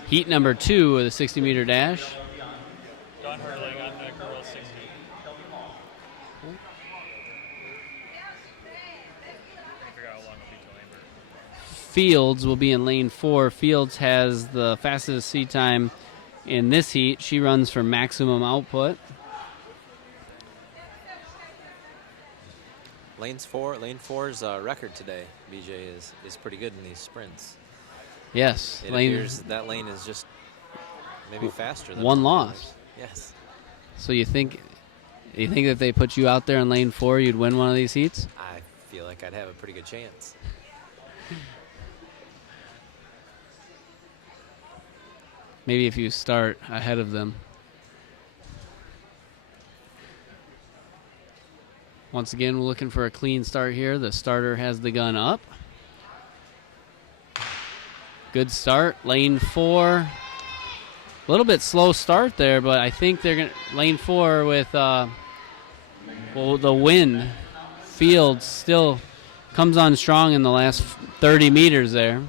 Heat number 2 of the 60-meter dash. Dawn Hurling on the girls 60. Trying to figure out how long it'll be till Amber. Fields will be in lane 4. Fields has the fastest seat time in this heat. She runs for maximum output. Lane 4's record today, BJ, is pretty good in these sprints. Yes. It appears that lane is just maybe faster than one loss. Yes. So you think if they put you out there in lane 4, you'd win one of these heats? I feel like I'd have a pretty good chance. Maybe if you start ahead of them. Once again, we're looking for a clean start here. The starter has the gun up. Good start. Lane 4. A little bit slow start there, but I think they're going to lane 4 with the wind. Fields still comes on strong in the last 30 meters there.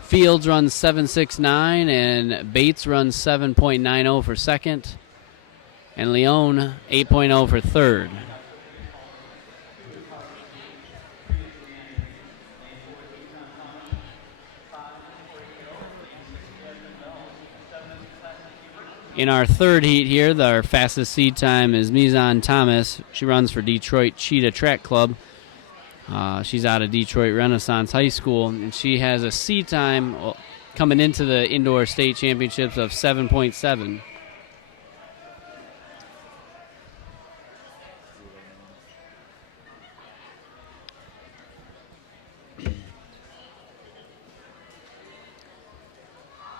Fields runs 7.69 and Bates runs 7.90 for second, and Leone 8.0 for third. In our third heat here, our fastest seed time is Mizan Thomas. She runs for Detroit Cheetah Track Club. She's out of Detroit Renaissance High School, and she has a seed time coming into the indoor state championships of 7.7.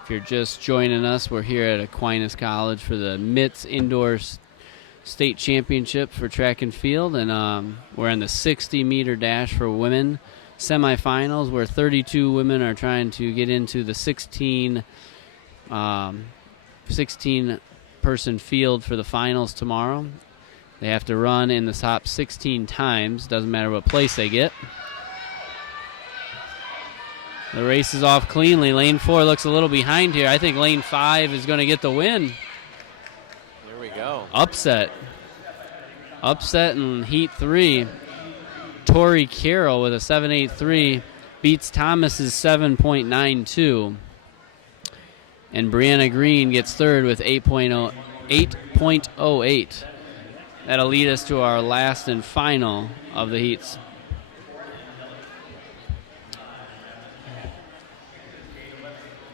If you're just joining us, we're here at Aquinas College for the MITS Indoor State Championship for track and field, and we're in the 60-meter dash for women semifinals, where 32 women are trying to get into the 16 16-person field for the finals tomorrow. They have to run in the top 16 times. Doesn't matter what place they get. The race is off cleanly. Lane 4 looks a little behind here. I think lane 5 is going to get the win. There we go. Upset in heat 3. Tori Carroll with a 7.83 beats Thomas's 7.92. And Brianna Green gets third with 8.08. That'll lead us to our last and final of the heats.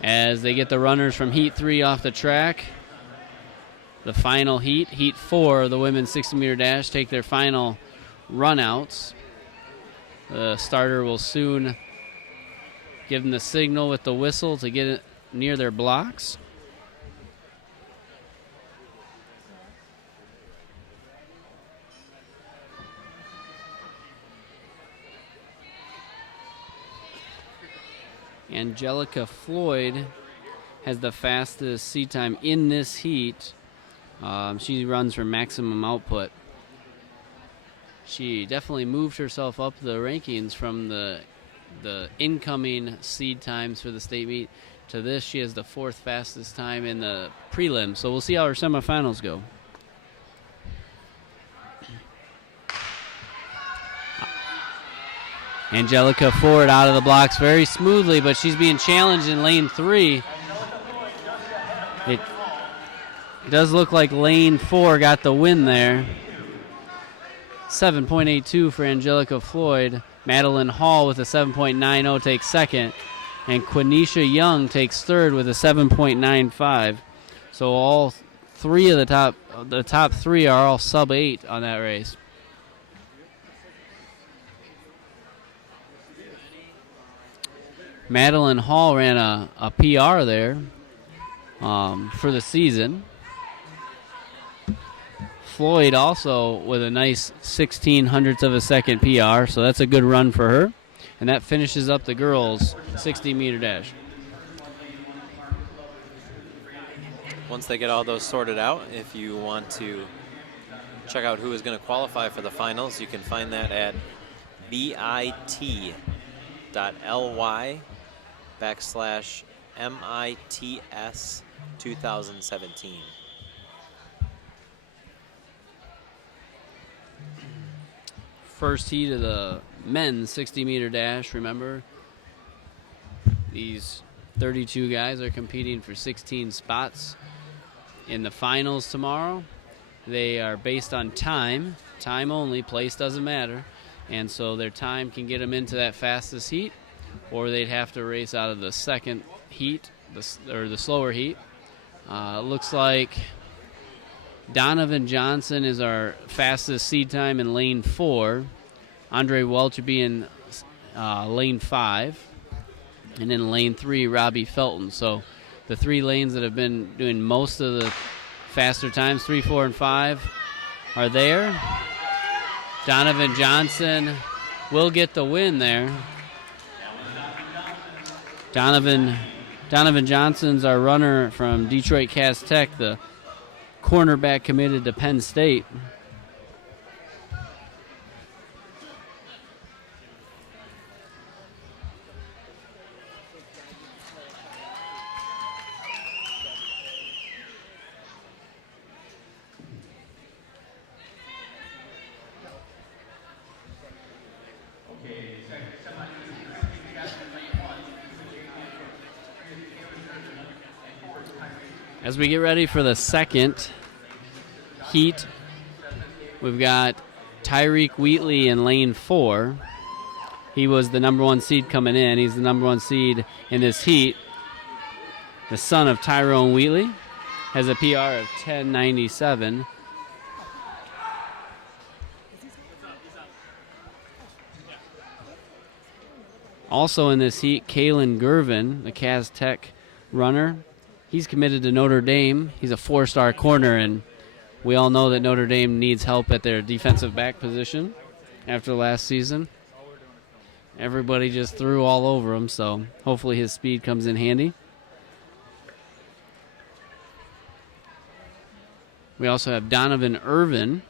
As they get the runners from heat 3 off the track, the final heat, heat 4, the women's 60-meter dash, take their final runouts. The starter will soon give them the signal with the whistle to get it near their blocks. Angelica Floyd has the fastest seat time in this heat. She runs for maximum output. She definitely moved herself up the rankings from the incoming seed times for the state meet to this. She has the 4th fastest time in the prelims. So we'll see how her semifinals go. Angelica Ford out of the blocks very smoothly, but she's being challenged in lane 3. It does look like lane 4 got the win there. 7.82 for Angelica Floyd. Madeline Hall with a 7.90 takes second. And Quenisha Young takes third with a 7.95. So all three of the top 3 are all sub 8 on that race. Madeline Hall ran a PR there for the season. Floyd also with a nice 1600ths of a second PR, so that's a good run for her. And that finishes up the girls' 60-meter dash. Once they get all those sorted out, if you want to check out who is going to qualify for the finals, you can find that at bit.ly/MITS 2017. First heat of the men's 60-meter dash. Remember, these 32 guys are competing for 16 spots in the finals tomorrow. They are based on time only, place doesn't matter, and so their time can get them into that fastest heat, or they'd have to race out of the second heat, or the slower heat. Looks like Donovan Johnson is our fastest seed time in lane 4. Andre Welch would be in lane 5. And in lane 3, Robbie Felton. So the 3 lanes that have been doing most of the faster times, 3, 4, and 5, are there. Donovan Johnson will get the win there. Donovan Johnson's our runner from Detroit Cass Tech, the cornerback committed to Penn State. As we get ready for the second heat, we've got Tyreek Wheatley in lane 4. He was the number 1 seed coming in. He's the number 1 seed in this heat. The son of Tyrone Wheatley has a PR of 10.97. Also in this heat, Kalen Gervin, the Cass Tech runner. He's committed to Notre Dame. He's a 4-star corner, and we all know that Notre Dame needs help at their defensive back position after last season. Everybody just threw all over him, so hopefully his speed comes in handy. We also have Donovan Irvin,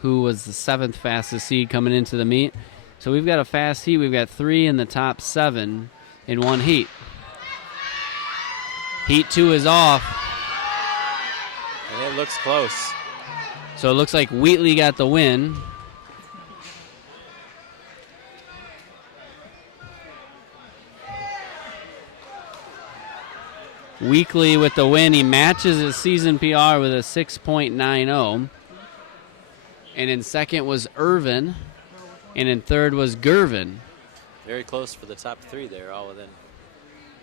who was the 7th fastest seed coming into the meet. So we've got a fast heat. We've got 3 in the top 7 in one heat. Heat 2 is off. And it looks close. So it looks like Wheatley got the win. Weekly with the win. He matches his season PR with a 6.90. And in second was Irvin. And in third was Gervin. Very close for the top 3 there, all within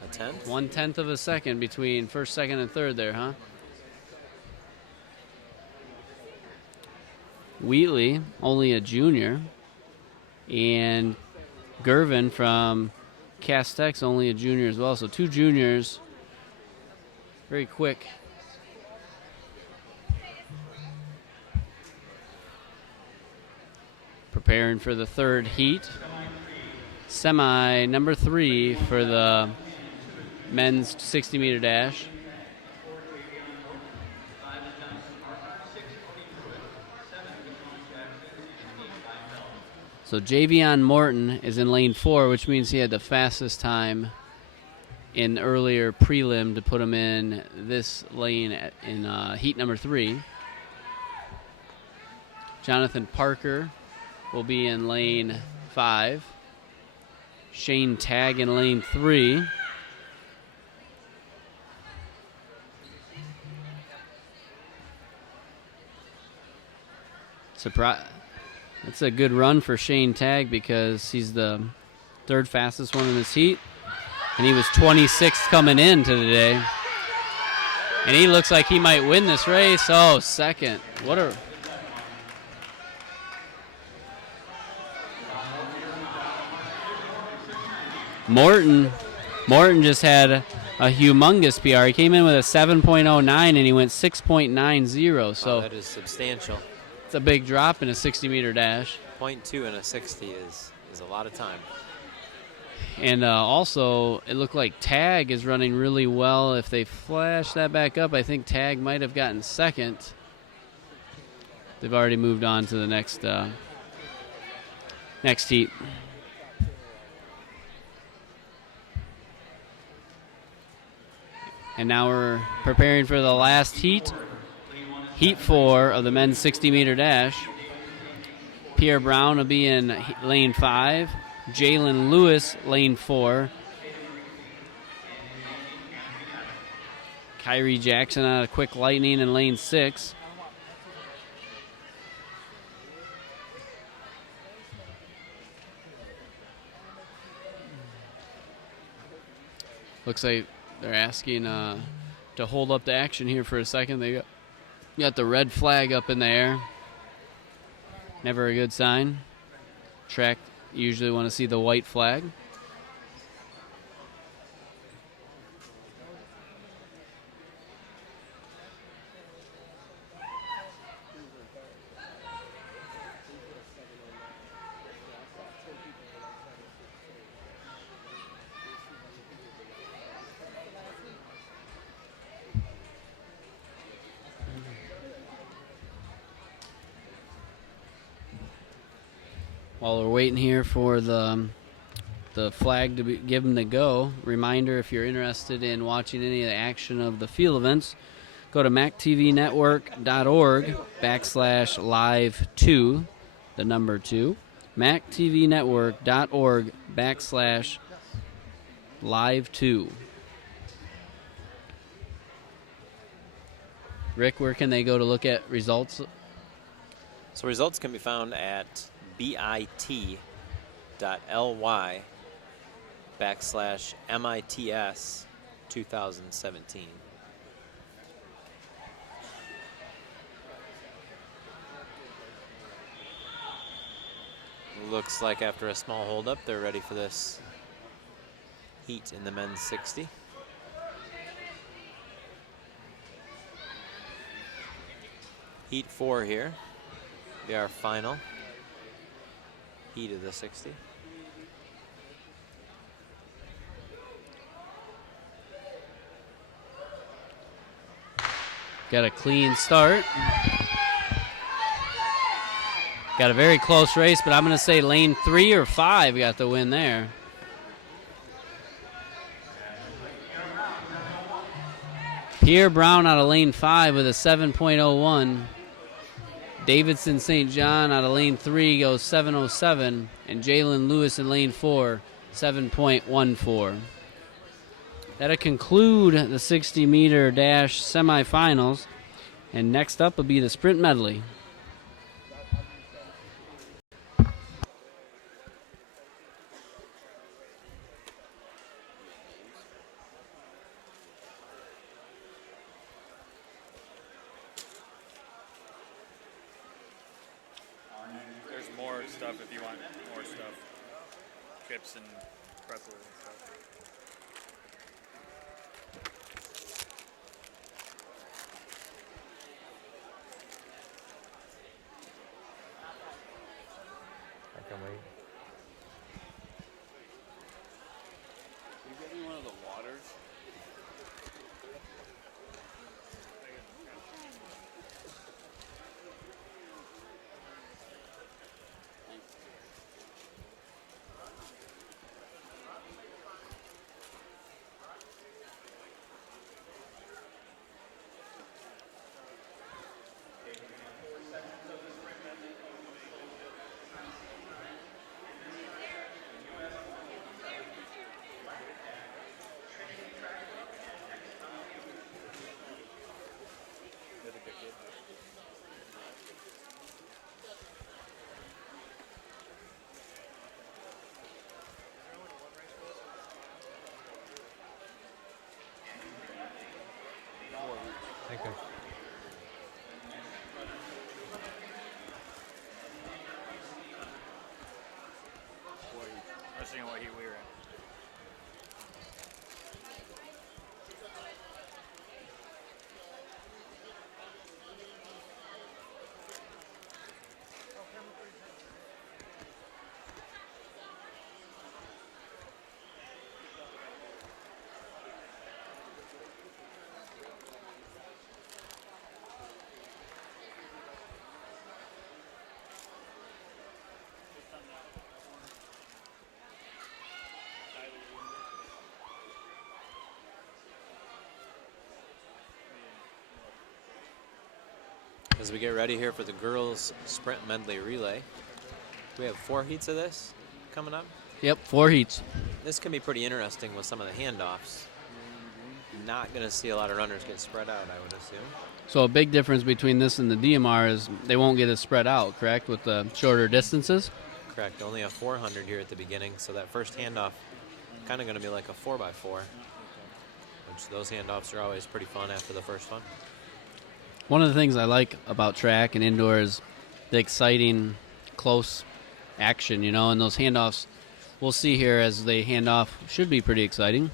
a tenth. 1/10 of a second between first, second, and third there, huh? Wheatley, only a junior. And Gervin from Castex, only a junior as well. So 2 juniors. Very quick. Preparing for the third heat. Semi number 3 for the men's 60-meter dash. So Javion Morton is in lane 4, which means he had the fastest time in earlier prelim to put him in this lane in heat number 3. Jonathan Parker will be in lane 5. Shane Tagg in lane 3. That's a good run for Shane Tagg because he's the 3rd fastest one in this heat. And he was 26th coming into today. And he looks like he might win this race. Oh, second. What a... Morton just had a humongous PR. He came in with a 7.09 and he went 6.90. So that is substantial. It's a big drop in a 60-meter dash. 0.2 in a 60 is a lot of time. And also, it looked like Tagg is running really well. If they flash that back up, I think Tagg might have gotten second. They've already moved on to the next heat. And now we're preparing for the last heat. Heat 4 of the men's 60-meter dash. Pierre Brown will be in lane 5. Jalen Lewis, lane 4. Kyrie Jackson out of Quick Lightning in lane 6. Looks like they're asking to hold up the action here for a second. They got the red flag up in the air. Never a good sign. Track usually want to see the white flag. While we're waiting here for the flag to be given the go, reminder, if you're interested in watching any of the action of the field events, go to mactvnetwork.org/live2, the number 2, mactvnetwork.org/live2. Rick, where can they go to look at results? So results can be found at bit.ly/MITS 2017. Looks like after a small holdup, they're ready for this heat in the men's 60. Heat 4 here. Be our final heat of the 60. Got a clean start. Got a very close race, but I'm going to say lane 3 or 5 got the win there. Pierre Brown out of lane 5 with a 7.01. Davidson St. John out of lane 3 goes 7.07. And Jalen Lewis in lane 4, 7.14. That'll conclude the 60-meter dash semifinals. And next up will be the sprint medley. There's more stuff if you want more stuff. Chips and pretzels and stuff. I can wait. Can you get me one of the waters? Thank you. I was seeing what heat we were in. As we get ready here for the girls sprint medley relay, we have 4 heats of this coming up. Yep, 4 heats. This can be pretty interesting with some of the handoffs. Not going to see a lot of runners get spread out, I would assume. So a big difference between this and the DMR is they won't get it spread out, correct, with the shorter distances? Correct. Only a 400 here at the beginning, so that first handoff kind of going to be like a 4x4, which those handoffs are always pretty fun after the first one. One of the things I like about track and indoor is the exciting, close action, you know, and those handoffs we'll see here as they hand off should be pretty exciting.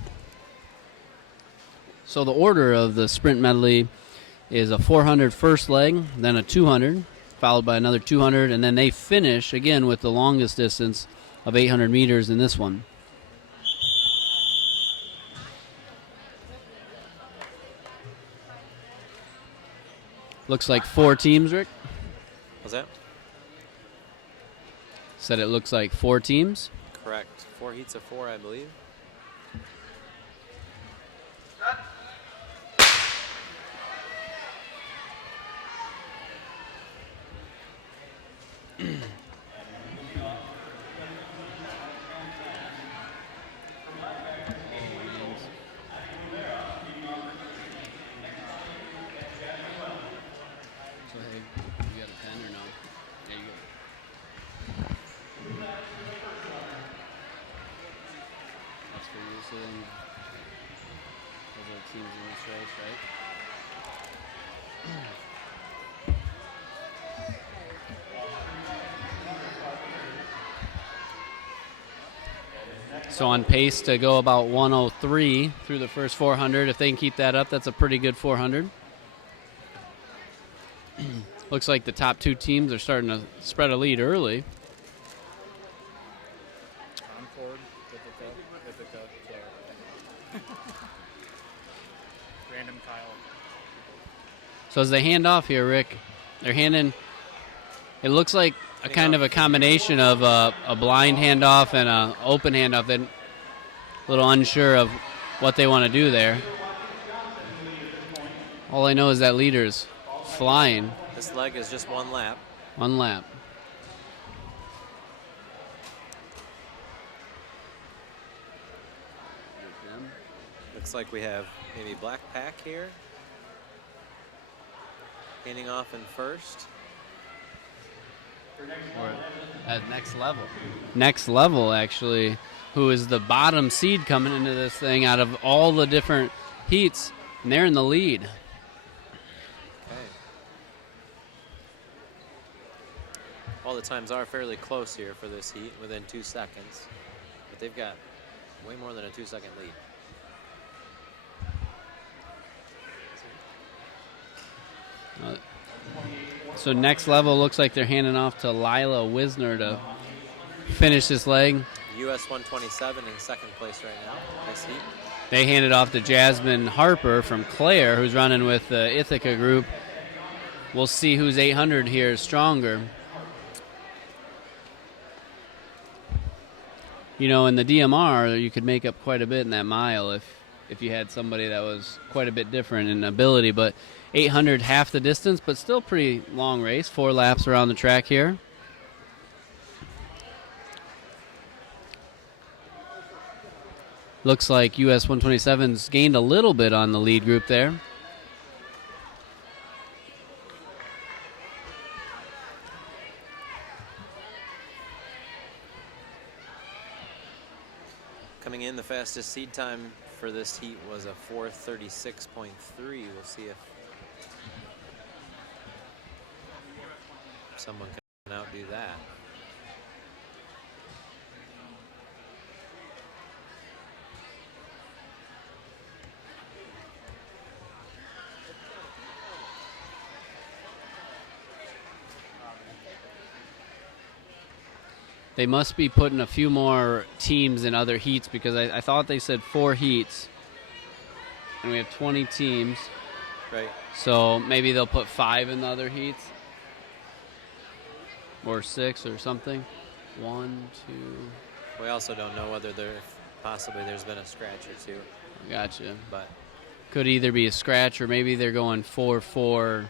So the order of the sprint medley is a 400 first leg, then a 200, followed by another 200, and then they finish again with the longest distance of 800 meters in this one. Looks like 4 teams, Rick. What's that? Said it looks like 4 teams. Correct. 4 heats of 4, I believe. So, hey, you got a pen or no? Yeah, you got it. That's for you, so then those are the teams in this race, right? So on pace to go about 103 through the first 400. If they can keep that up, that's a pretty good 400. Looks like the top 2 teams are starting to spread a lead early. Concord, Ithaca, so random Kyle. So as they hand off here, Rick, they're handing. It looks like a kind of a combination of a blind handoff and an open handoff. They're a little unsure of what they want to do there. All I know is that leader's flying. This leg is just one lap. One lap. Looks like we have maybe Black Pack here. Handing off in first. At next level. Next level, actually, who is the bottom seed coming into this thing out of all the different heats, and they're in the lead. Okay. All the times are fairly close here for this heat, within 2 seconds. But they've got way more than a 2-second lead. So next level looks like they're handing off to Lila Wisner to finish this leg. US 127 in second place right now. Nice heat. They handed off to Jasmine Harper from Claire, who's running with the Ithaca group. We'll see whose 800 here is stronger. You know, in the DMR, you could make up quite a bit in that mile if you had somebody that was quite a bit different in ability, but 800 half the distance, but still pretty long race. 4 laps around the track here. Looks like US 127's gained a little bit on the lead group there. Coming in, the fastest seed time for this heat was a 4:36.3. We'll see if someone can outdo that. They must be putting a few more teams in other heats because I thought they said 4 heats. And we have 20 teams. Right. So maybe they'll put 5 in the other heats. Or 6 or something. 1, 2. We also don't know whether possibly there's been a scratch or 2. Gotcha. But could either be a scratch or maybe they're going 4-4-6-6.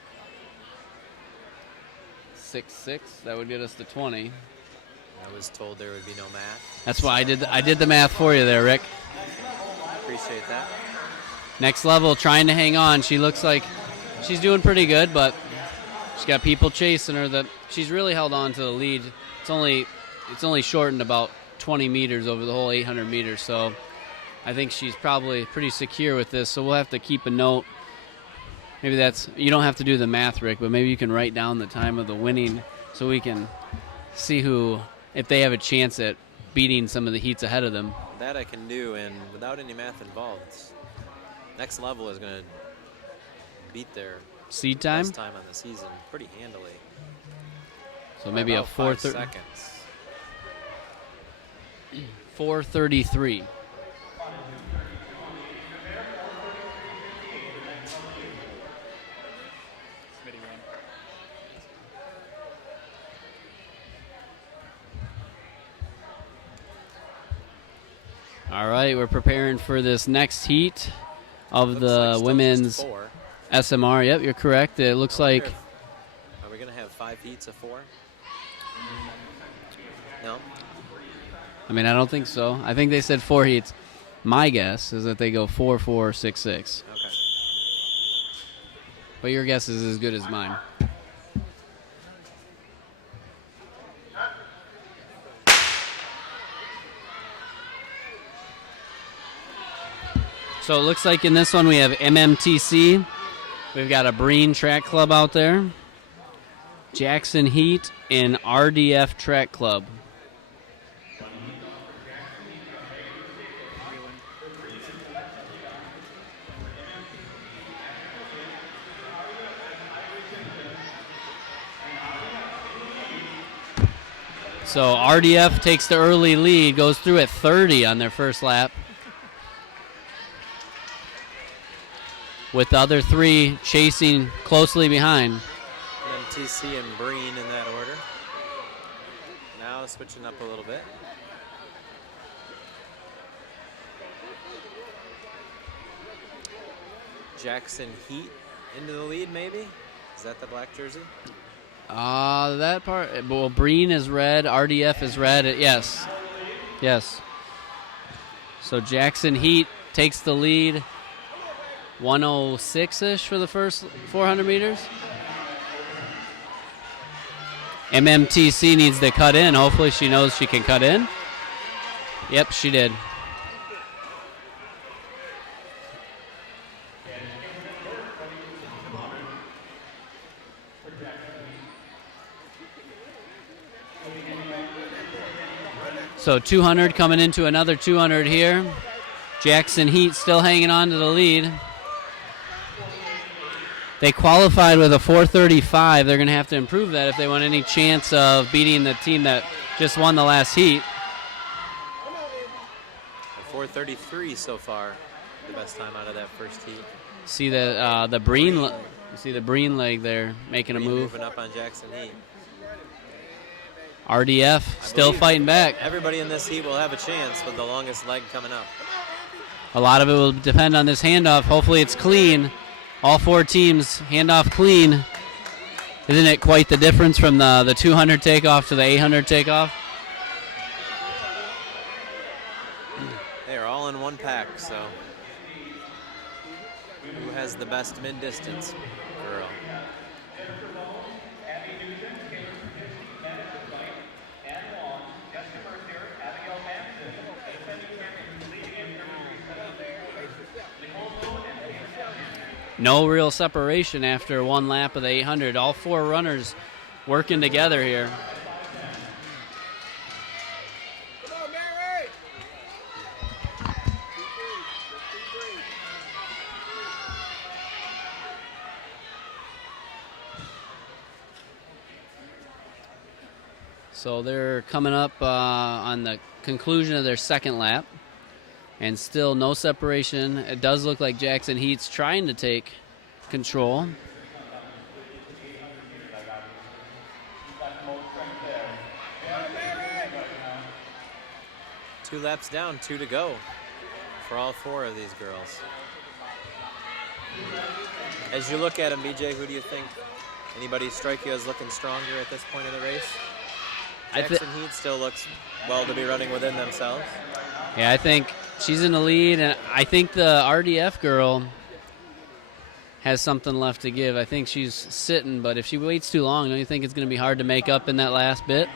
That would get us to 20. I was told there would be no math. That's why I did the math for you there, Rick. Appreciate that. Next level, trying to hang on. She looks like she's doing pretty good, but she's got people chasing her. She's really held on to the lead. It's only shortened about 20 meters over the whole 800 meters, so I think she's probably pretty secure with this. So we'll have to keep a note. Maybe you don't have to do the math, Rick, but maybe you can write down the time of the winning so we can see if they have a chance at beating some of the heats ahead of them. That I can do, and without any math involved. Next level is going to beat their seed time? best time on the season pretty handily. So maybe a 5 seconds. 4:33. All right, we're preparing for this next heat of Looks the like still women's just 4. SMR. Yep, you're correct. It looks like. Are we going to have 5 heats of 4? No? I mean, I don't think so. I think they said 4 heats. My guess is that they go 4-4-6-6. Okay. But your guess is as good as mine. So it looks like in this one we have MMTC. We've got a Breen Track Club out there. Jackson Heat and RDF Track Club. So RDF takes the early lead, goes through at 30 on their first lap. with the other three chasing closely behind. MTC and Breen in that order. Now switching up a little bit. Jackson Heat into the lead, maybe? Is that the black jersey? That part. Well, Breen is red. RDF is red. Yes. Yes. So Jackson Heat takes the lead. 106-ish for the first 400 meters. MMTC needs to cut in. Hopefully she knows she can cut in. Yep, she did. So 200 coming into another 200 here. Jackson Heat still hanging on to the lead. They qualified with a 4:35. They're going to have to improve that if they want any chance of beating the team that just won the last heat. 4:33 so far, the best time out of that first heat. See the Breen, you see the Breen leg there making a move. Moving up on Jackson Heat. RDF still fighting back. Everybody in this heat will have a chance with the longest leg coming up. A lot of it will depend on this handoff. Hopefully it's clean. All four teams handoff clean. Isn't it quite the difference from the 200 takeoff to the 800 takeoff? They are all in one pack, so who has the best mid-distance girl? No real separation after one lap of the 800. All four runners working together here. So they're coming up on the conclusion of their second lap. And still no separation. It does look like Jackson Heat's trying to take control. Two laps down, 2 to go for all four of these girls. As you look at them, BJ, who do you think? Anybody strike you as looking stronger at this point of the race? Jackson Heat still looks well to be running within themselves. Yeah, I think she's in the lead, and I think the RDF girl has something left to give. I think she's sitting, but if she waits too long, don't you think it's going to be hard to make up in that last bit?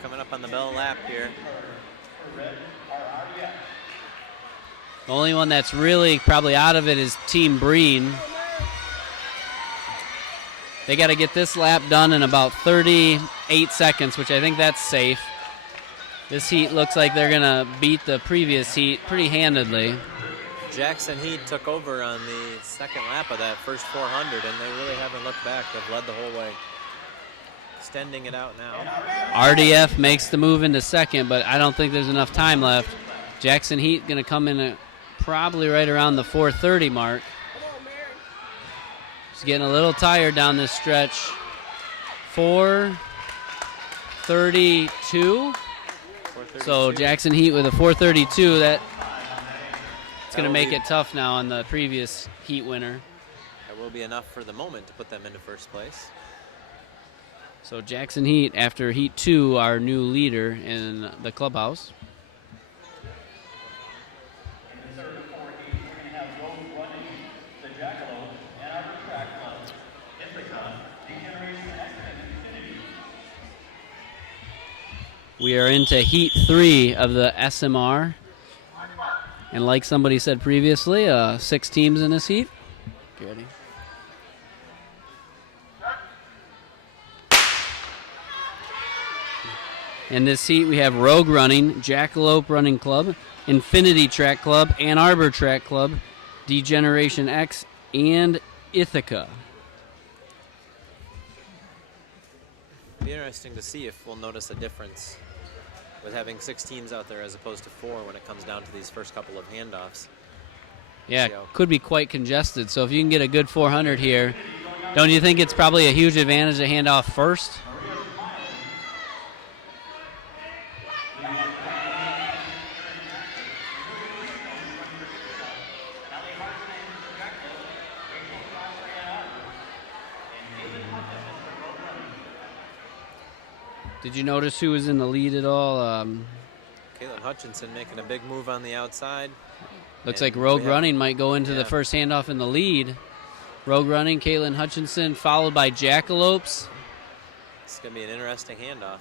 Coming up on the bell lap here. The only one that's really probably out of it is Team Breen. They got to get this lap done in about 38 seconds, which I think that's safe. This heat looks like they're going to beat the previous heat pretty handedly. Jackson Heat took over on the second lap of that first 400, and they really haven't looked back. They've led the whole way. Extending it out now. RDF makes the move into second, but I don't think there's enough time left. Jackson Heat going to come in at probably right around the 4:30 mark. She's getting a little tired down this stretch. 4:32. So Jackson Heat with a 4:32. That's going to make it tough now on the previous heat winner. That will be enough for the moment to put them into first place. So Jackson Heat, after Heat 2, our new leader in the clubhouse. We are into Heat 3 of the SMR. And like somebody said previously, 6 teams in this heat. Get ready. In this heat, we have Rogue Running, Jackalope Running Club, Infinity Track Club, Ann Arbor Track Club, Degeneration X, and Ithaca. It'll be interesting to see if we'll notice a difference with having 6 teams out there as opposed to 4 when it comes down to these first couple of handoffs. Yeah, So- could be quite congested. So if you can get a good 400 here, don't you think it's probably a huge advantage to hand off first? Did you notice who was in the lead at all? Caitlin Hutchinson making a big move on the outside. Looks And like Rogue we have- Running might go into the yeah. first handoff in the lead. Rogue Running, Caitlin Hutchinson, followed by Jackalopes, It's going to be an interesting handoff.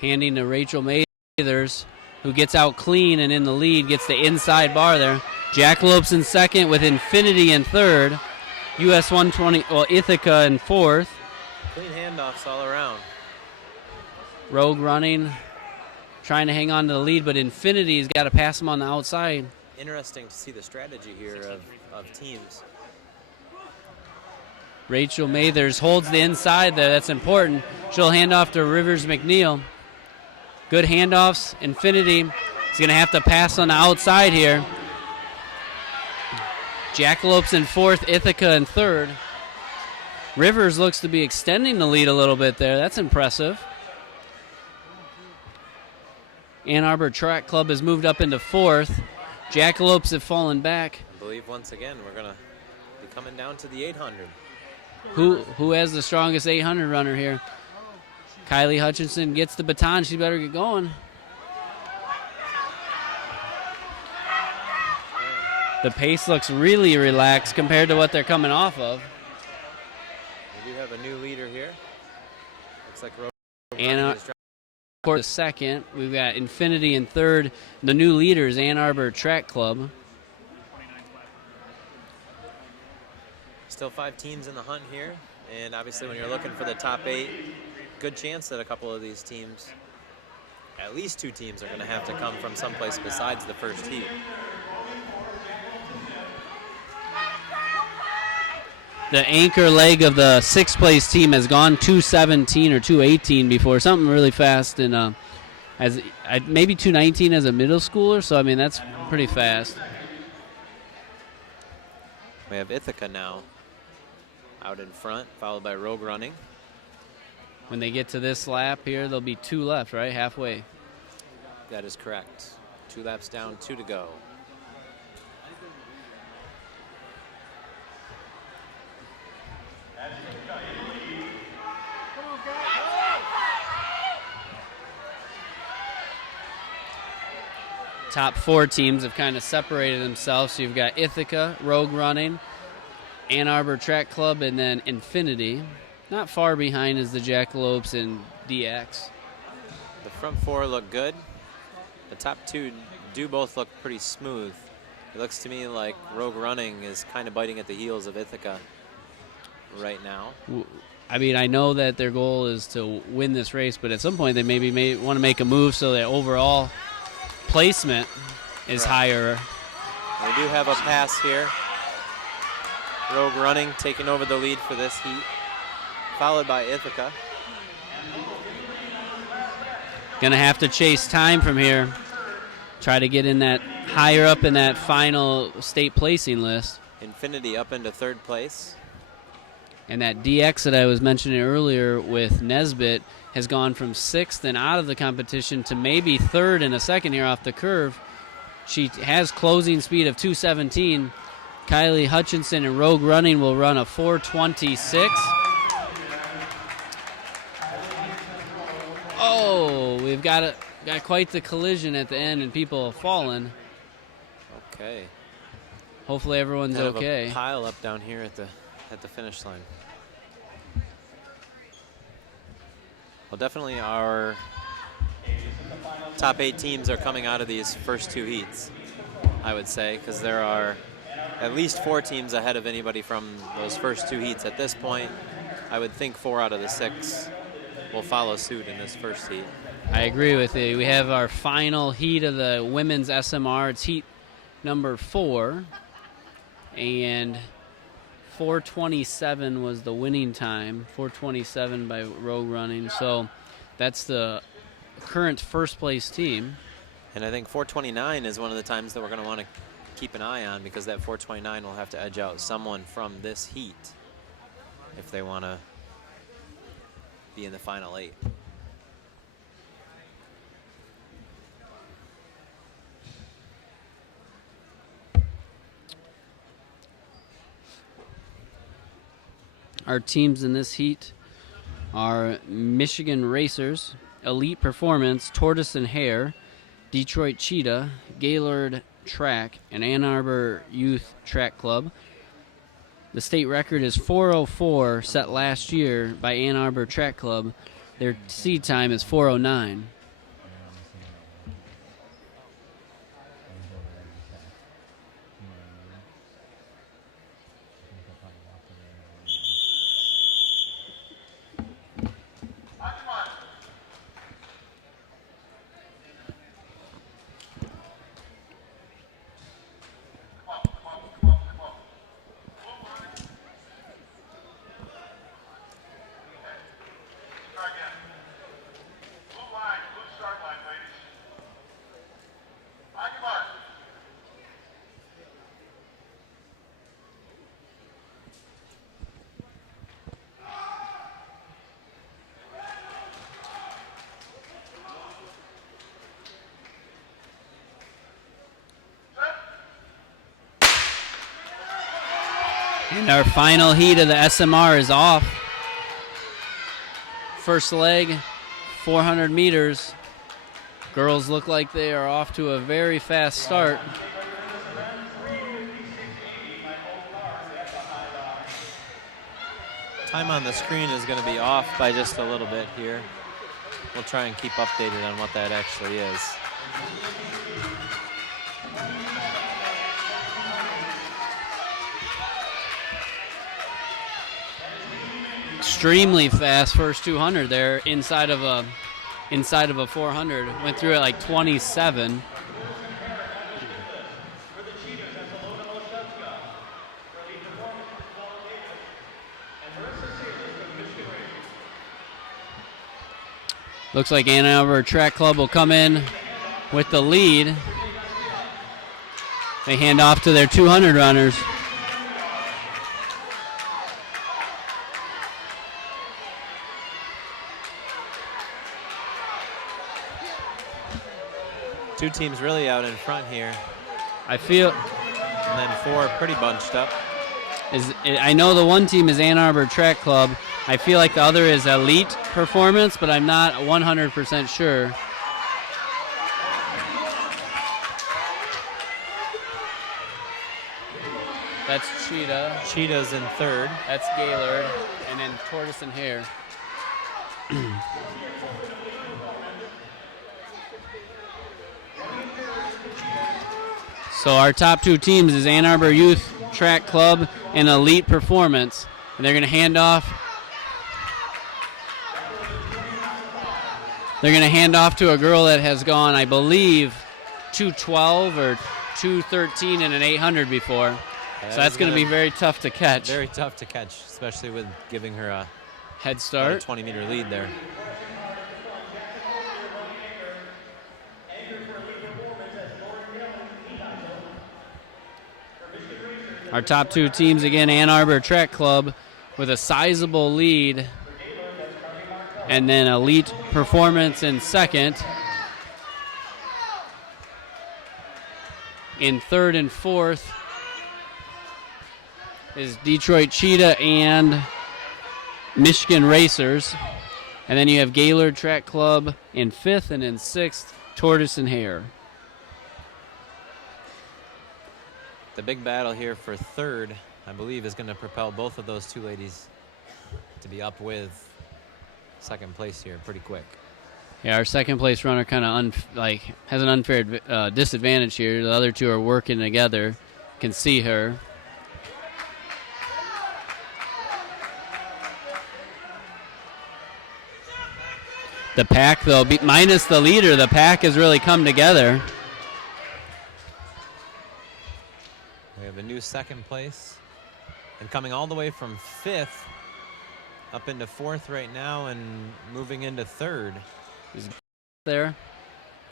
handing to Rachel Mathers, who gets out clean and in the lead, gets the inside bar there. Jackalopes in second with Infinity in third. US 120, well, Ithaca in fourth. Clean handoffs all around. Rogue Running trying to hang on to the lead, but Infinity's got to pass him on the outside. Interesting to see the strategy here of teams. Rachel Mathers holds the inside there. That's important. She'll hand off to Rivers McNeil. Good handoffs. Infinity is going to have to pass on the outside here. Jackalopes in fourth, Ithaca in third. Rivers looks to be extending the lead a little bit there. That's impressive. Ann Arbor Track Club has moved up into fourth. Jackalopes have fallen back. I believe once again we're going to be coming down to the 800. Who has the strongest 800 runner here? Kylie Hutchinson gets the baton. She better get going. The pace looks really relaxed compared to what they're coming off of. We do have a new leader here. Looks like Rogue Anna Running is Court second. We've got Infinity in third. The new leaders, Ann Arbor Track Club. Still 5 teams in the hunt here, and obviously when you're looking for the top 8, good chance that a couple of these teams, at least 2 teams, are going to have to come from someplace besides the first heat. The anchor leg of the sixth place team has gone 2:17 or 2:18 before, something really fast, and maybe 2:19 as a middle schooler. So I mean that's pretty fast. We have Ithaca now out in front, followed by Rogue Running. When they get to this lap here, there'll be 2 left, right? Halfway. That is correct. 2 laps down, 2 to go. Top 4 teams have kind of separated themselves. So you've got Ithaca, Rogue Running, Ann Arbor Track Club, and then Infinity. Not far behind is the Jackalopes and DX. The front 4 look good. The top 2 do both look pretty smooth. It looks to me like Rogue Running is kind of biting at the heels of Ithaca right now. I mean, I know that their goal is to win this race, but at some point they maybe may want to make a move so that overall placement is higher. We do have a pass here. Rogue Running taking over the lead for this heat, followed by Ithaca. Gonna have to chase time from here. Try to get in that higher up in that final state placing list. Infinity up into 3rd place. And that DX that I was mentioning earlier with Nesbitt has gone from 6th and out of the competition to maybe 3rd in a second here off the curve. She has closing speed of 2:17. Kylie Hutchinson and Rogue Running will run a 4:26. Oh, we've got quite the collision at the end and people have fallen. Okay. Hopefully everyone's Kind of okay. a pile up down here at the finish line. Well, definitely our top 8 teams are coming out of these first 2 heats, I would say, because there are at least 4 teams ahead of anybody from those first 2 heats. At this point, I would think 4 out of the 6 will follow suit in this first heat. I agree with you. We have our final heat of the women's SMR. It's heat number 4. And 4:27 was the winning time. 4:27 by Rogue Running. So that's the current first place team. And I think 429 is one of the times that we're going to want to keep an eye on, because that 429 will have to edge out someone from this heat if they want to be in the final 8. Our teams in this heat are Michigan Racers, Elite Performance, Tortoise and Hare, Detroit Cheetah, Gaylord Track, and Ann Arbor Youth Track Club. The state record is 4:04, set last year by Ann Arbor Track Club. Their seed time is 4:09. And our final heat of the SMR is off. First leg, 400 meters. Girls look like they are off to a very fast start. Time on the screen is going to be off by just a little bit here. We'll try and keep updated on what that actually is. Extremely fast first 200 there inside of a 400. Went through it like 27. Looks like Ann Arbor Track Club will come in with the lead. They hand off to their 200 runners. Two teams really out in front here. I feel. And then 4 pretty bunched up. I know the one team is Ann Arbor Track Club. I feel like the other is Elite Performance, but I'm not 100% sure. That's Cheetah. Cheetah's in 3rd. That's Gaylord. And then Tortoise and Hare. So our top 2 teams is Ann Arbor Youth Track Club and Elite Performance. And they're going to hand off. They're going to hand off to a girl that has gone, I believe, 212 or 213 in an 800 before. So that's going to be very tough to catch. Very tough to catch, especially with giving her a head start. 20-meter lead there. Our top 2 teams, again, Ann Arbor Track Club with a sizable lead. And then Elite Performance in 2nd. In 3rd and 4th is Detroit Cheetah and Michigan Racers. And then you have Gaylord Track Club in 5th, and in 6th, Tortoise and Hare. The big battle here for 3rd, I believe, is going to propel both of those 2 ladies to be up with 2nd place here pretty quick. Yeah, our 2nd place runner kind of has an unfair disadvantage here. The other 2 are working together. Can see her. The pack, though, minus the leader, the pack has really come together. We have a new 2nd place. And coming all the way from 5th up into 4th right now and moving into 3rd is there.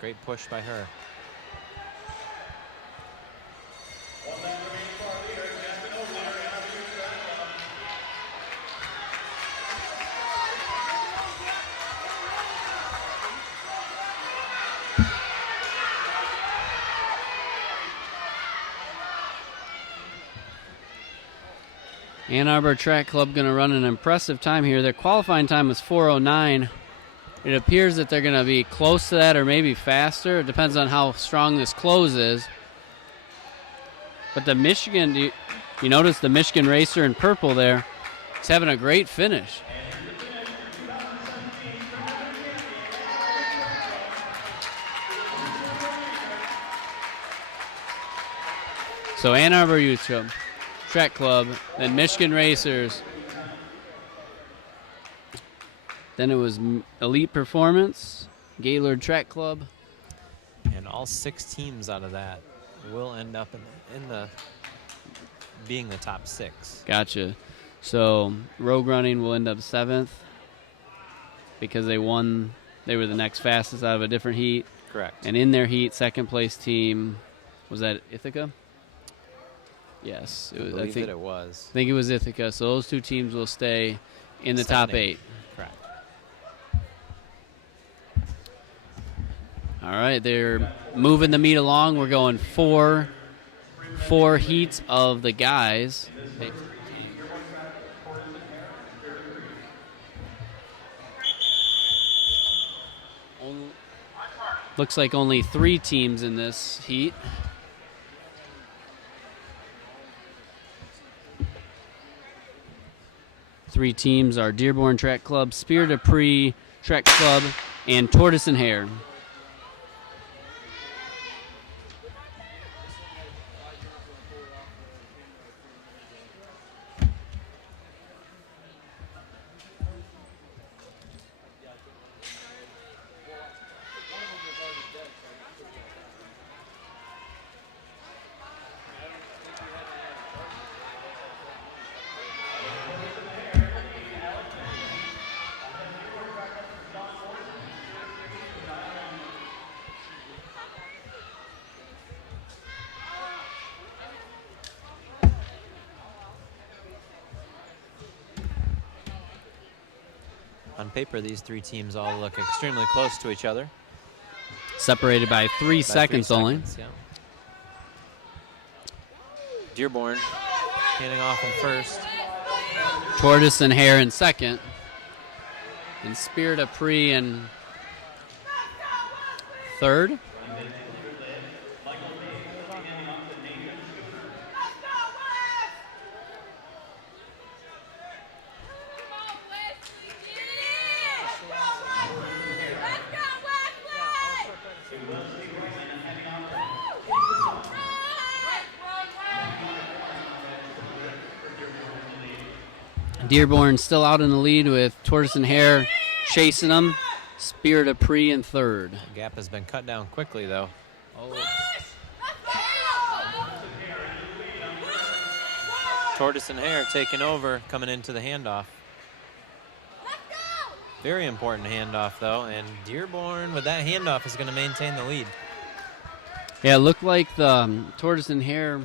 Great push by her. Ann Arbor Track Club going to run an impressive time here. Their qualifying time was 4:09. It appears that they're going to be close to that or maybe faster. It depends on how strong this close is. But the Michigan, you notice the Michigan racer in purple there. He's having a great finish. So Ann Arbor Youth Club, Track Club, then Michigan Racers. Then it was Elite Performance, Gaylord Track Club. And all 6 teams out of that will end up in the being the top 6. Gotcha. So Rogue Running will end up 7th because they won. They were the next fastest out of a different heat. Correct. And in their heat, second place team, was that Ithaca? Yes. I believe that it was. I think it was Ithaca. So those 2 teams will stay in the top 8. Correct. All right, they're moving the meet along. We're going four heats of the guys. Looks like only 3 teams in this heat. Three teams are Dearborn Track Club, Spear de Prix Track Club, and Tortoise and Hare. On paper, these 3 teams all look extremely close to each other. Separated by 3 seconds only. Yeah. Dearborn handing off in first. Tortoise and Hare in second. And Spear de Prix in third. Dearborn still out in the lead with Tortoise and Hare chasing them. Spear de Prix in third. The gap has been cut down quickly, though. Tortoise and Hare taking over, coming into the handoff. Very important handoff, though, and Dearborn with that handoff is going to maintain the lead. Yeah, it looked like the Tortoise and Hare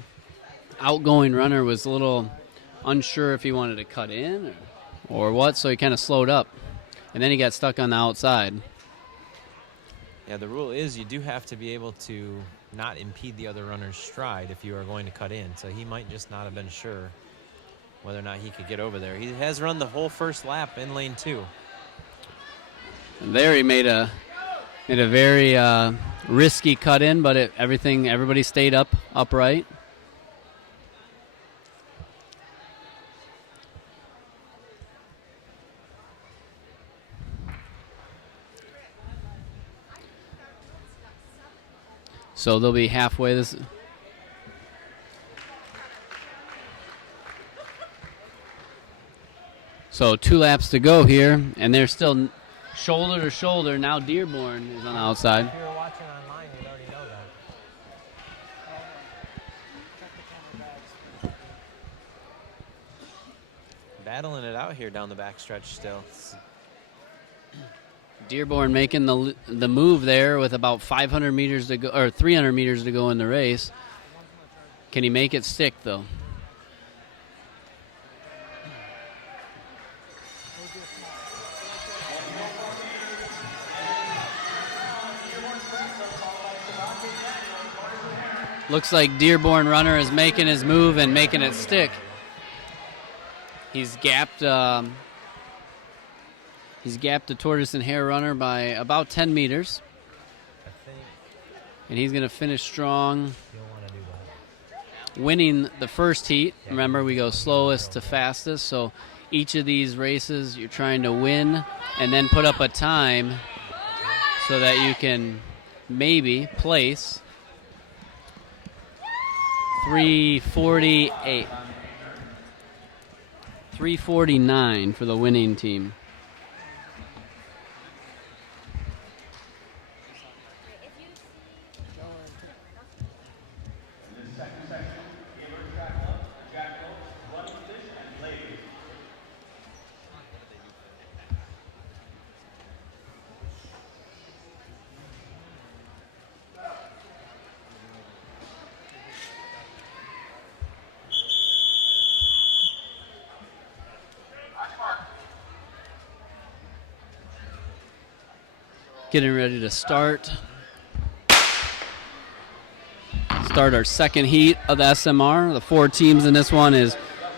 outgoing runner was a little unsure if he wanted to cut in or what, so he kind of slowed up. And then he got stuck on the outside. Yeah, the rule is you do have to be able to not impede the other runner's stride if you are going to cut in. So he might just not have been sure whether or not he could get over there. He has run the whole first lap in lane 2. And there he made a very risky cut in, but everybody stayed upright. So they'll be halfway this. So 2 laps to go here, and they're still shoulder to shoulder. Now Dearborn is on the outside. If you were watching online, you'd already know that. Battling it out here down the backstretch still. Dearborn making the move there with about 500 meters to go, or 300 meters to go in the race. Can he make it stick, though? Looks like Dearborn runner is making his move and making it stick. He's gapped the Tortoise and Hare runner by about 10 meters. And he's going to finish strong, winning the first heat. Remember, we go slowest to fastest, so each of these races you're trying to win and then put up a time so that you can maybe place 3:48. 3:49 for the winning team. Getting ready to start our second heat of the SMR. The 4 teams in this one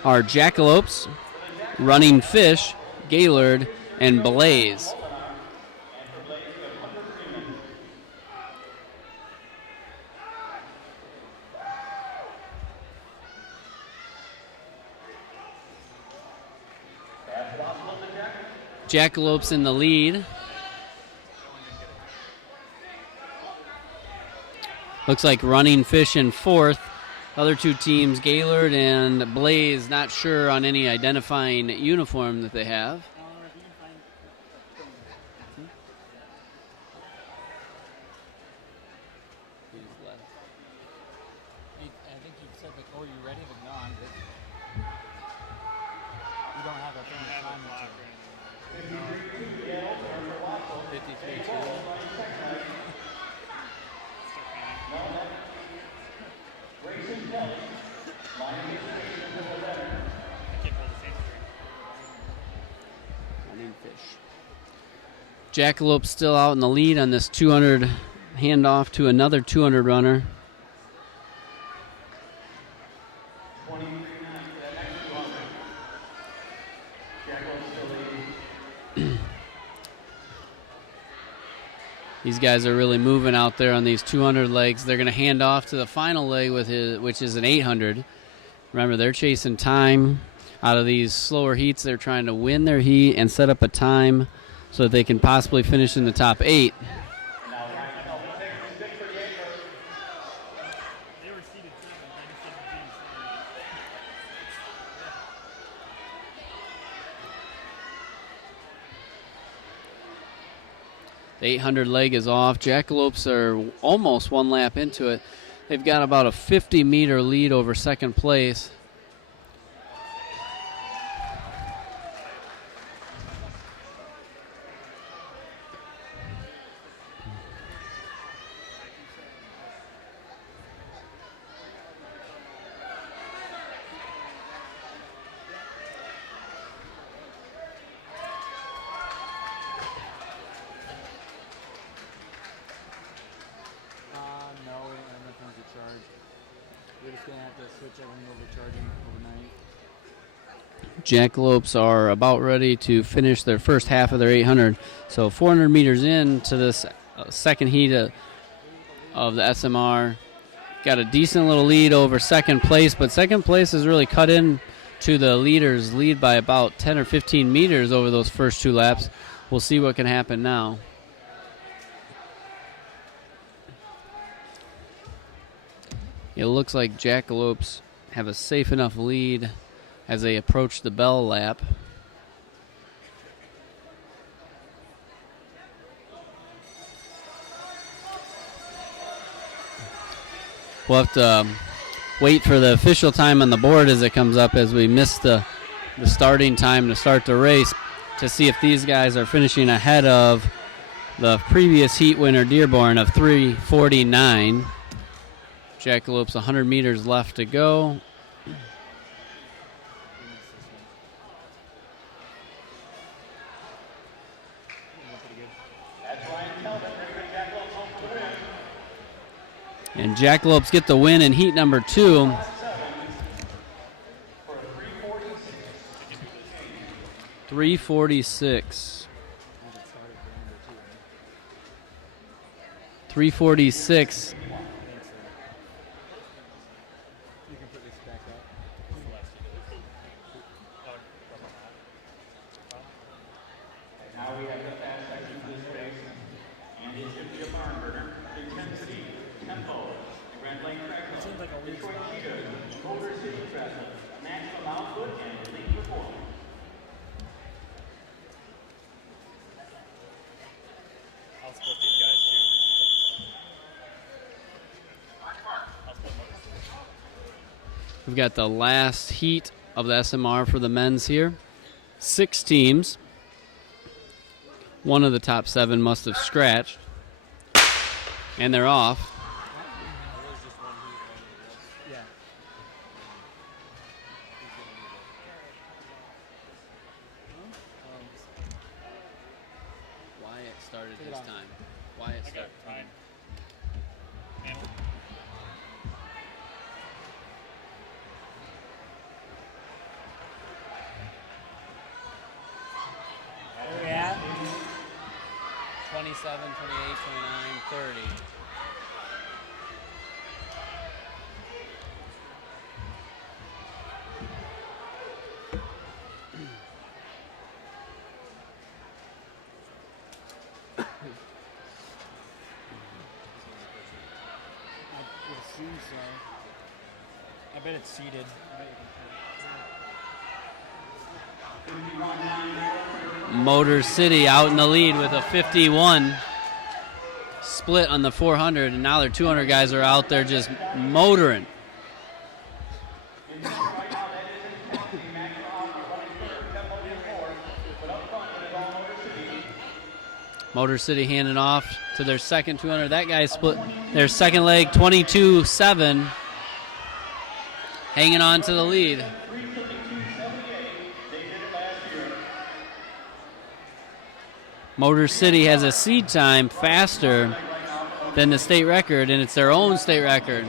are Jackalopes, Running Fish, Gaylord, and Blaze. Jackalopes in the lead. Looks like Running Fish in 4th. Other 2 teams, Gaylord and Blaze, not sure on any identifying uniform that they have. I think you said, like, oh, you ready? But no, I'm good. You don't have a time clock. 53-2. Jackalope still out in the lead on this 200 handoff to another 200 runner. These guys are really moving out there on these 200 legs. They're going to hand off to the final leg which is an 800. Remember, they're chasing time out of these slower heats. They're trying to win their heat and set up a time so that they can possibly finish in the top 8. The 800 leg is off. Jackalopes are almost 1 lap into it. They've got about a 50-meter lead over second place. No, we don't have nothing to charge. We're just going to have to switch everything over charging overnight. Jackalopes are about ready to finish their first half of their 800. So 400 meters into this second heat of the SMR. Got a decent little lead over second place, but second place has really cut in to the leaders' lead by about 10 or 15 meters over those first 2 laps. We'll see what can happen now. It looks like Jackalopes have a safe enough lead as they approach the bell lap. We'll have to wait for the official time on the board as it comes up, as we missed the starting time to start the race, to see if these guys are finishing ahead of the previous heat winner Dearborn of 3:49. Jackalopes 100 meters left to go. And Jackalopes get the win in heat number 2. 346. 346. You can put this back up. Now we have the fast section of this race, and it should be a barn burner. Intensity, tempo, the Grand Lake Track Club, Detroit Cheetahs, Motor City Travel, maximum output, and elite performance. I'll split these guys too. I'll split Motor. We've got the last heat of the SMR for the men's here. 6 teams. One of the top 7 must have scratched. And they're off. Yeah. Wyatt started Take it his off. time. Wyatt Okay, started. fine. Handle. Where are we at? 27, 28, 29, 30. I would assume so. I bet it's seated. I bet you can Motor City out in the lead with a 51 split on the 400, and now their 200 guys are out there just motoring. Motor City handing off to their second 200. That guy split their second leg 22-7, hanging on to the lead. Motor City has a seed time faster than the state record, and it's their own state record.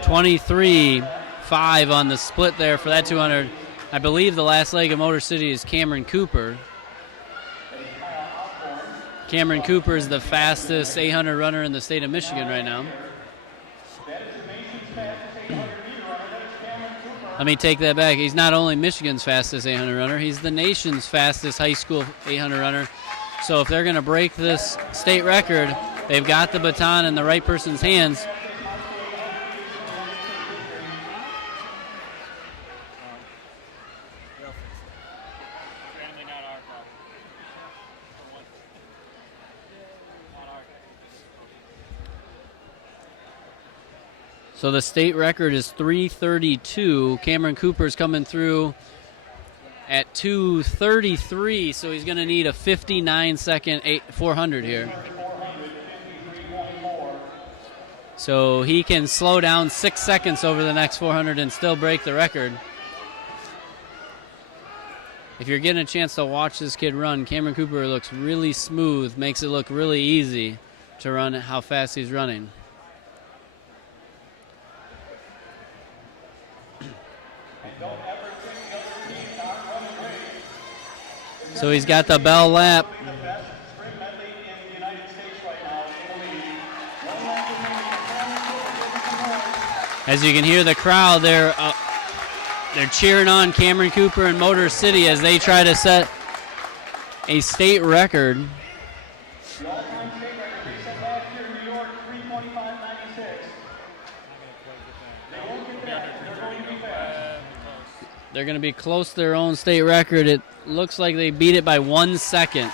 $23.5 on the split there for that 200. I believe the last leg of Motor City is Cameron Cooper. Cameron Cooper is the fastest 800 runner in the state of Michigan right now. Let me take that back. He's not only Michigan's fastest 800 runner, he's the nation's fastest high school 800 runner. So if they're going to break this state record, they've got the baton in the right person's hands. Apparently not our problem. For once. Not our. So the state record is 3:32. Cameron Cooper's coming through at 2:33, so he's going to need a 59-second 400 here. So he can slow down 6 seconds over the next 400 and still break the record. If you're getting a chance to watch this kid run, Cameron Cooper looks really smooth, makes it look really easy to run how fast he's running. So he's got the bell lap. As you can hear the crowd, they're cheering on Cameron Cooper and Motor City as they try to set a state record. The all-time state record they set last year in New York, 3:25.96. They won't get that. They're going to be fast. They're going to be close to their own state record. It looks like they beat it by 1 second.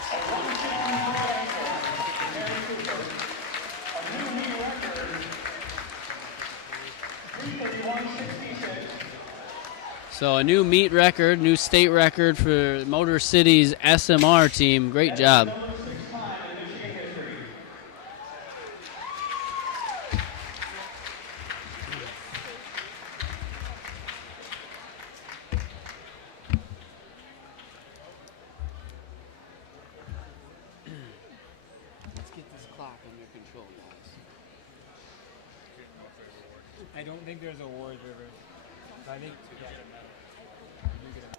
So a new meet record, new state record for Motor City's SMR team. Great job. Let's get this clock under control, guys. I don't think there's awards, River. I think you get a medal. You get a medal.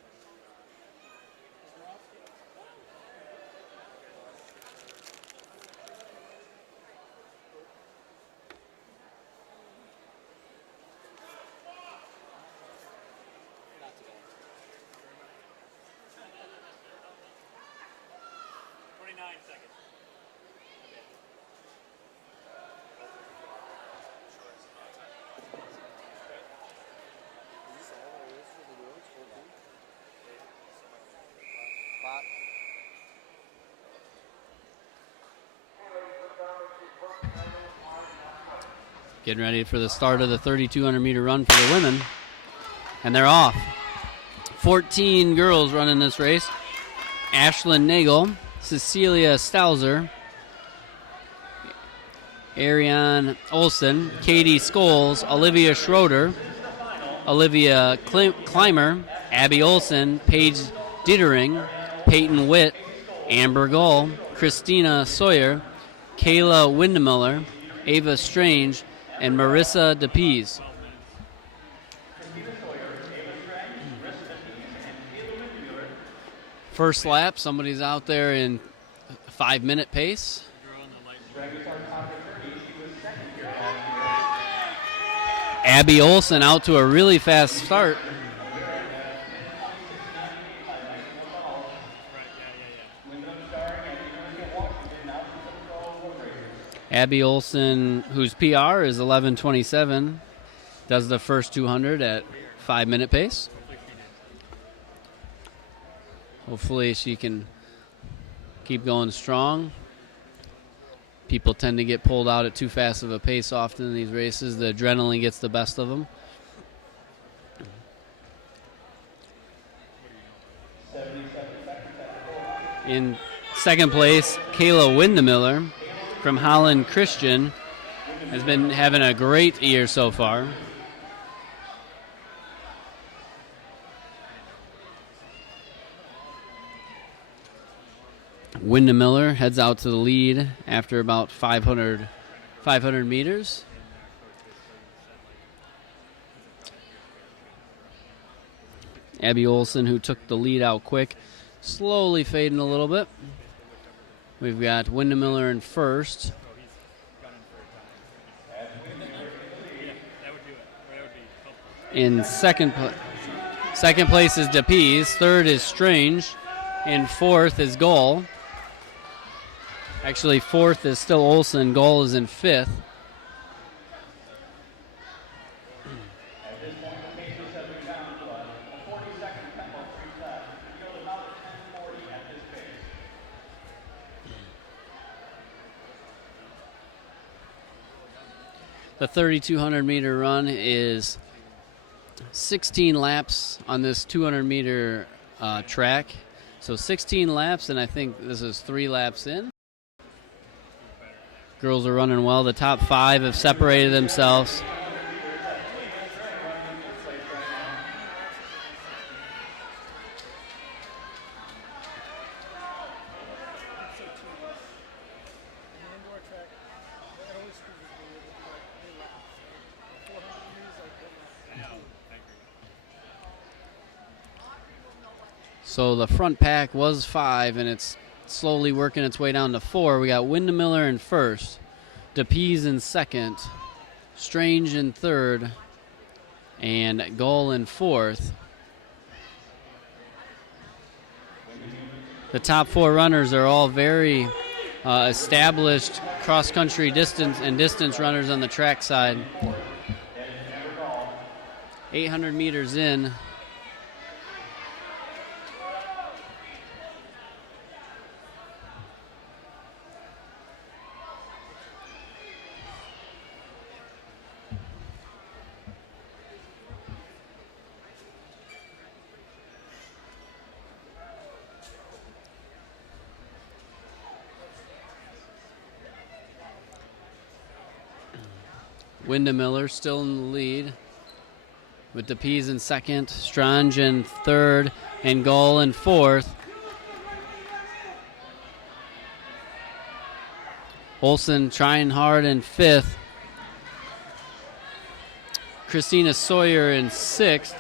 Clock. Getting ready for the start of the 3,200 meter run for the women. And they're off. 14 girls running this race. Ashlyn Nagel, Cecilia Stauser, Ariane Olson, Katie Scholes, Olivia Schroeder, Olivia Clymer, Abby Olson, Paige Dietering, Peyton Witt, Amber Gull, Christina Sawyer, Kayla Windemiller, Ava Strange, and Marissa DePease. First lap, somebody's out there in a 5-minute pace. Abby Olson out to a really fast start. Abby Olson, whose PR is 11:27, does the first 200 at 5-minute pace. Hopefully she can keep going strong. People tend to get pulled out at too fast of a pace often in these races. The adrenaline gets the best of them. In second place, Kayla Windemiller from Holland Christian has been having a great year so far. Windemiller heads out to the lead after about 500 meters. Abby Olson, who took the lead out quick, slowly fading a little bit. We've got Windemiller in first. In second place is DePease. Third is Strange. And fourth is Gull. Actually, fourth is still Olson. Gull is in fifth. The 3,200 meter run is 16 laps on this 200 meter track. So 16 laps, and I think this is 3 laps in. Girls are running well. The top 5 have separated themselves. So the front pack was 5, and it's slowly working its way down to 4. We got Windemiller in first, DePease in second, Strange in third, and Gull in fourth. The top 4 runners are all very established cross-country distance runners on the track side. 800 meters in. Windemiller still in the lead with DePease in second, Strange in third, and Gull in fourth. Olsen trying hard in fifth. Christina Sawyer in sixth.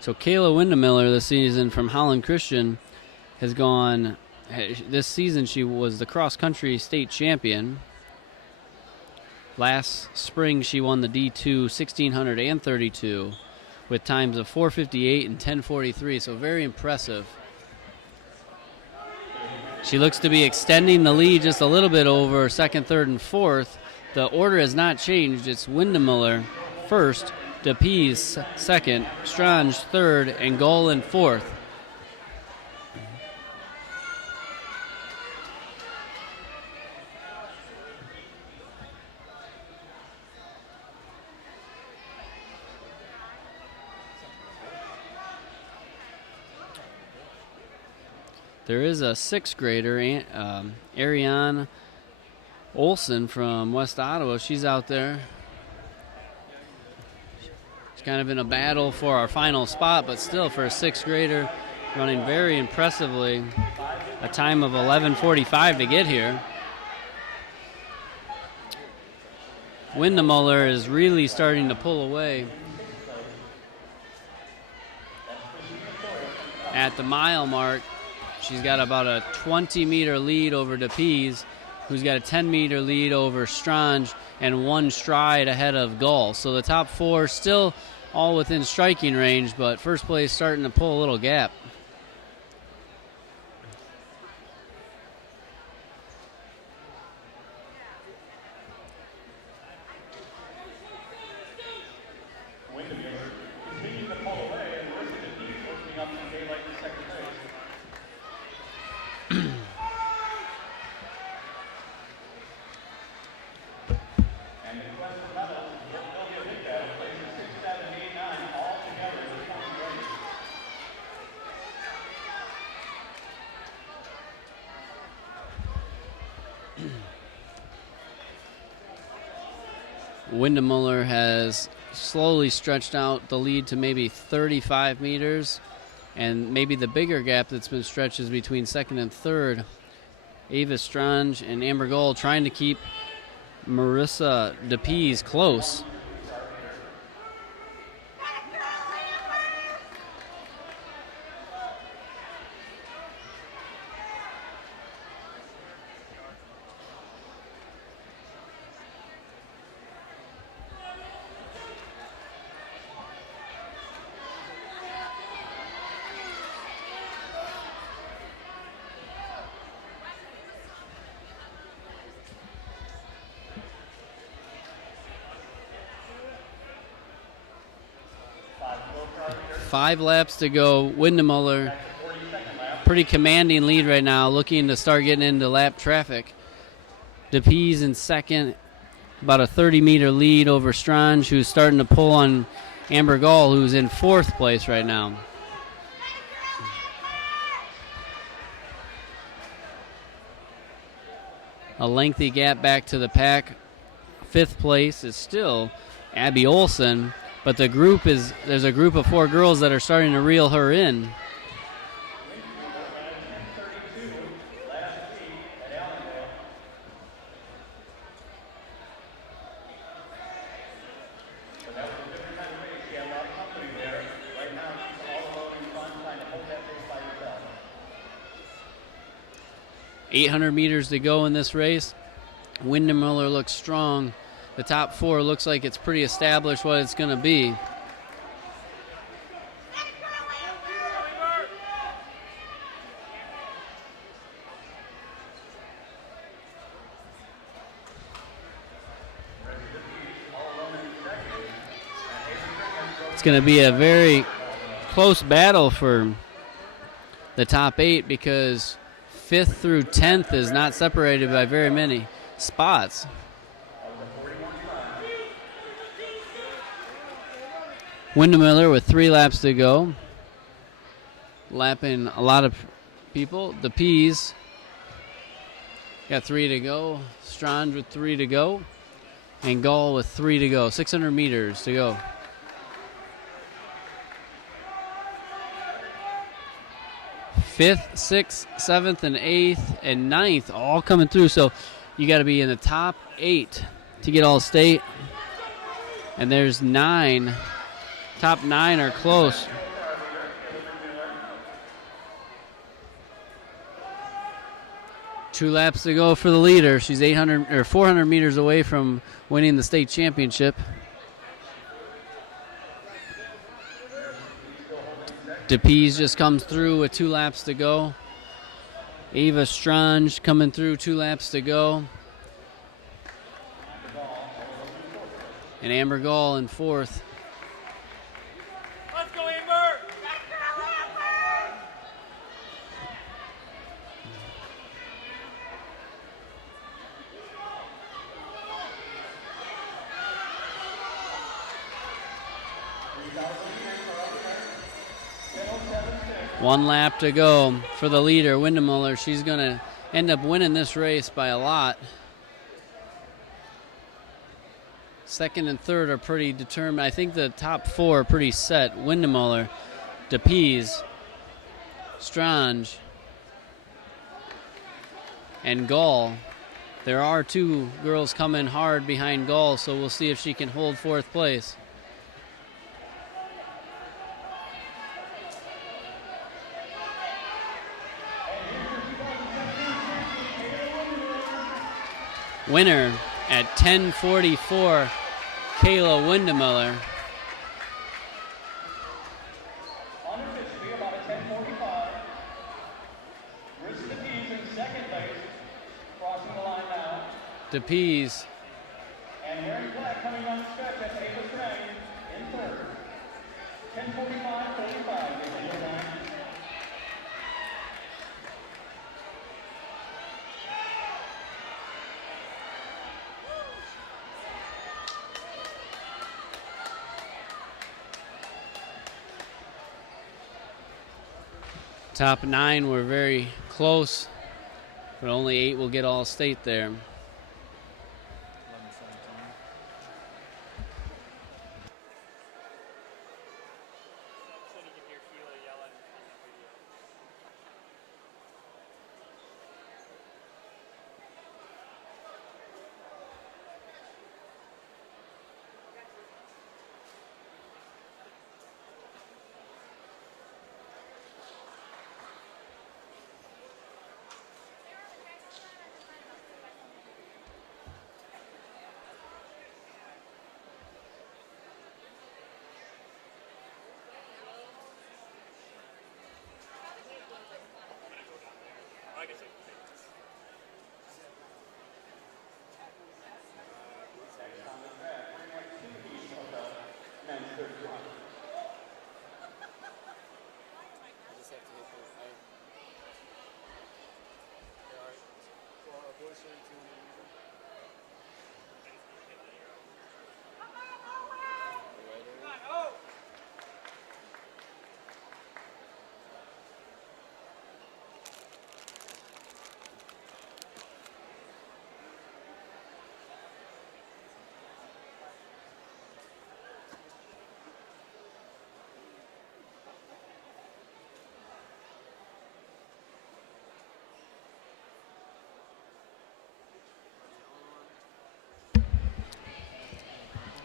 So Kayla Windemiller this season from Holland Christian has gone, this season she was the cross-country state champion. Last spring she won the D2 1600 and 32 with times of 4:58 and 10:43, so very impressive. She looks to be extending the lead just a little bit over second, third, and fourth. The order has not changed. It's Windemiller first, DePease second, Strange third, and Gull in fourth. There is a sixth grader, Ariane Olsen from West Ottawa. She's out there. She's kind of in a battle for our final spot, but still for a sixth grader, running very impressively. A time of 11:45 to get here. Windemiller is really starting to pull away. At the mile mark, she's got about a 20-meter lead over DePease, who's got a 10-meter lead over Strange, and one stride ahead of Gull. So the top four still all within striking range, but first place starting to pull a little gap. Continuing to pull away, and Marissa DePease opening up some daylight in second place. And in quest for medals, Sylvia Bighead places 6, 7, 8, 9 all together in the fourth race. Windemiller has slowly stretched out the lead to maybe 35 meters, and maybe the bigger gap that's been stretched is between second and third. Ava Strange and Amber Gull trying to keep Marissa DePease close. Five laps to go. Windemiller, pretty commanding lead right now, looking to start getting into lap traffic. DePease in second, about a 30-meter lead over Strange, who's starting to pull on Amber Gull, who's in fourth place right now. A lengthy gap back to the pack. Fifth place is still Abby Olsen, but there's a group of four girls that are starting to reel her in. But that was a different kind of race. She had a lot of company there. Right now, she's all alone in front, trying to hold that race by herself. 800 meters to go in this race. Windemiller looks strong. The top four looks like it's pretty established what it's going to be. It's going to be a very close battle for the top eight because 5th through 10th is not separated by very many spots. Windemiller with 3 laps to go, lapping a lot of people. The Peas got 3 to go. Strange with 3 to go. And Gall with 3 to go. 600 meters to go. Fifth, sixth, seventh, and eighth, and ninth all coming through. So you got to be in the top 8 to get all state. And there's 9. Top 9 are close. Two laps to go for the leader. She's 800 or 400 meters away from winning the state championship. DePease just comes through with 2 laps to go. Ava Strange coming through, 2 laps to go. And Amber Gall in 4th. Let's go, Amber! One lap to go for the leader, Windemuller. She's going to end up winning this race by a lot. Second and third are pretty determined. I think the top 4 are pretty set. Windemuller, DePease, Strange, and Gall. There are 2 girls coming hard behind Gall, so we'll see if she can hold 4th place. Winner at 10:44, Kayla Windemuller. Unofficially about a 10:45. Chris DePease in second place, crossing the line now. DePease And wearing black coming down the stretch, that's Ava Strange in third. 10:45.45 is the time. top 9 were very close, but only 8 will get all state there.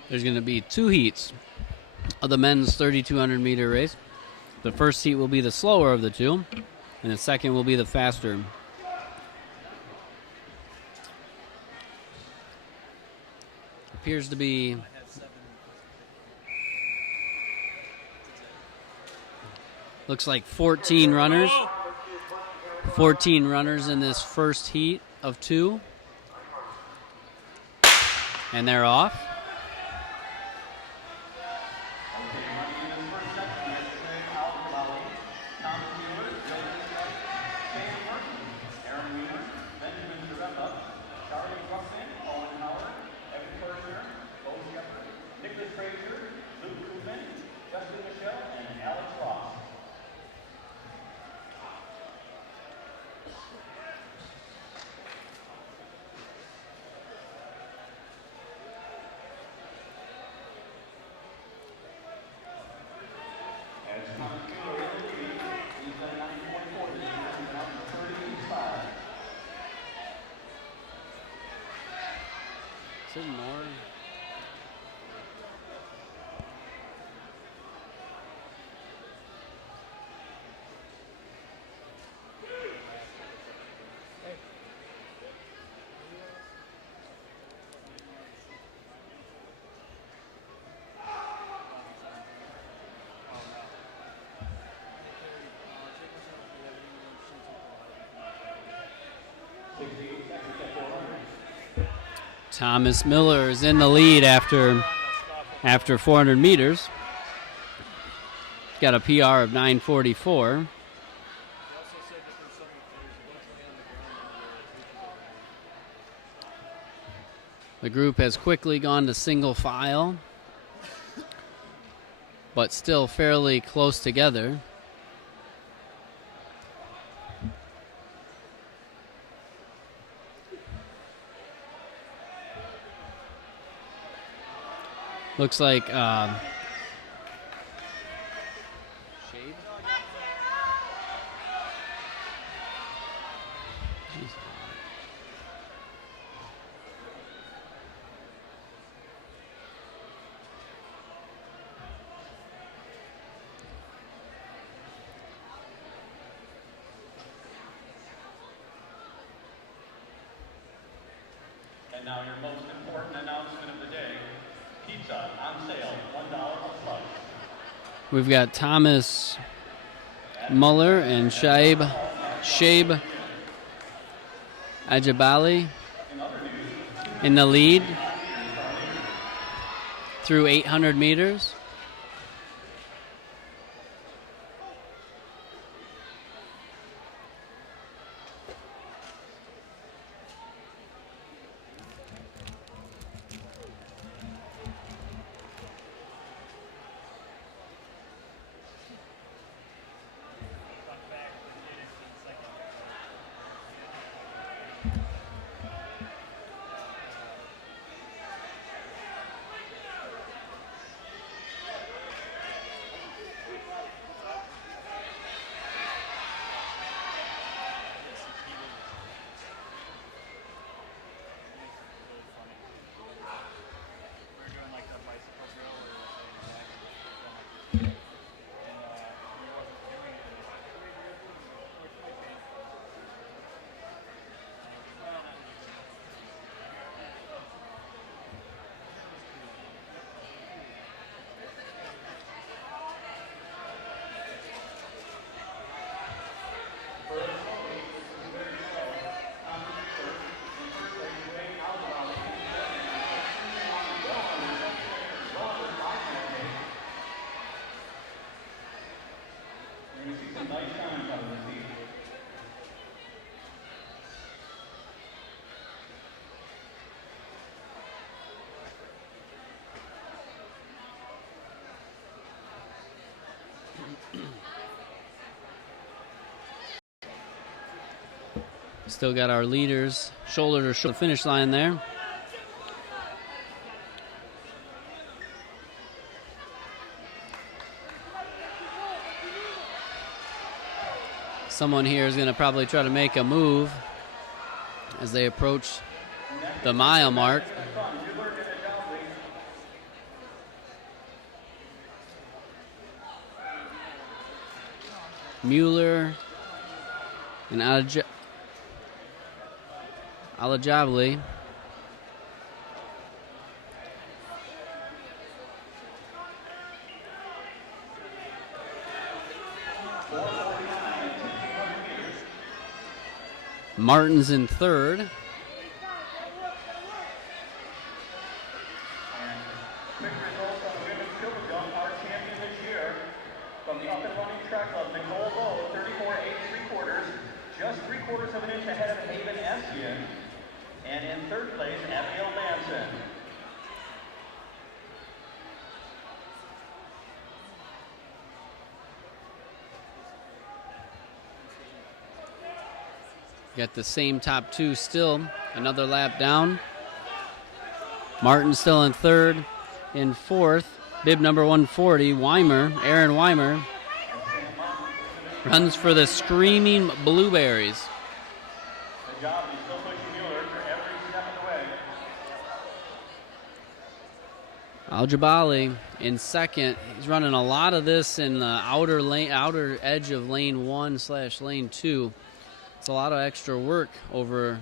There's going to be 2 heats of the men's 3,200 meter race. The first heat will be the slower of the 2, and the second will be the faster. Appears to be looks like 14 runners. 14 runners in this first heat of 2. And they're off. Is it more? Thomas Miller is in the lead after 400 meters. Got a PR of 9:44. The group has quickly gone to single file, but still fairly close together. Looks like Shade? And now your most important announcement of the day. Pizza on sale, $1 a slice. We've got Thomas Muller and Shaib Ajabali in the lead through 800 meters. Still got our leaders shoulder to shoulder finish line there. Someone here is going to probably try to make a move as they approach the mile mark. Mueller and Alajabli. Martin's in third. Quick results on the women's triple jump. Our champion this year from the up and running track club, Nicole Lowe, 34 8 3/4, just 3/4 of an inch ahead of Haven Essian. And in third place, Abigail Manson. Got the same top two still. Another lap down. Martin still in third. In fourth, bib number 140, Aaron Weimer, runs for the Screaming Blueberries. Good job. He's still pushing Mueller for every step of the way. Al-Jabali in second. He's running a lot of this in the outer edge of lane 1/lane 2. It's a lot of extra work over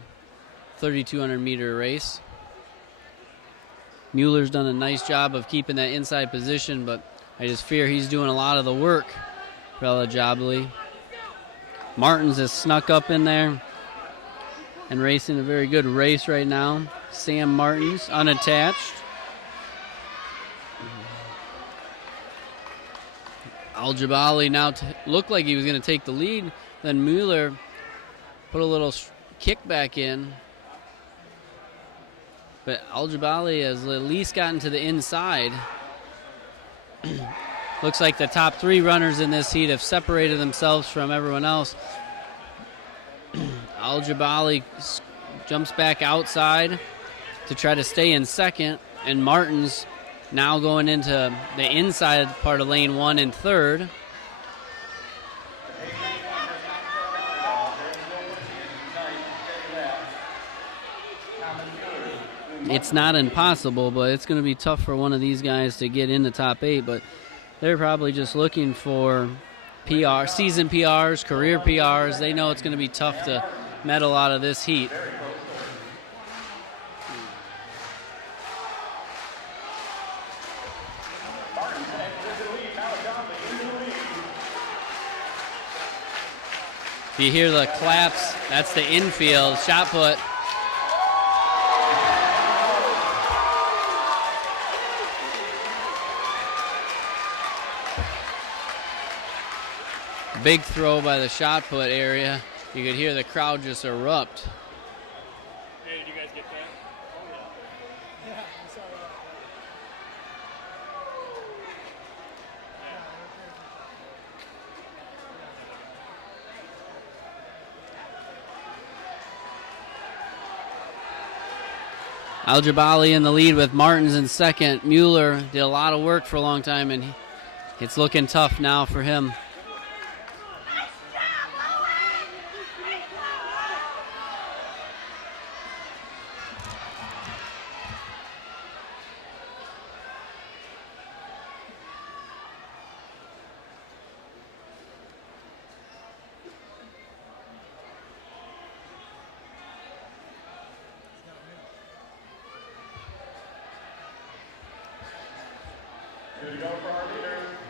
3,200 meter race. Mueller's done a nice job of keeping that inside position, but I just fear he's doing a lot of the work for Al-Jabali. Martins has snuck up in there and racing a very good race right now. Sam Martins, unattached. Al-Jabali now looked like he was going to take the lead. Then Mueller put a little kick back in. But Al-Jabali has at least gotten to the inside. Looks like the top 3 runners in this heat have separated themselves from everyone else. Al-Jabali jumps back outside to try to stay in second, and Martins now going into the inside part of lane 1 and third. It's not impossible, but it's going to be tough for one of these guys to get in the top 8, but they're probably just looking for season PRs, career PRs. They know it's going to be tough to medal out of this heat. If you hear the claps, that's the infield shot put. Big throw by the shot put area. You could hear the crowd just erupt. Hey, did you guys get that? Yeah, I saw that. Al-Jabali in the lead with Martins in second. Mueller did a lot of work for a long time, and it's looking tough now for him.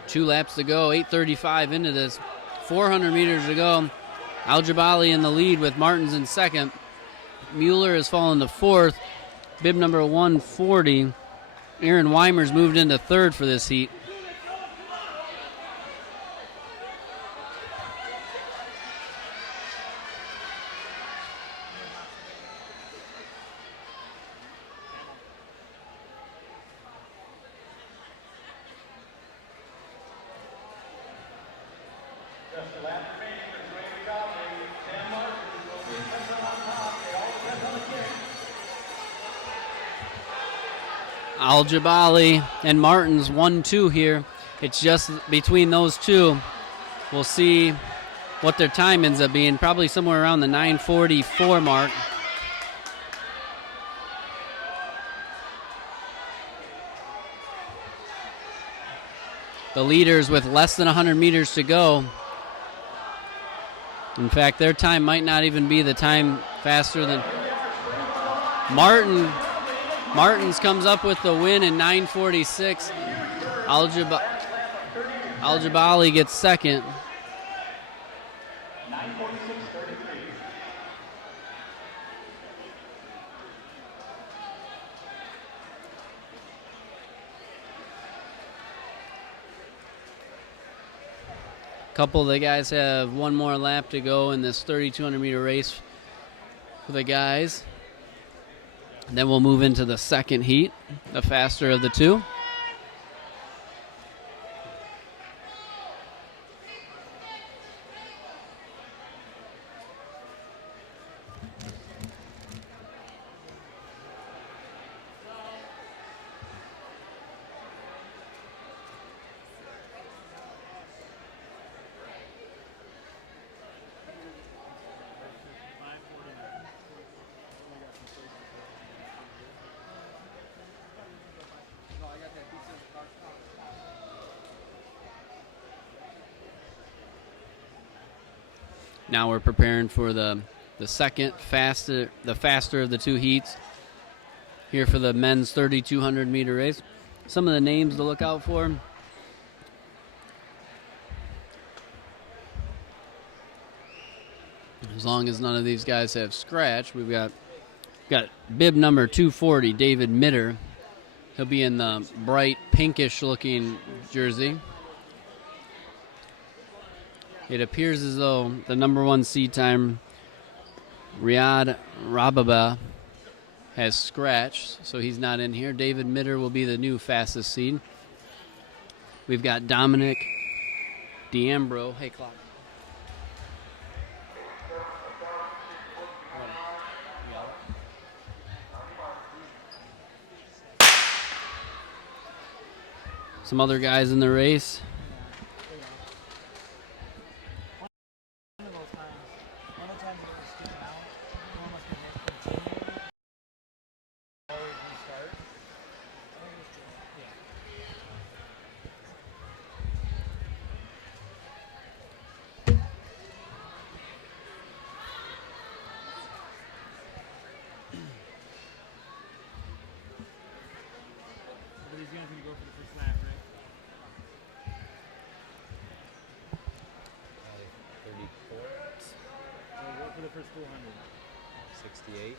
Two laps to go, 8:35 into this. 400 meters to go. Al-Jabali in the lead with Martins in second. Mueller has fallen to fourth. Bib number 140. Aaron Weimer's moved into third for this heat. Al-Jabali and Martins 1-2 here. It's just between those two. We'll see what their time ends up being. Probably somewhere around the 9:44 mark. The leaders with less than 100 meters to go. In fact, their time might not even be the time faster than Martins comes up with the win in 9:46. Al-Jabali gets second. Couple of the guys have one more lap to go in this 3,200 meter race for the guys. Then we'll move into the second heat, the faster of the two. Now we're preparing for the faster of the two heats here for the men's 3,200 meter race. Some of the names to look out for. As long as none of these guys have scratch, we've got bib number 240, David Mitter. He'll be in the bright pinkish looking jersey. It appears as though the number 1 seed time, Riyad Rababa, has scratched, so he's not in here. David Mitter will be the new fastest seed. We've got Dominic D'Ambro. Hey, clock. Some other guys in the race. For the first 400. 68.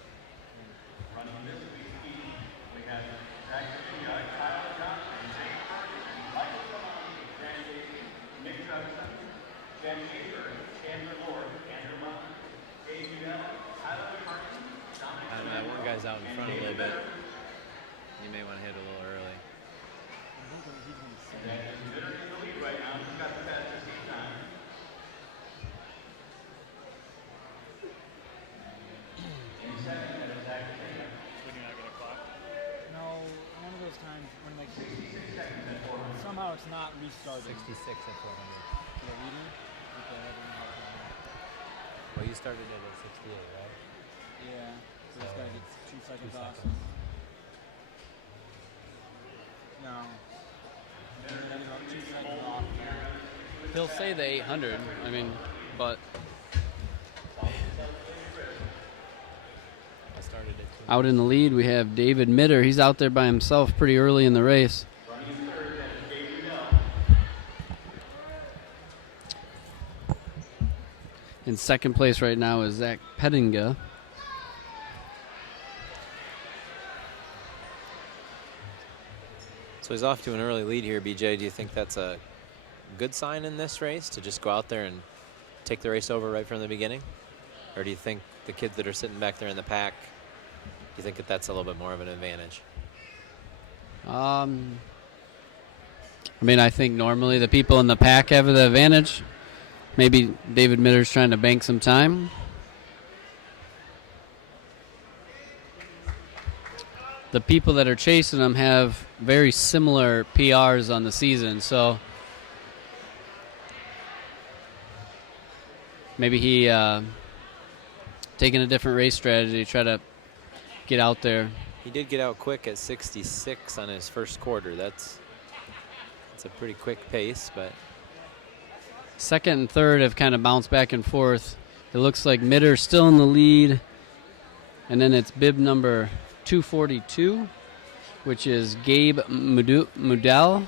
Running this week's meeting, we have Zach Garcia, Kyle Johnson, Jake Burton, Michael Salami, Grant Davey, Nick Judson, Jen Shaver, Andrew Lord, Andrew Munn, Dave Udell, Tyler Martin, Dominic. I don't know, that one guy's out in front a little bit. You may want to hit a little early. Zach is in the lead right now. He's got the fastest seat time. In second, that is Zach Garcia. Would you not get a clock? No, one of those times when like somehow it's not restarted. 66 at 400. The leader. Okay, I don't know how to. Well, you started it at 68, right? Yeah. So this guy gets 2 seconds 2 off. seconds. No. Maybe about 2 seconds off. He'll say the 800. I mean, but I started it. out in the lead we have David Mitter. He's out there by himself pretty early in the race. In second place right now is Zach Pettinga. So he's off to an early lead here, BJ. Do you think that's a good sign in this race to just go out there and take the race over right from the beginning? Or do you think the kids that are sitting back there in the pack, do you think that that's a little bit more of an advantage? I mean, I think normally the people in the pack have the advantage. Maybe David Mitter's trying to bank some time. The people that are chasing him have very similar PRs on the season, so maybe he taking a different race strategy to try to get out there. He did get out quick at 66 on his first quarter. That's a pretty quick pace, but Second and third have kind of bounced back and forth. It looks like Mitter's still in the lead, and then it's bib number 242, which is Gabe Mudell,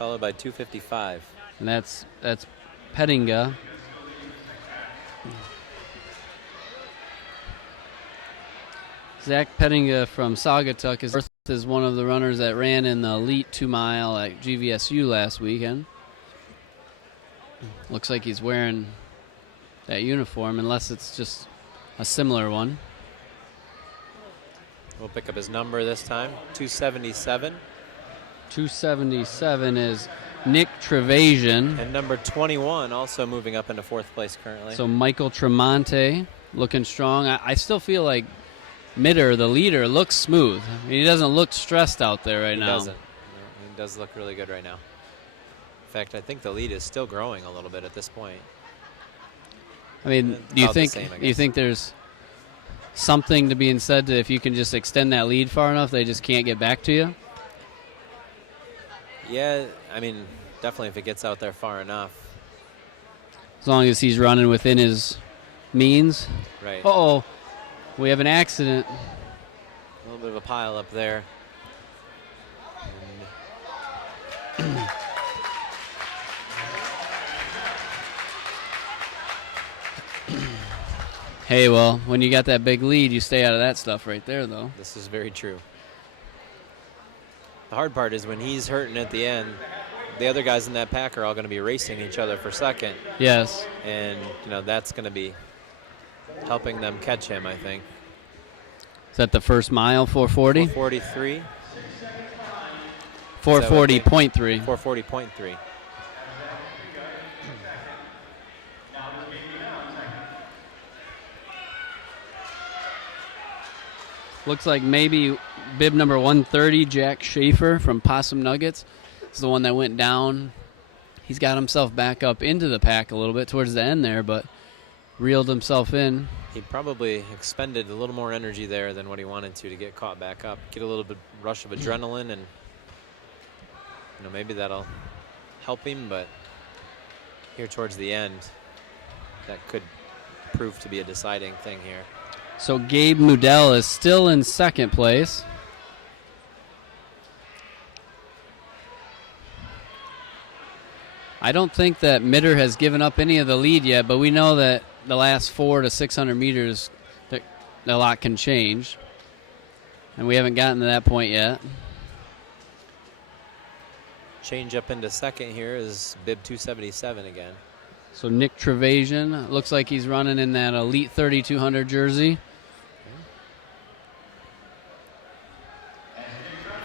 followed by 255. and that's Pettinga. Zach Pettinga from Saugatuck is one of the runners that ran in the elite 2 mile at GVSU last weekend. Looks like he's wearing that uniform, unless it's just a similar one. We'll pick up his number this time, 277. 277 is Nick Trevasion. And number 21 also moving up into fourth place currently. So Michael Tremonte looking strong. I still feel like Mitter, the leader, looks smooth. I mean, he doesn't look stressed out there right now. He doesn't. No, he does look really good right now. In fact, I think the lead is still growing a little bit at this point. I mean, do you About the think same, I do you guess. think there's something to being said to if you can just extend that lead far enough, they just can't get back to you? Yeah, I mean, definitely if it gets out there far enough. As long as he's running within his means. Right. Uh-oh, we have an accident. A little bit of a pile up there. And Hey, well, when you got that big lead, you stay out of that stuff right there, though. this is very true. The hard part is when he's hurting at the end, the other guys in that pack are all going to be racing each other for second. Yes. And, that's going to be helping them catch him, I think. Is that the first mile, 440? 443. 440.3. 440.3. Looks like maybe bib number 130, Jack Schaefer from Possum Nuggets, is the one that went down. He's got himself back up into the pack a little bit towards the end there, but reeled himself in. He probably expended a little more energy there than what he wanted to get caught back up. Get a little bit rush of adrenaline, and maybe that'll help him, but here towards the end, that could prove to be a deciding thing here. So Gabe Mudell is still in second place. I don't think that Mitter has given up any of the lead yet, but we know that the last 400 to 600 meters, a lot can change. And we haven't gotten to that point yet. Change up into second here is bib 277 again. So Nick Trevasion, looks like he's running in that Elite 3200 jersey.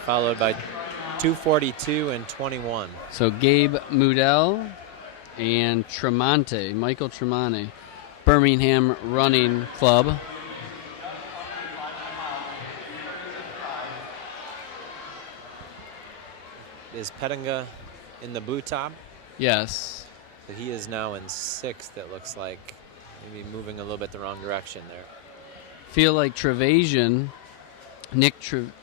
Followed by 242 and 21. So Gabe Mudell and Tremonte, Michael Tremonte, Birmingham Running Club. Is Pettinga in the boot top? Yes. So he is now in sixth, it looks like. Maybe moving a little bit the wrong direction there. Feel like Trevasion, Nick Trevasion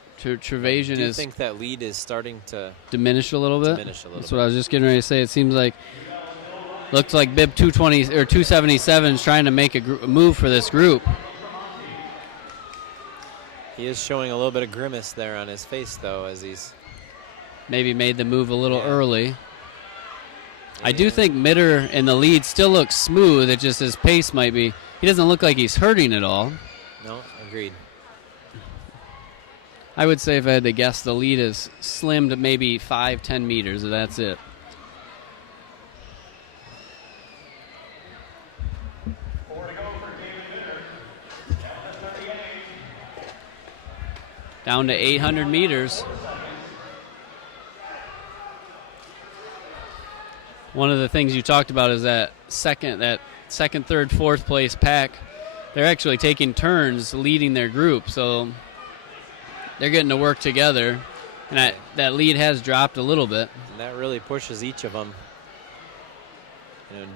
Do you is think that lead is starting to diminish a little bit? That's what I was just getting ready to say. It seems like, looks like bib 220 or 277 is trying to make a move for this group. He is showing a little bit of grimace there on his face, though, as he's maybe made the move a little early. I do think Mitter in the lead still looks smooth. It just his pace might be. He doesn't look like he's hurting at all. No, agreed. I would say if I had to guess, the lead is slimmed maybe 5-10 meters, and that's it. Down to 800 meters. One of the things you talked about is that second, third, fourth place pack. They're actually taking turns leading their group, so they're getting to work together, and that lead has dropped a little bit. And that really pushes each of them. And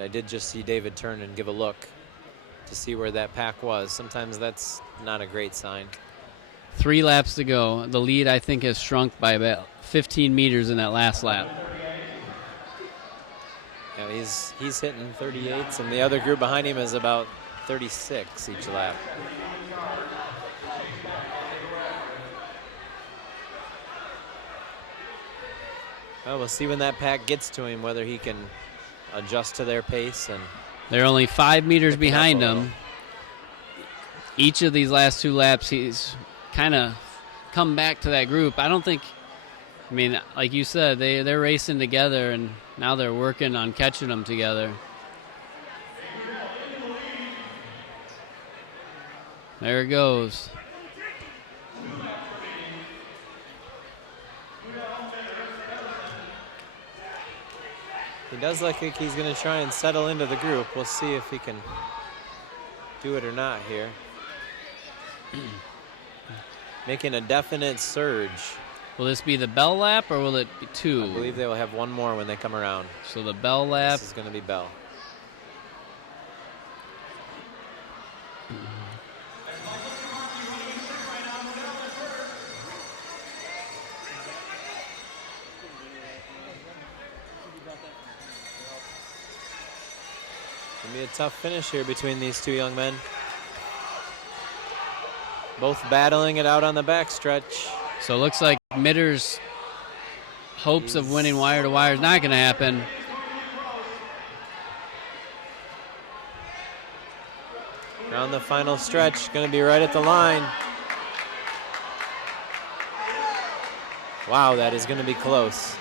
I did just see David turn and give a look to see where that pack was. Sometimes that's not a great sign. 3 laps to go. The lead, I think, has shrunk by about 15 meters in that last lap. Yeah, he's hitting 38s, and the other group behind him is about 36 each lap. Well, we'll see when that pack gets to him, whether he can adjust to their pace. And they're only 5 meters behind him. Each of these last 2 laps, he's kind of come back to that group. I don't think, I mean, like you said, they're racing together, and now they're working on catching them together. There it goes. he does look like he's going to try and settle into the group. We'll see if he can do it or not here. Making a definite surge. Will this be the bell lap, or will it be 2? I believe they will have one more when they come around. So the bell lap. This is going to be bell. And Be a tough finish here between these two young men. Both battling it out on the backstretch. So it looks like Mitter's hopes of winning wire to wire is not going to happen. Down the final stretch, going to be right at the line. Wow, that is going to be close.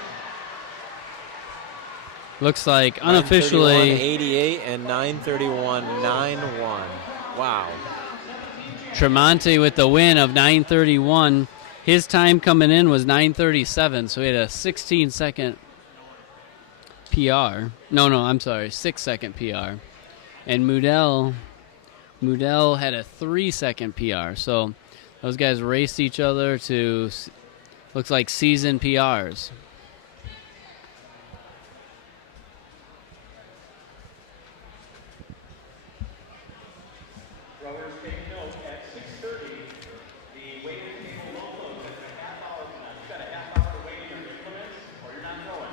Looks like unofficially 9:31.88 and 9:31.91. Wow. Tremonti with the win of 9:31. His time coming in was 9:37, so he had a 16-second PR. No, I'm sorry, 6-second PR. And Mudell had a 3-second PR. So those guys raced each other to, looks like, season PRs. Runners take note at 6:30. The weighted table will close at a half hour from now. You've got a half hour to weigh your implements or you're not going.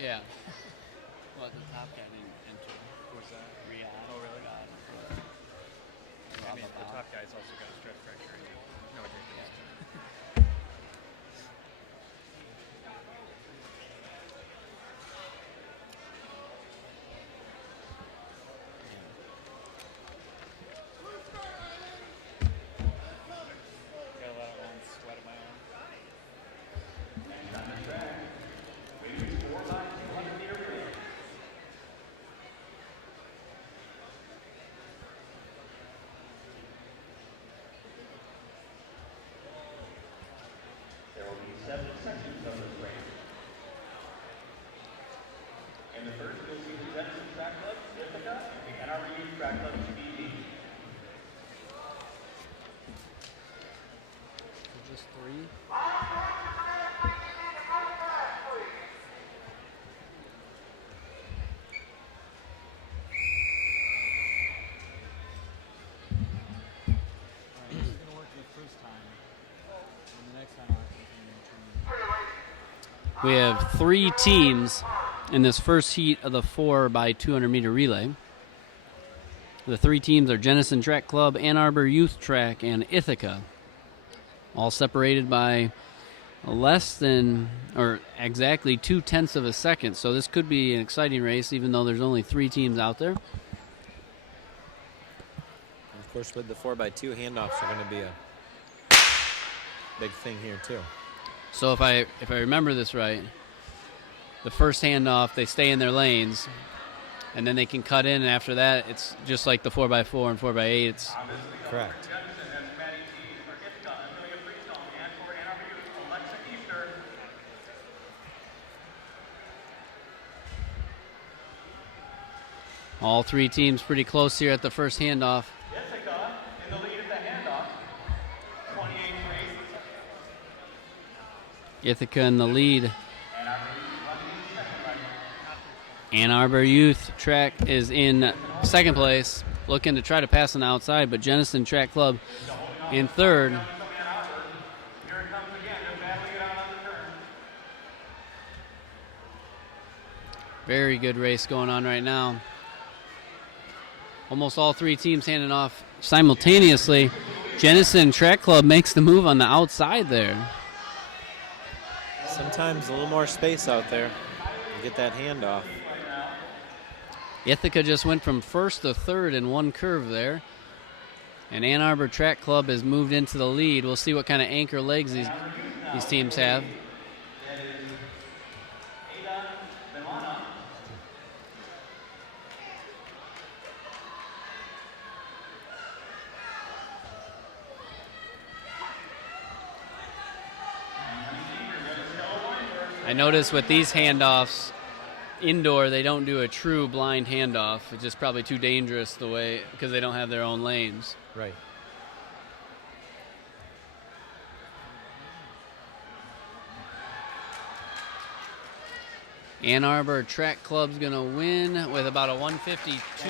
Yeah. Well, the top guy didn't enter. What's that? Riyadh. Oh, really? Riyadh. I mean, the top guy's also got a stress fracture. No, it is. Got a lot of own sweat in my arm. There will be 7 sections of this race. In the first, you'll see the Genesis Track Club, Ithaca, and the NRU Track Club, BD. Just 3. This is gonna work the first time, and the next time I'll continue to We have 3 teams in this first heat of the 4x200 meter relay. The 3 teams are Jenison Track Club, Ann Arbor Youth Track, and Ithaca, all separated by less than, or exactly 0.2 of a second. So this could be an exciting race, even though there's only 3 teams out there. Of course, with the 4x2, handoffs are going to be a big thing here too. So if I remember this right, the first handoff, they stay in their lanes, and then they can cut in, and after that, it's just like the 4x4 and 4x8. It's Correct. all 3 teams pretty close here at the first handoff. Ithaca in the lead at the handoff. 28-3. Ithaca in the lead. Ann Arbor Youth Track is in second place, looking to try to pass on the outside, but Jenison Track Club in third. Here it comes again. They're battling it out on the turn. Very good race going on right now. Almost all 3 teams handing off simultaneously. Jenison Track Club makes the move on the outside there. Sometimes a little more space out there. You get that handoff. Ithaca just went from first to third in one curve there. And Ann Arbor Track Club has moved into the lead. We'll see what kind of anchor legs these teams have. I noticed with these handoffs, indoor, they don't do a true blind handoff. It's just probably too dangerous the way, because they don't have their own lanes. Right. Ann Arbor Track Club's going to win with about a 152.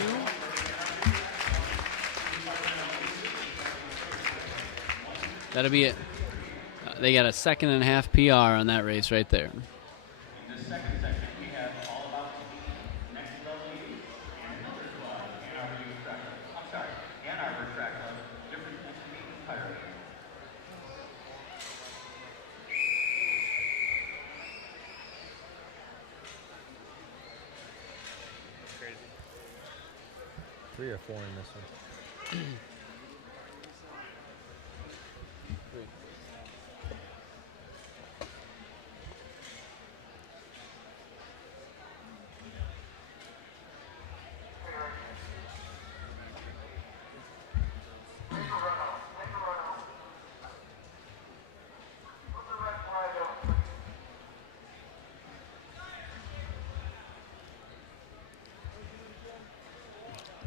That'll be it. They got a 1.5 PR on that race right there. 3 or 4 in this one.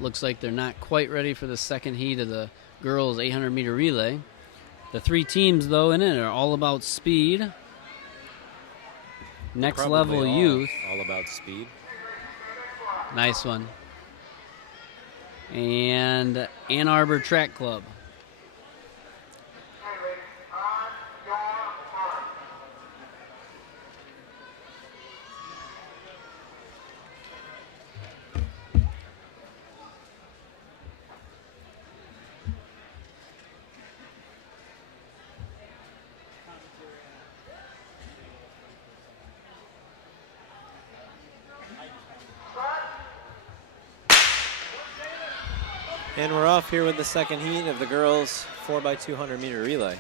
Looks like they're not quite ready for the second heat of the girls' 800-meter relay. The 3 teams, though, in it are all about speed. Next Probably level youth. All about speed. Nice one. And Ann Arbor Track Club. And we're off here with the second heat of the girls 4x200 meter relay.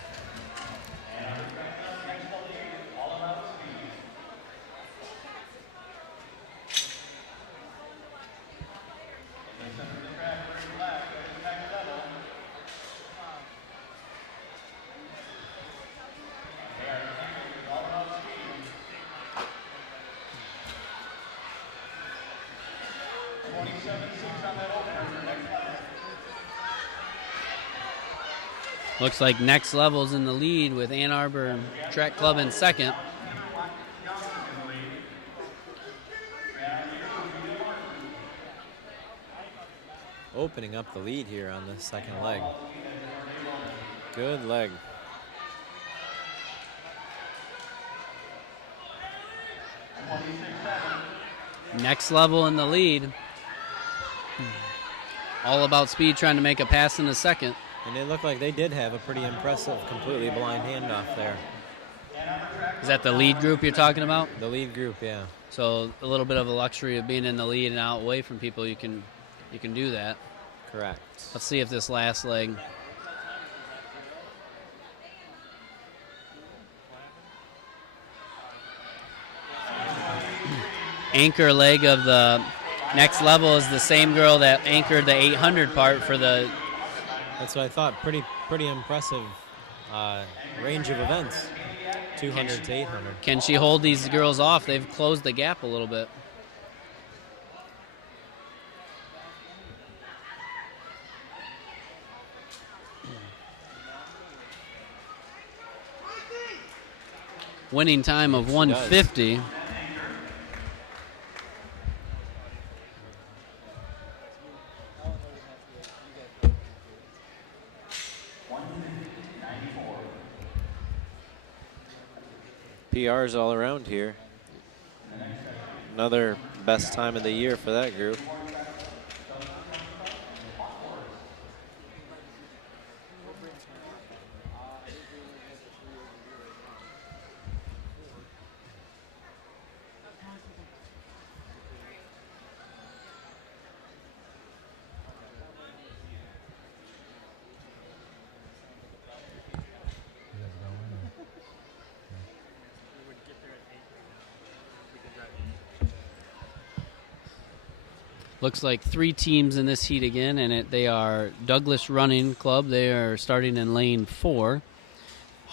Looks like Next Level's in the lead with Ann Arbor Track Club in second. Opening up the lead here on the second leg. Good leg. Next Level in the lead. All about speed, trying to make a pass in the second. And it looked like they did have a pretty impressive, completely blind handoff there. Is that the lead group you're talking about? The lead group, yeah. So a little bit of a luxury of being in the lead and out away from people. You can do that. Correct. Let's see if this last leg. Anchor leg of the Next Level is the same girl that anchored the 800 part for the. That's what I thought. Pretty impressive range of events. 200 to 800. Can she hold these girls off? They've closed the gap a little bit. Winning time of 150. PRs all around here. Another best time of the year for that group. Looks like 3 teams in this heat again, and they are Douglas Running Club. They are starting in lane 4.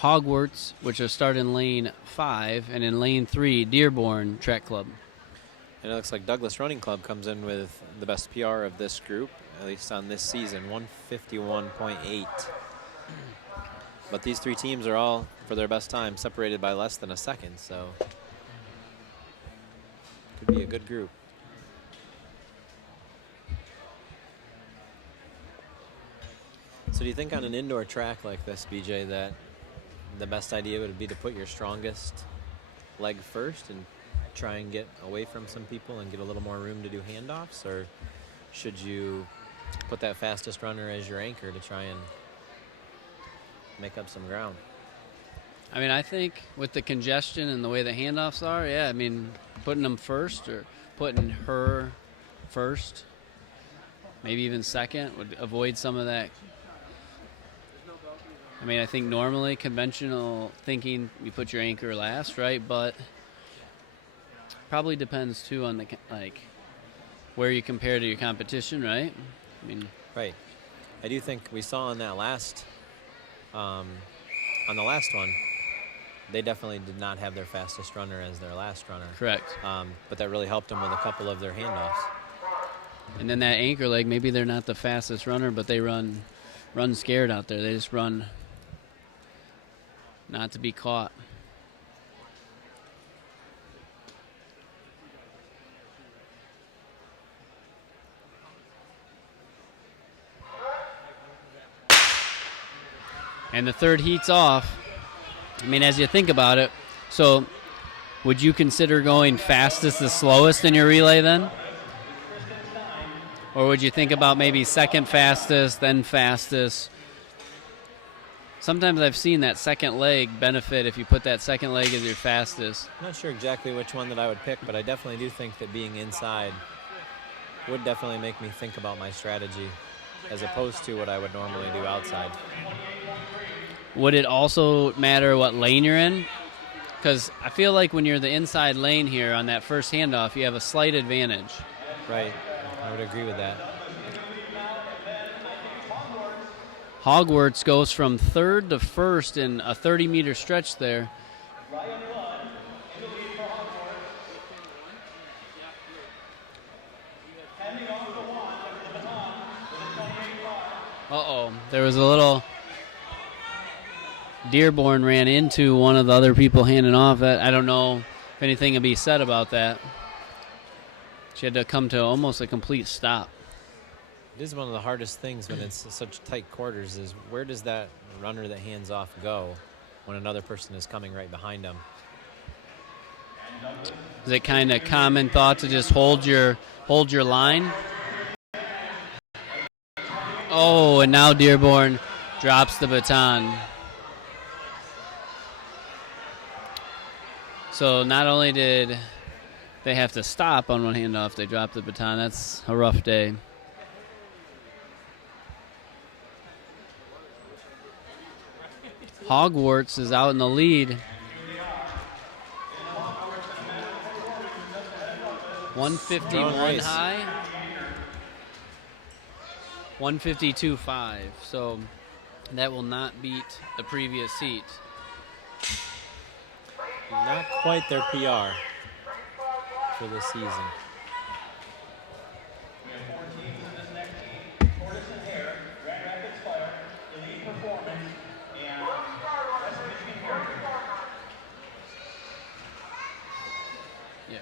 Hogwarts, which are starting in lane 5, and in lane 3, Dearborn Track Club. And it looks like Douglas Running Club comes in with the best PR of this group, at least on this season, 151.8. But these 3 teams are all, for their best time, separated by less than a second, so could be a good group. So do you think on an indoor track like this, BJ, that the best idea would be to put your strongest leg first and try and get away from some people and get a little more room to do handoffs? Or should you put that fastest runner as your anchor to try and make up some ground? I mean, I think with the congestion and the way the handoffs are, yeah, I mean, putting them first or putting her first maybe even second, would avoid some of that. I mean, I think normally conventional thinking, you put your anchor last, right? But probably depends too on the where you compare to your competition, right? I mean, right. I do think we saw on that last, on the last one, they definitely did not have their fastest runner as their last runner. correct. But that really helped them with a couple of their handoffs. And then that anchor leg, maybe they're not the fastest runner, but they run scared out there. They just run not to be caught. And the third heat's off. I mean, as you think about it, so would you consider going fastest to slowest in your relay then? Or would you think about maybe second fastest, then fastest? Sometimes I've seen that second leg benefit if you put that second leg as your fastest. I'm not sure exactly which one that I would pick, but I definitely do think that being inside would definitely make me think about my strategy as opposed to what I would normally do outside. Would it also matter what lane you're in? Because I feel like when you're the inside lane here on that first handoff, you have a slight advantage. Right. I would agree with that. Hogwarts goes from third to first in a 30-meter stretch there. Uh-oh. There was a little... Dearborn ran into one of the other people handing off. I don't know if anything can be said about that. She had to come to almost a complete stop. It is one of the hardest things when it's such tight quarters is where does that runner that hands off go when another person is coming right behind them? Is it kind of common thought to just hold your line? Oh, and now Dearborn drops the baton. So not only did they have to stop on one handoff, they dropped the baton. That's a rough day. Hogwarts is out in the lead. 151 high. 152.5. So that will not beat the previous heat. Not quite their PR for the season. Yeah.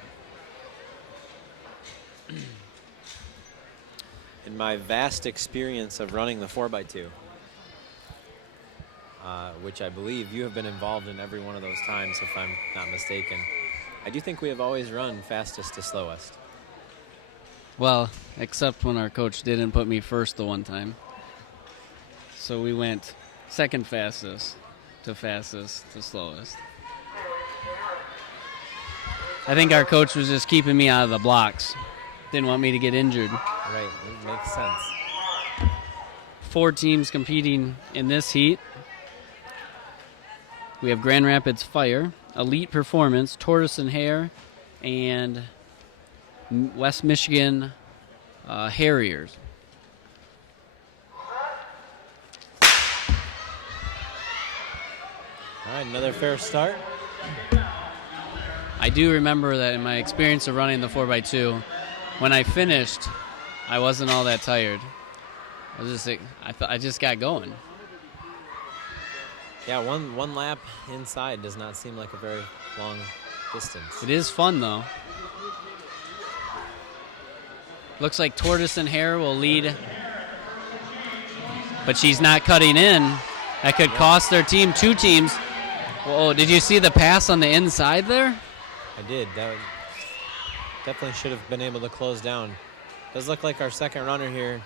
In my vast experience of running the 4x2, which I believe you have been involved in every one of those times, if I'm not mistaken, I do think we have always run fastest to slowest. Well, except when our coach didn't put me first the one time. So we went second fastest to slowest. I think our coach was just keeping me out of the blocks. Didn't want me to get injured. Right, it makes sense. 4 teams competing in this heat. We have Grand Rapids Fire, Elite Performance, Tortoise and Hare, and West Michigan Harriers. All right, another fair start. I do remember that in my experience of running the 4x2, when I finished, I wasn't all that tired. I just got going. Yeah, one lap inside does not seem like a very long distance. It is fun, though. Looks like Tortoise and Hare will lead, but she's not cutting in. That could cost their team 2 teams. Whoa, did you see the pass on the inside there? I did. That definitely should have been able to close down. Does look like our second runner here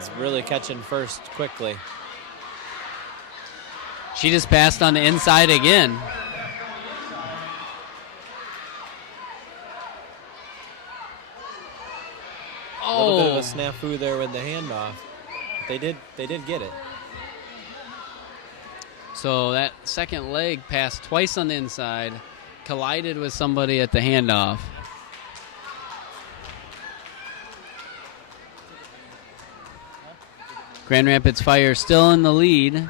is really catching first quickly. She just passed on the inside again. snafu there with the handoff. They did get it. So that second leg passed twice on the inside, collided with somebody at the handoff. Grand Rapids Fire still in the lead.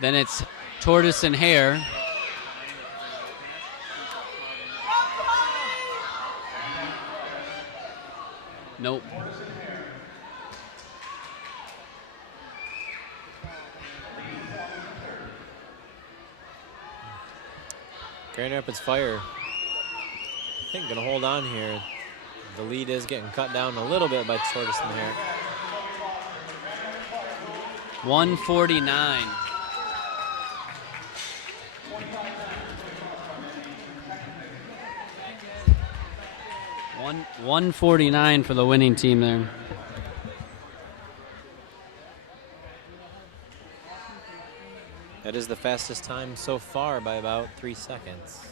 Then it's Tortoise and Hare. Nope. Grand Rapids Fire, I think, gonna hold on here. The lead is getting cut down a little bit by Tortoise and Hare. 149. 149 for the winning team there. That is the fastest time so far by about 3 seconds.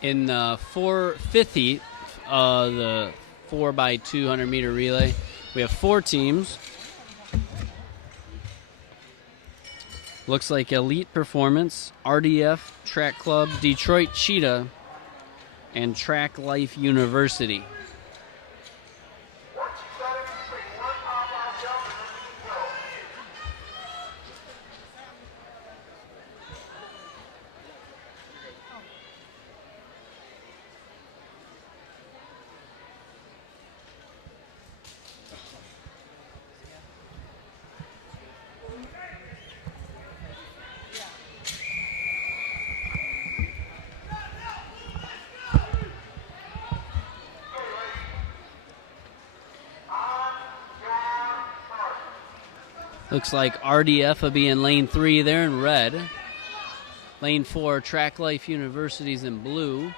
In the fifth heat, the 4x200 meter relay, we have 4 teams. Looks like Elite Performance, RDF, Track Club, Detroit Cheetah, and Track Life University. Looks like RDF will be in lane 3 there in red. Lane 4, Track Life University's in blue.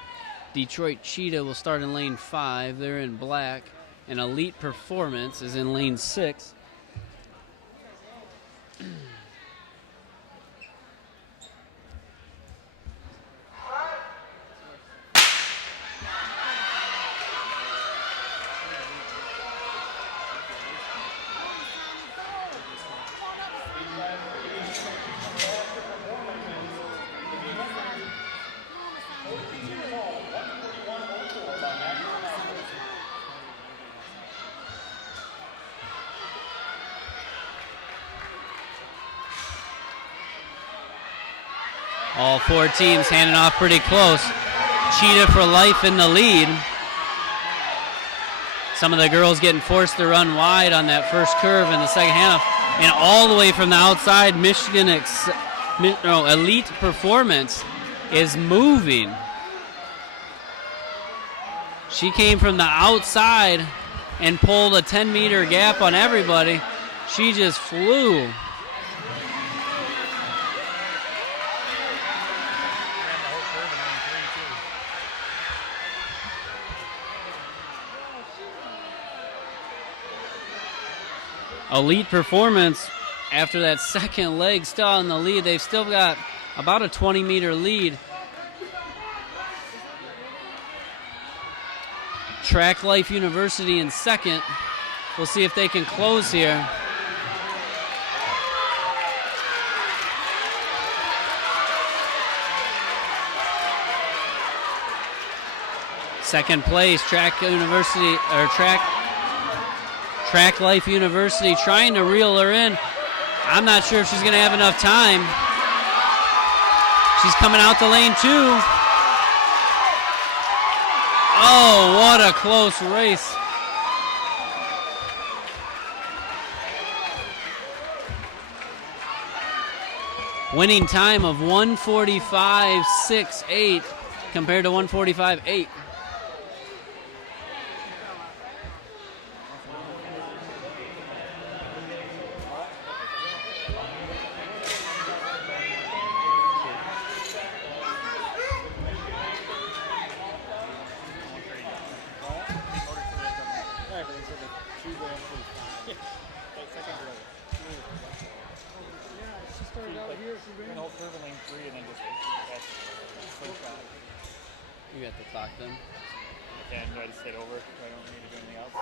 Detroit Cheetah will start in lane 5. They're in black. And Elite Performance is in lane 6. All 4 teams handing off pretty close. Cheetah for life in the lead. Some of the girls getting forced to run wide on that first curve in the second half. And all the way from the outside, Elite Performance is moving. She came from the outside and pulled a 10-meter gap on everybody. She just flew. Elite Performance, after that second leg, still in the lead. They've still got about a 20-meter lead. Track Life University in second. We'll see if they can close here. Second place, Track Life University trying to reel her in. I'm not sure if she's going to have enough time. She's coming out to lane 2. Oh, what a close race. Winning time of 1:45.68 compared to 1:45.8. started out here, went whole curve in lane 3 and then just that's first shot. You got the clock then. And I just stayed over. I don't need to do anything else. I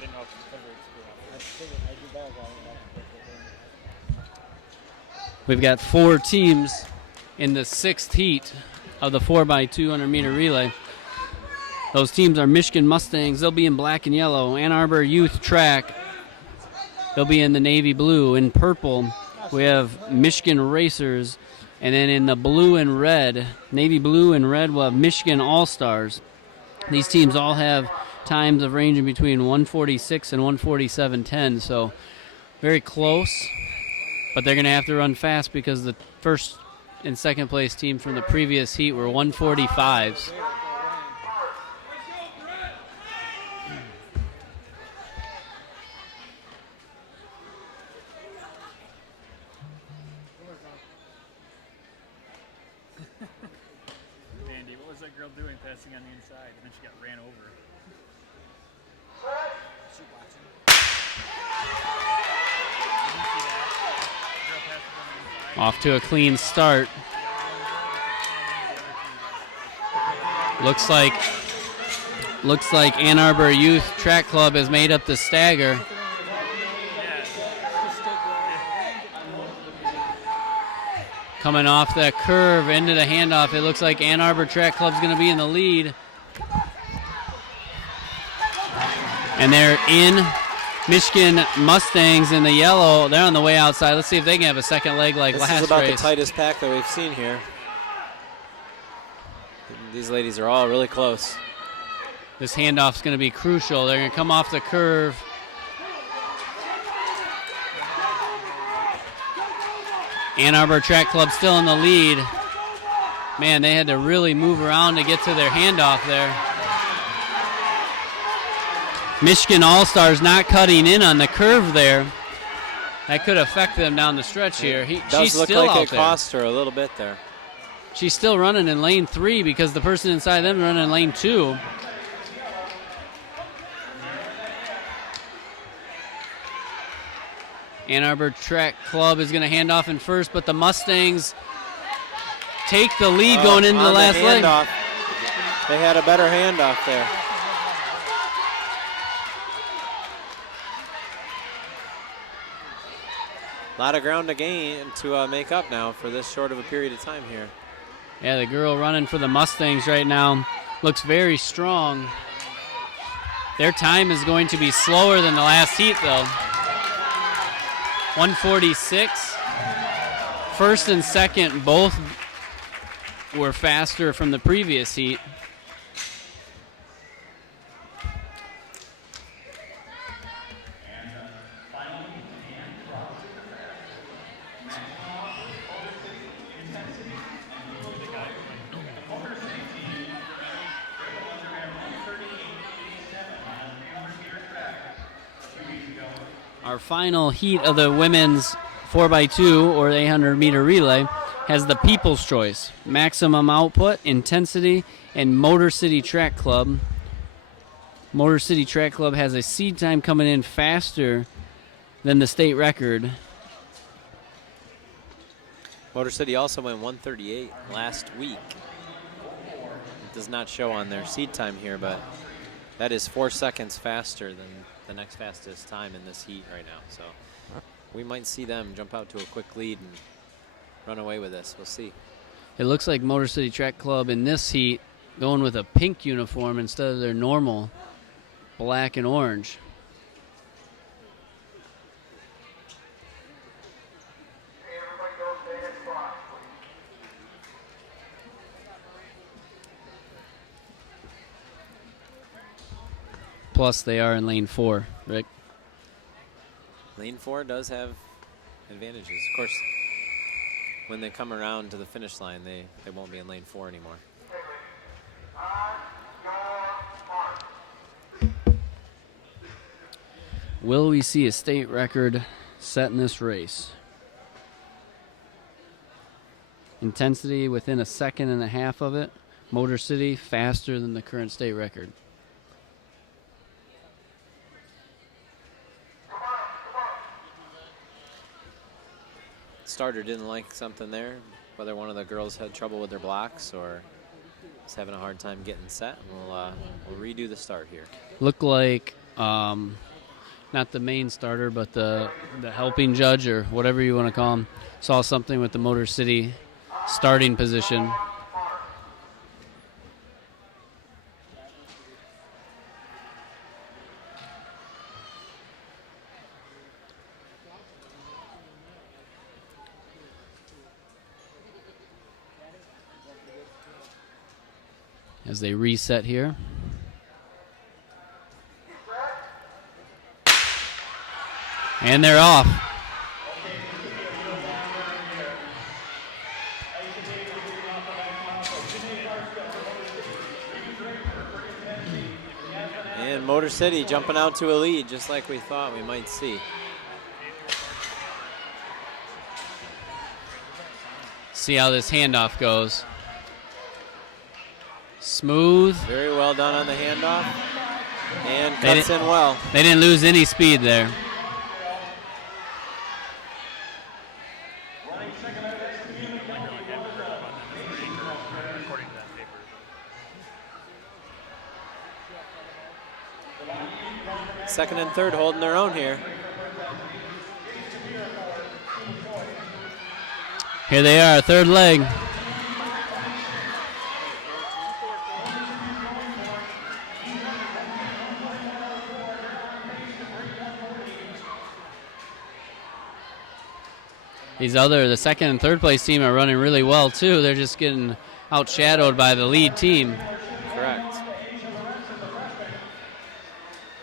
didn't know if the cover would screw up. I do that while We've got 4 teams in the 6th heat of the 4x200 meter relay. Those teams are Michigan Mustangs. They'll be in black and yellow. Ann Arbor Youth Track. They'll be in the navy blue. In purple, we have Michigan Racers. And then in the blue and red, navy blue and red, we'll have Michigan All-Stars. These teams all have times of ranging between 146 and 147.10, so very close. But they're going to have to run fast because the first and second place team from the previous heat were 145s. Andy, what was that girl doing passing on the inside? And then she got ran over. Off to a clean start. Looks like Ann Arbor Youth Track Club has made up the stagger. Coming off that curve into the handoff, it looks like Ann Arbor Track Club's going to be in the lead. And they're in. Michigan Mustangs in the yellow. They're on the way outside. Let's see if they can have a second leg like last race. This is about the tightest pack that we've seen here. These ladies are all really close. This handoff's going to be crucial. They're going to come off the curve. Ann Arbor Track Club still in the lead. Man, they had to really move around to get to their handoff there. Michigan All-Stars not cutting in on the curve there. That could affect them down the stretch here. She's look still like out it there. cost her a little bit there. She's still running in lane 3 because the person inside them running in lane 2. Ann Arbor Track Club is going to hand off in first, but the Mustangs take the lead going into the last leg. They had a better handoff there. A lot of ground to gain to make up now for this short of a period of time here. Yeah, the girl running for the Mustangs right now looks very strong. Their time is going to be slower than the last heat, though. 146. First and second both were faster from the previous heat. Our final heat of the women's 4x2 or 800 meter relay has the People's Choice, Maximum Output, Intensity, and Motor City Track Club. Motor City Track Club has a seed time coming in faster than the state record. Motor City also went 138 last week. It does not show on their seed time here, but that is 4 seconds faster than the next fastest time in this heat right now. So we might see them jump out to a quick lead and run away with this. We'll see. It looks like Motor City Track Club in this heat going with a pink uniform instead of their normal black and orange. Plus, they are in lane 4, Rick. Lane 4 does have advantages. Of course, when they come around to the finish line, they won't be in lane 4 anymore. Will we see a state record set in this race? Intensity within a second and a half of it. Motor City faster than the current state record. starter didn't like something there, whether one of the girls had trouble with their blocks or was having a hard time getting set. We'll redo the start here. Looked like not the main starter, but the helping judge or whatever you want to call him, saw something with the Motor City starting position. As they reset here. And they're off. And Motor City jumping out to a lead, just like we thought we might see. See how this handoff goes. Smooth. Very well done on the handoff. And cuts in well. They didn't lose any speed there. Second and third holding their own here. Here they are, third leg. The second and third place team are running really well too. They're just getting outshadowed by the lead team. Correct.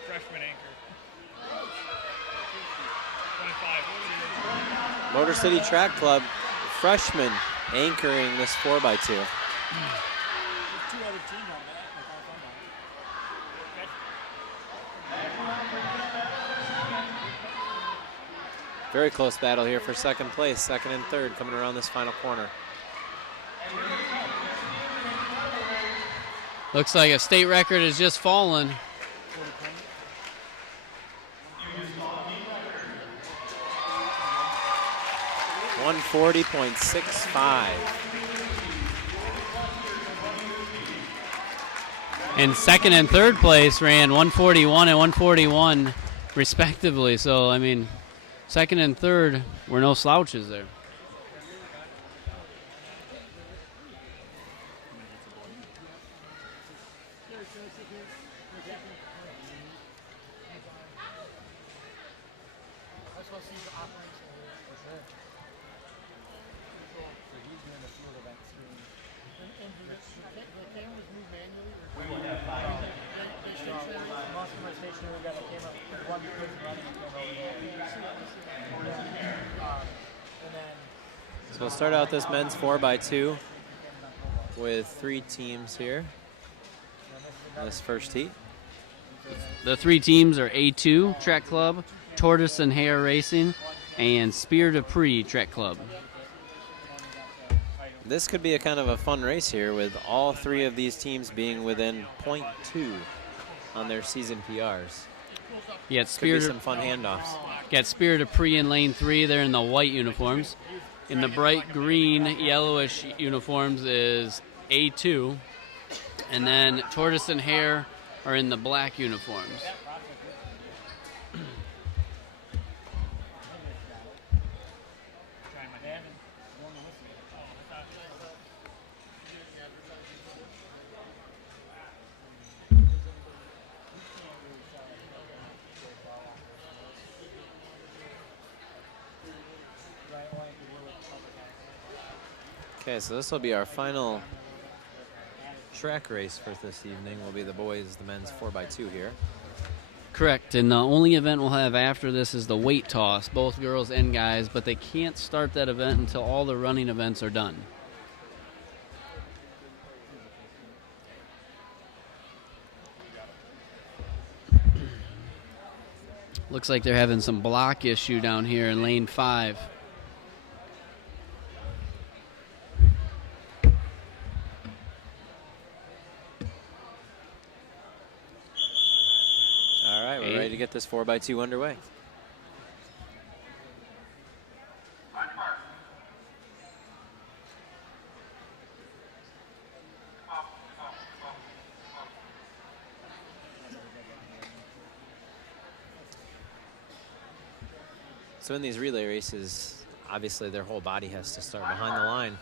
Freshman anchor. 25. Motor City Track Club freshman anchoring this 4x2. Very close battle here for second place, second and third coming around this final corner. Looks like a state record has just fallen. .140.65. And second and third place ran 141 and 141 respectively. So, I mean, second and third were no slouches there. So we'll start out this men's 4x2 with 3 teams here in this first heat. The 3 teams are A2 Track Club, Tortoise and Hare Racing, and Spear de Prix Track Club. This could be a kind of a fun race here with all 3 of these teams being within .2 on their season PRs. Yeah, Could be some fun handoffs. Got Spear de Prix in lane 3. They're in the white uniforms. In the bright green, yellowish uniforms is A2. And then Tortoise and Hare are in the black uniforms. Okay, so this will be our final track race for this evening. Will be the boys, the men's 4x2 here. Correct, and the only event we'll have after this is the weight toss, both girls and guys, but they can't start that event until all the running events are done. Looks like they're having some block issue down here in lane 5. All right, we're ready to get this 4x2 underway. So in these relay races, obviously their whole body has to start behind the line.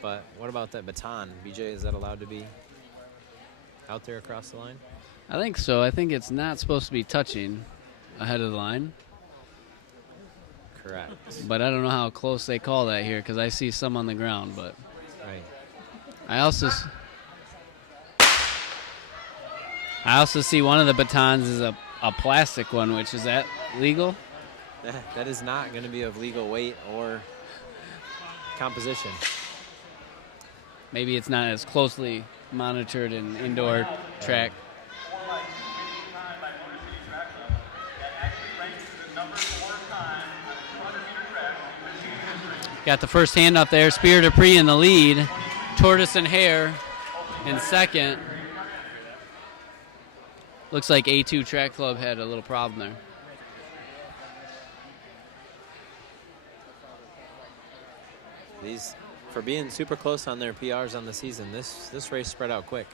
But what about that baton? BJ, is that allowed to be out there across the line? I think so. I think it's not supposed to be touching ahead of the line. Correct. But I don't know how close they call that here because I see some on the ground. But Right. I also see one of the batons is a plastic one, which is that legal? That is not going to be of legal weight or composition. Maybe it's not as closely monitored in indoor track. Got the first handoff there. Spear Dupree in the lead. Tortoise and Hare in second. Looks like A2 Track Club had a little problem there. These, for being super close on their PRs on the season, this race spread out quick.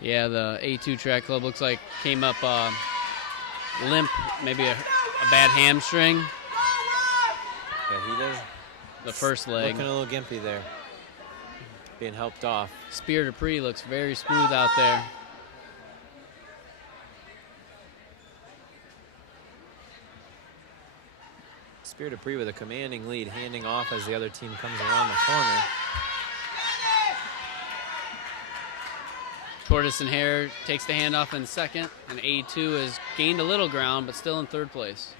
Yeah, the A2 Track Club looks like came up limp, maybe a bad hamstring. Yeah, he does. The first leg. Looking a little gimpy there. Being helped off. Spear Dupree looks very smooth out there. Spear Dupree with a commanding lead, handing off as the other team comes around the corner. Tortoise and Hare takes the handoff in second, and A2 has gained a little ground, but still in third place.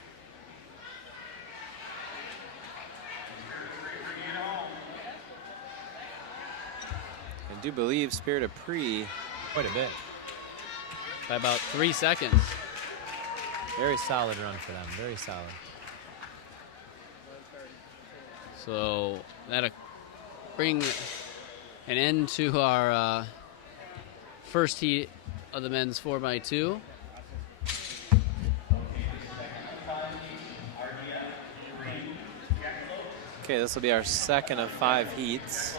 I do believe Spear Dupree quite a bit. By about 3 seconds. Very solid run for them, very solid. So that'll bring an end to our first heat of the men's 4x2. Okay, this will be our second of 5 heats.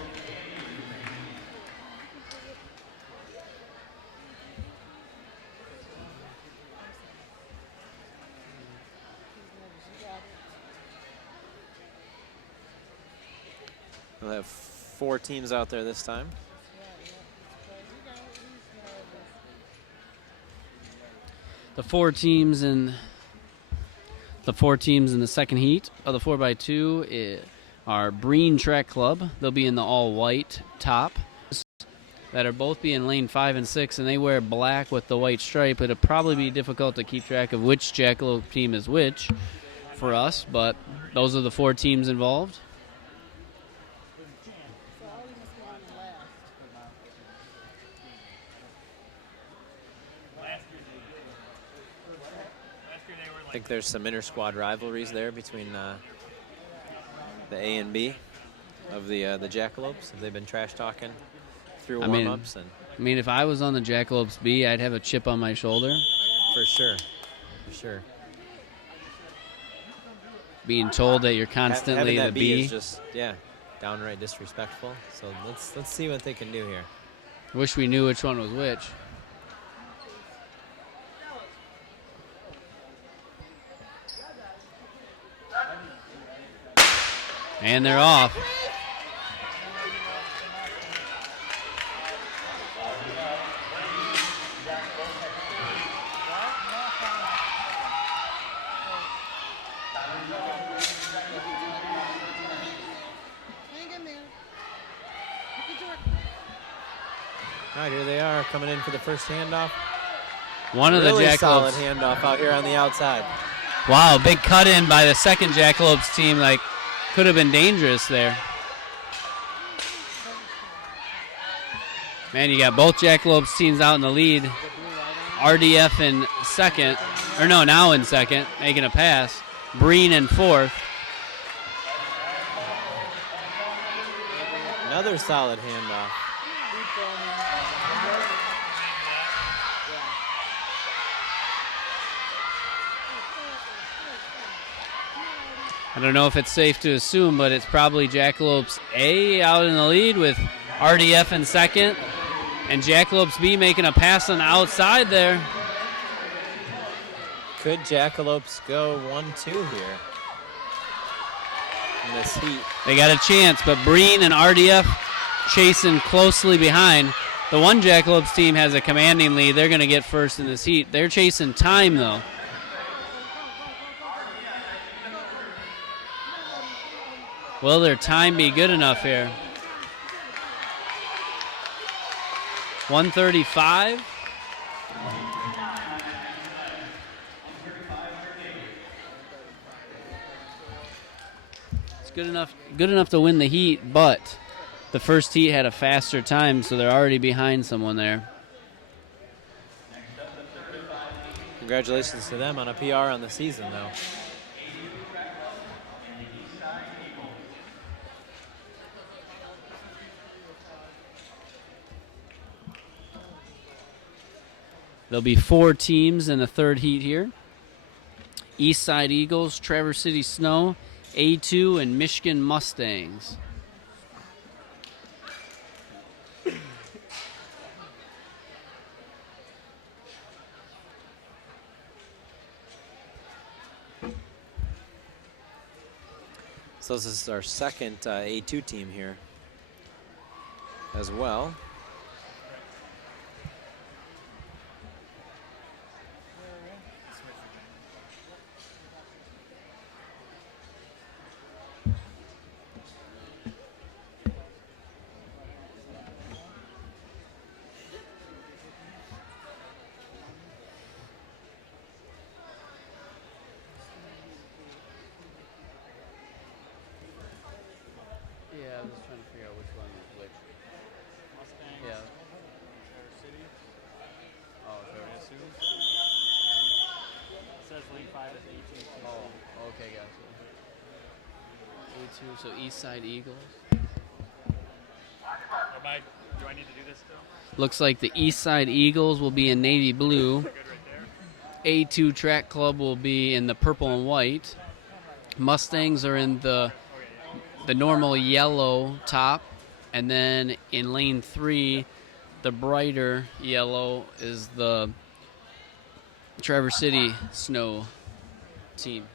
We'll have 4 teams out there this time. The four teams in the second heat of the 4x2 are Breen Track Club. They'll be in the all-white top. That are both be in lane 5 and 6, and they wear black with the white stripe. It'll probably be difficult to keep track of which Jackalope team is which for us, but those are the 4 teams involved. I think there's some inter-squad rivalries there between the A and B of the Jackalopes. Have they been trash talking through warm-ups? I mean, if I was on the Jackalopes B, I'd have a chip on my shoulder. For sure, for sure. Being told that you're constantly Having that the B B. is just, yeah, downright disrespectful. So let's see what they can do here. Wish we knew which one was which. And they're off. All right, here they are coming in for the first handoff. One of really the Jackalopes. solid handoff out here on the outside. Wow, big cut in by the second Jackalopes team. Like, could have been dangerous there. Man, you got both Jackalopes teams out in the lead. RDF in second, or no, now in second, making a pass. Breen in fourth. Another solid handoff. I don't know if it's safe to assume, but it's probably Jackalopes A out in the lead with RDF in second. And Jackalopes B making a pass on the outside there. Could Jackalopes go 1-2 here in this heat? They got a chance, but Breen and RDF chasing closely behind. The one Jackalopes team has a commanding lead. They're going to get first in this heat. They're chasing time, though. Will their time be good enough here? 135. It's good enough to win the heat, but the first heat had a faster time, so they're already behind someone there. Congratulations to them on a PR on the season, though. There'll be 4 teams in the third heat here. Eastside Eagles, Traverse City Snow, A2, and Michigan Mustangs. So this is our second A2 team here as well. Yeah, I was trying to figure out which one was which. Mustangs. Yeah. Traverse City. Oh, Traverse City. It says lane 5 is 18. Oh, okay, gotcha. A2, so Eastside Eagles. Do I need to do this still? Looks like the Eastside Eagles will be in navy blue. Good right there. A2 Track Club will be in the purple and white. Mustangs are in the normal yellow top, and then in lane 3, the brighter yellow is the Traverse City Snow team.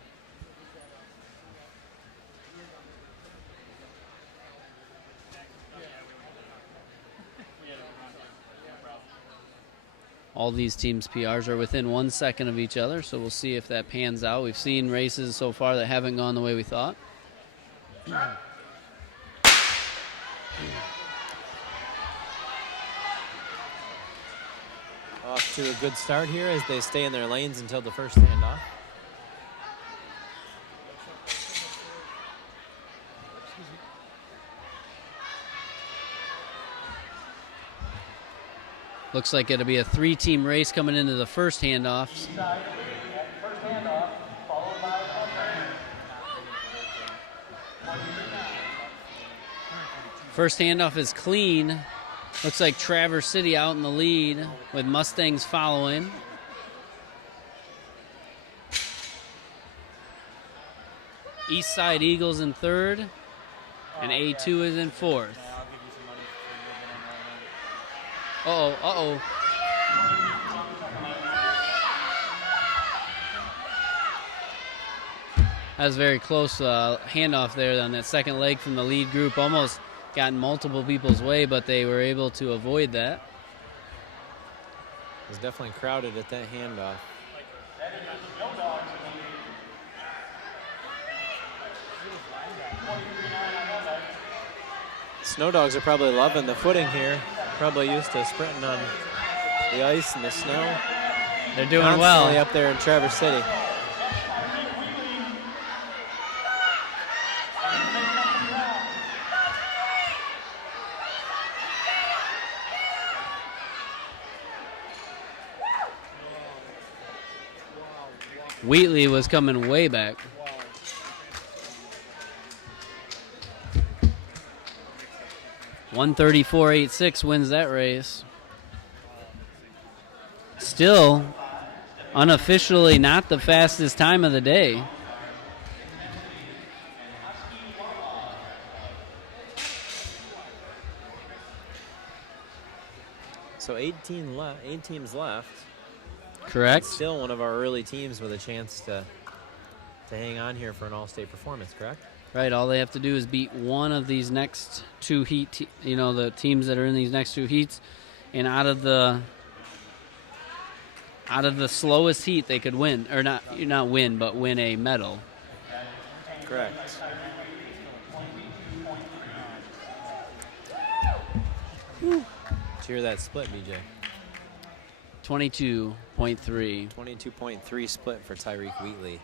All these teams' PRs are within 1 second of each other, so we'll see if that pans out. We've seen races so far that haven't gone the way we thought. Off to a good start here as they stay in their lanes until the first handoff. Looks like it'll be a 3-team race coming into the first handoffs. First handoff is clean. Looks like Traverse City out in the lead with Mustangs following. Eastside Eagles in third, and A2 is in fourth. Uh-oh. That was very close handoff there on that second leg from the lead group. Almost got in multiple people's way, but they were able to avoid that. It was definitely crowded at that handoff. Snow Dogs are probably loving the footing here. Probably used to sprinting on the ice and the snow. They're doing Constantly well. up there in Traverse City. Wheatley was coming way back. .134.86 wins that race. Still, unofficially not the fastest time of the day. So 8 teams left. Correct. Still one of our early teams with a chance to hang on here for an all-state performance, correct? Right, all they have to do is beat one of these next two the teams that are in these next two heats, and out of the slowest heat they could win, or not win, but win a medal. Correct. Let's hear that split, BJ. 22.3. 22.3 split for Tyreek Wheatley.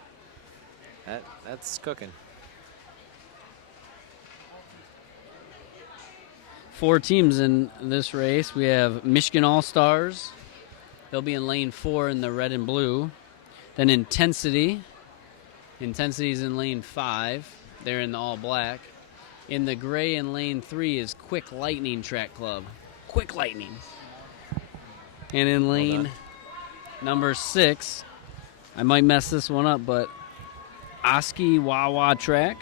That's cooking. 4 teams in this race. We have Michigan All-Stars. They'll be in lane 4 in the red and blue. Then Intensity. Intensity's in lane 5. They're in the all black. In the gray in lane 3 is Quick Lightning Track Club. Quick Lightning. And in lane number 6, I might mess this one up, but Oski Wawa Track.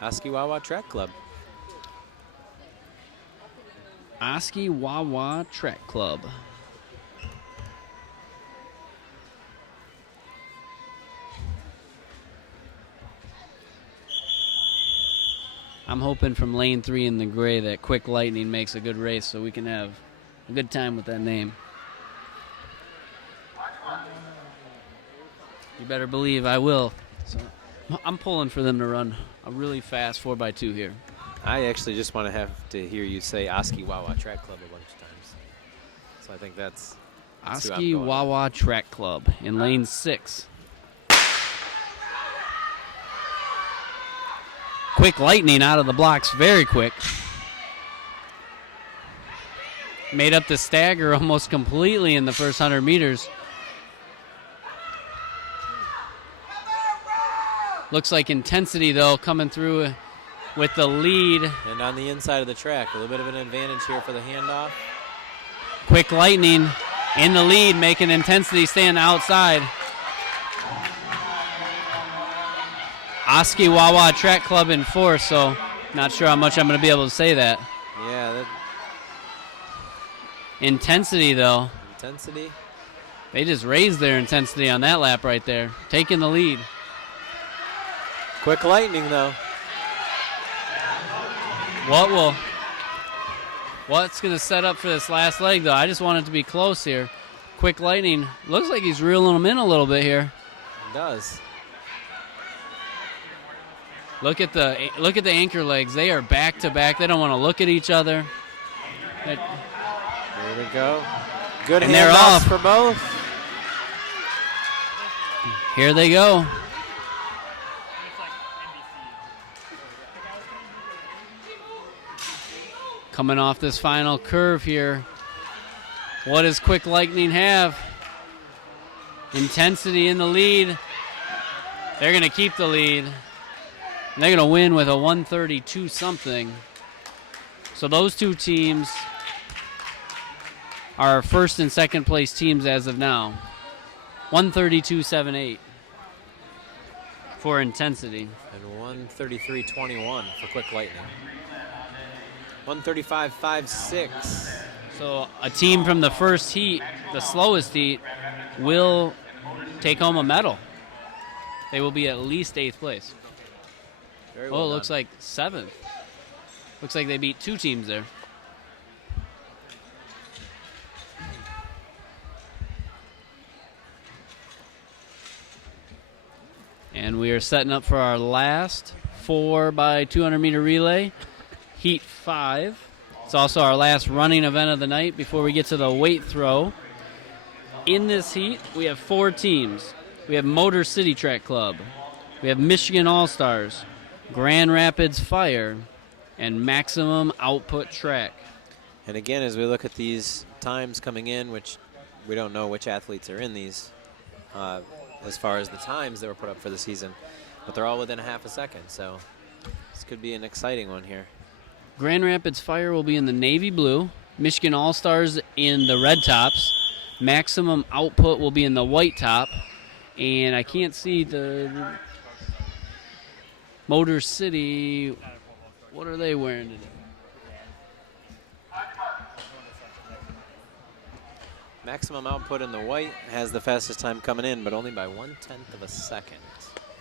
Oski Wawa Track Club. Oski Wawa Track Club. I'm hoping from lane 3 in the gray that Quick Lightning makes a good race so we can have a good time with that name. You better believe I will. So I'm pulling for them to run a really fast 4x2 here. I actually just want to have to hear you say Oski Wawa Track Club a bunch of times. So I think that's who I'm Oski going Wawa Track Club in lane 6. Quick Lightning out of the blocks very quick. Made up the stagger almost completely in the first 100 meters. Looks like Intensity, though, coming through with the lead. And on the inside of the track, a little bit of an advantage here for the handoff. Quick Lightning in the lead, making Intensity stay on the outside. Oski Wawa Track Club in 4th, so not sure how much I'm going to be able to say that. Yeah. Intensity, though. Intensity. They just raised their intensity on that lap right there, taking the lead. Quick Lightning, though. What's going to set up for this last leg, though? I just want it to be close here. Quick Lightning looks like he's reeling them in a little bit here. It does. Look at the anchor legs. They are back to back. They don't want to look at each other. There we go. Good and they're handoffs off for both. Here they go. Coming off this final curve here. What does Quick Lightning have? Intensity in the lead. They're going to keep the lead. And they're going to win with a 132 something. So those two teams are first and second place teams as of now. 132.78 for Intensity. And 133.21 for Quick Lightning. 135.56. So a team from the first heat, the slowest heat, will take home a medal. They will be at least 8th place. Very well it looks done. like 7th. Looks like they beat 2 teams there. And we are setting up for our last 4x200 meter relay, Heat 5. It's also our last running event of the night before we get to the weight throw. In this heat, we have 4 teams. We have Motor City Track Club. We have Michigan All-Stars, Grand Rapids Fire, and Maximum Output Track. And again, as we look at these times coming in, which we don't know which athletes are in these as far as the times that were put up for the season, but they're all within a half a second, so this could be an exciting one here. Grand Rapids Fire will be in the navy blue, Michigan All-Stars in the red tops, Maximum Output will be in the white top, and I can't see the Motor City. What are they wearing today? Maximum output in the white has the fastest time coming in, but only by 1/10 of a second.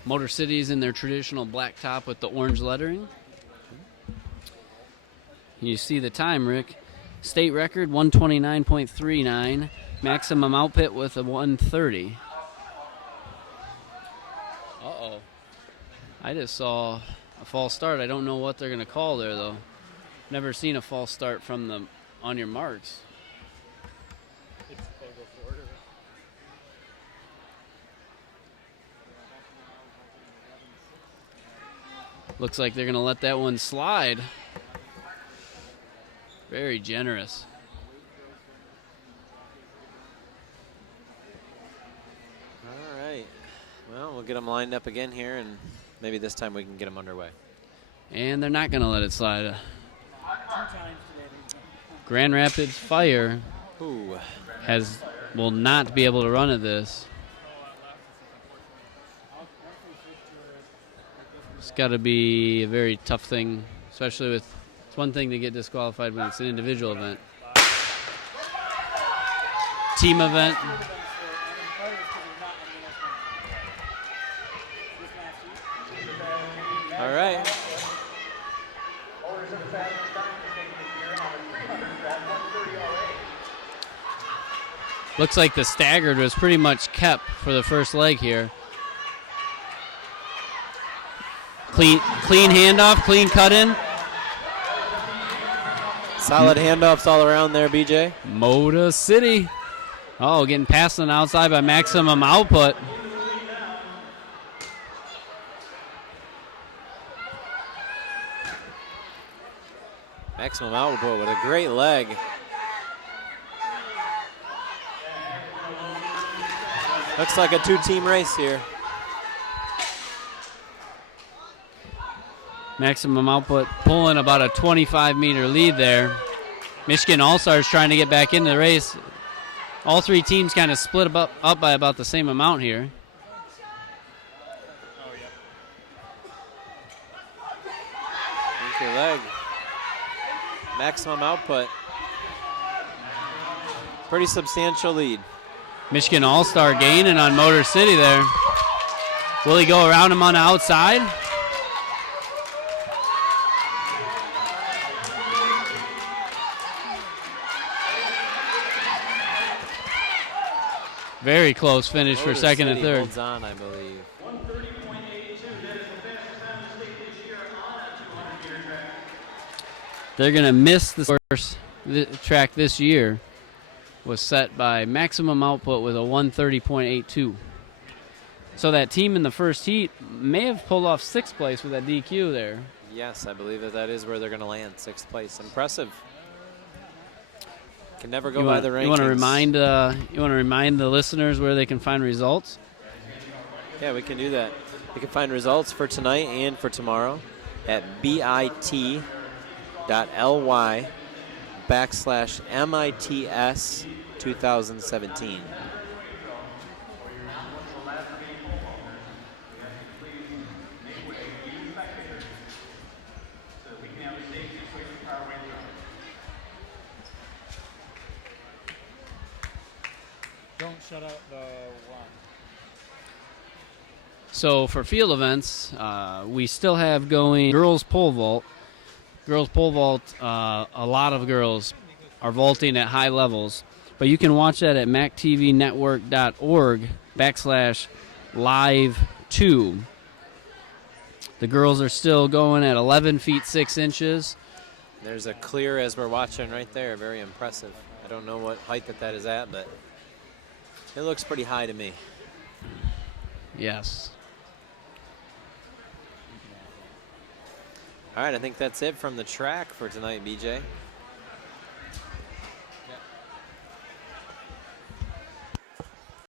Motor City's in their traditional black top with the orange lettering. You see the time, Rick. State record 129.39. Maximum output with a 130. Uh-oh. I just saw a false start. I don't know what they're going to call there, though. Never seen a false start from them on your marks. Looks like they're going to let that one slide. Very generous. All right. Well, we'll get them lined up again here, and maybe this time we can get them underway. And they're not going to let it slide. Grand Rapids Fire Ooh. will not be able to run at this. It's got to be a very tough thing, especially with, it's one thing to get disqualified when it's an individual event. Team event. All right. Looks like the staggered was pretty much kept for the first leg here. Clean handoff, clean cut in. Solid handoffs all around there, BJ. Motor City. Oh, getting passed on the outside by Maximum Output. Maximum output with a great leg. Looks like a two-team race here. Maximum Output pulling about a 25-meter lead there. Michigan All-Stars trying to get back into the race. All three teams kind of split up by about the same amount here. Link your leg. Maximum output. Pretty substantial lead. Michigan All-Star gaining on Motor City there. Will he go around him on the outside? Very close finish for second and third. Holds on, I believe. They're going to miss the first track this year. Was set by Maximum Output with a 130.82. So that team in the first heat may have pulled off sixth place with that DQ there. Yes, I believe that is where they're going to land, sixth place. Impressive. Can never go by the rankings. You want to remind the listeners where they can find results? Yeah, we can do that. You can find results for tonight and for tomorrow at bit.ly/MITS 2017. Don't shut out the one. So for field events, we still have going girls pole vault. Girls pole vault, a lot of girls are vaulting at high levels. But you can watch that at mactvnetwork.org/live2. The girls are still going at 11 feet 6 inches. There's a clear as we're watching right there. Very impressive. I don't know what height that is at, but it looks pretty high to me. Yes. All right, I think that's it from the track for tonight, BJ.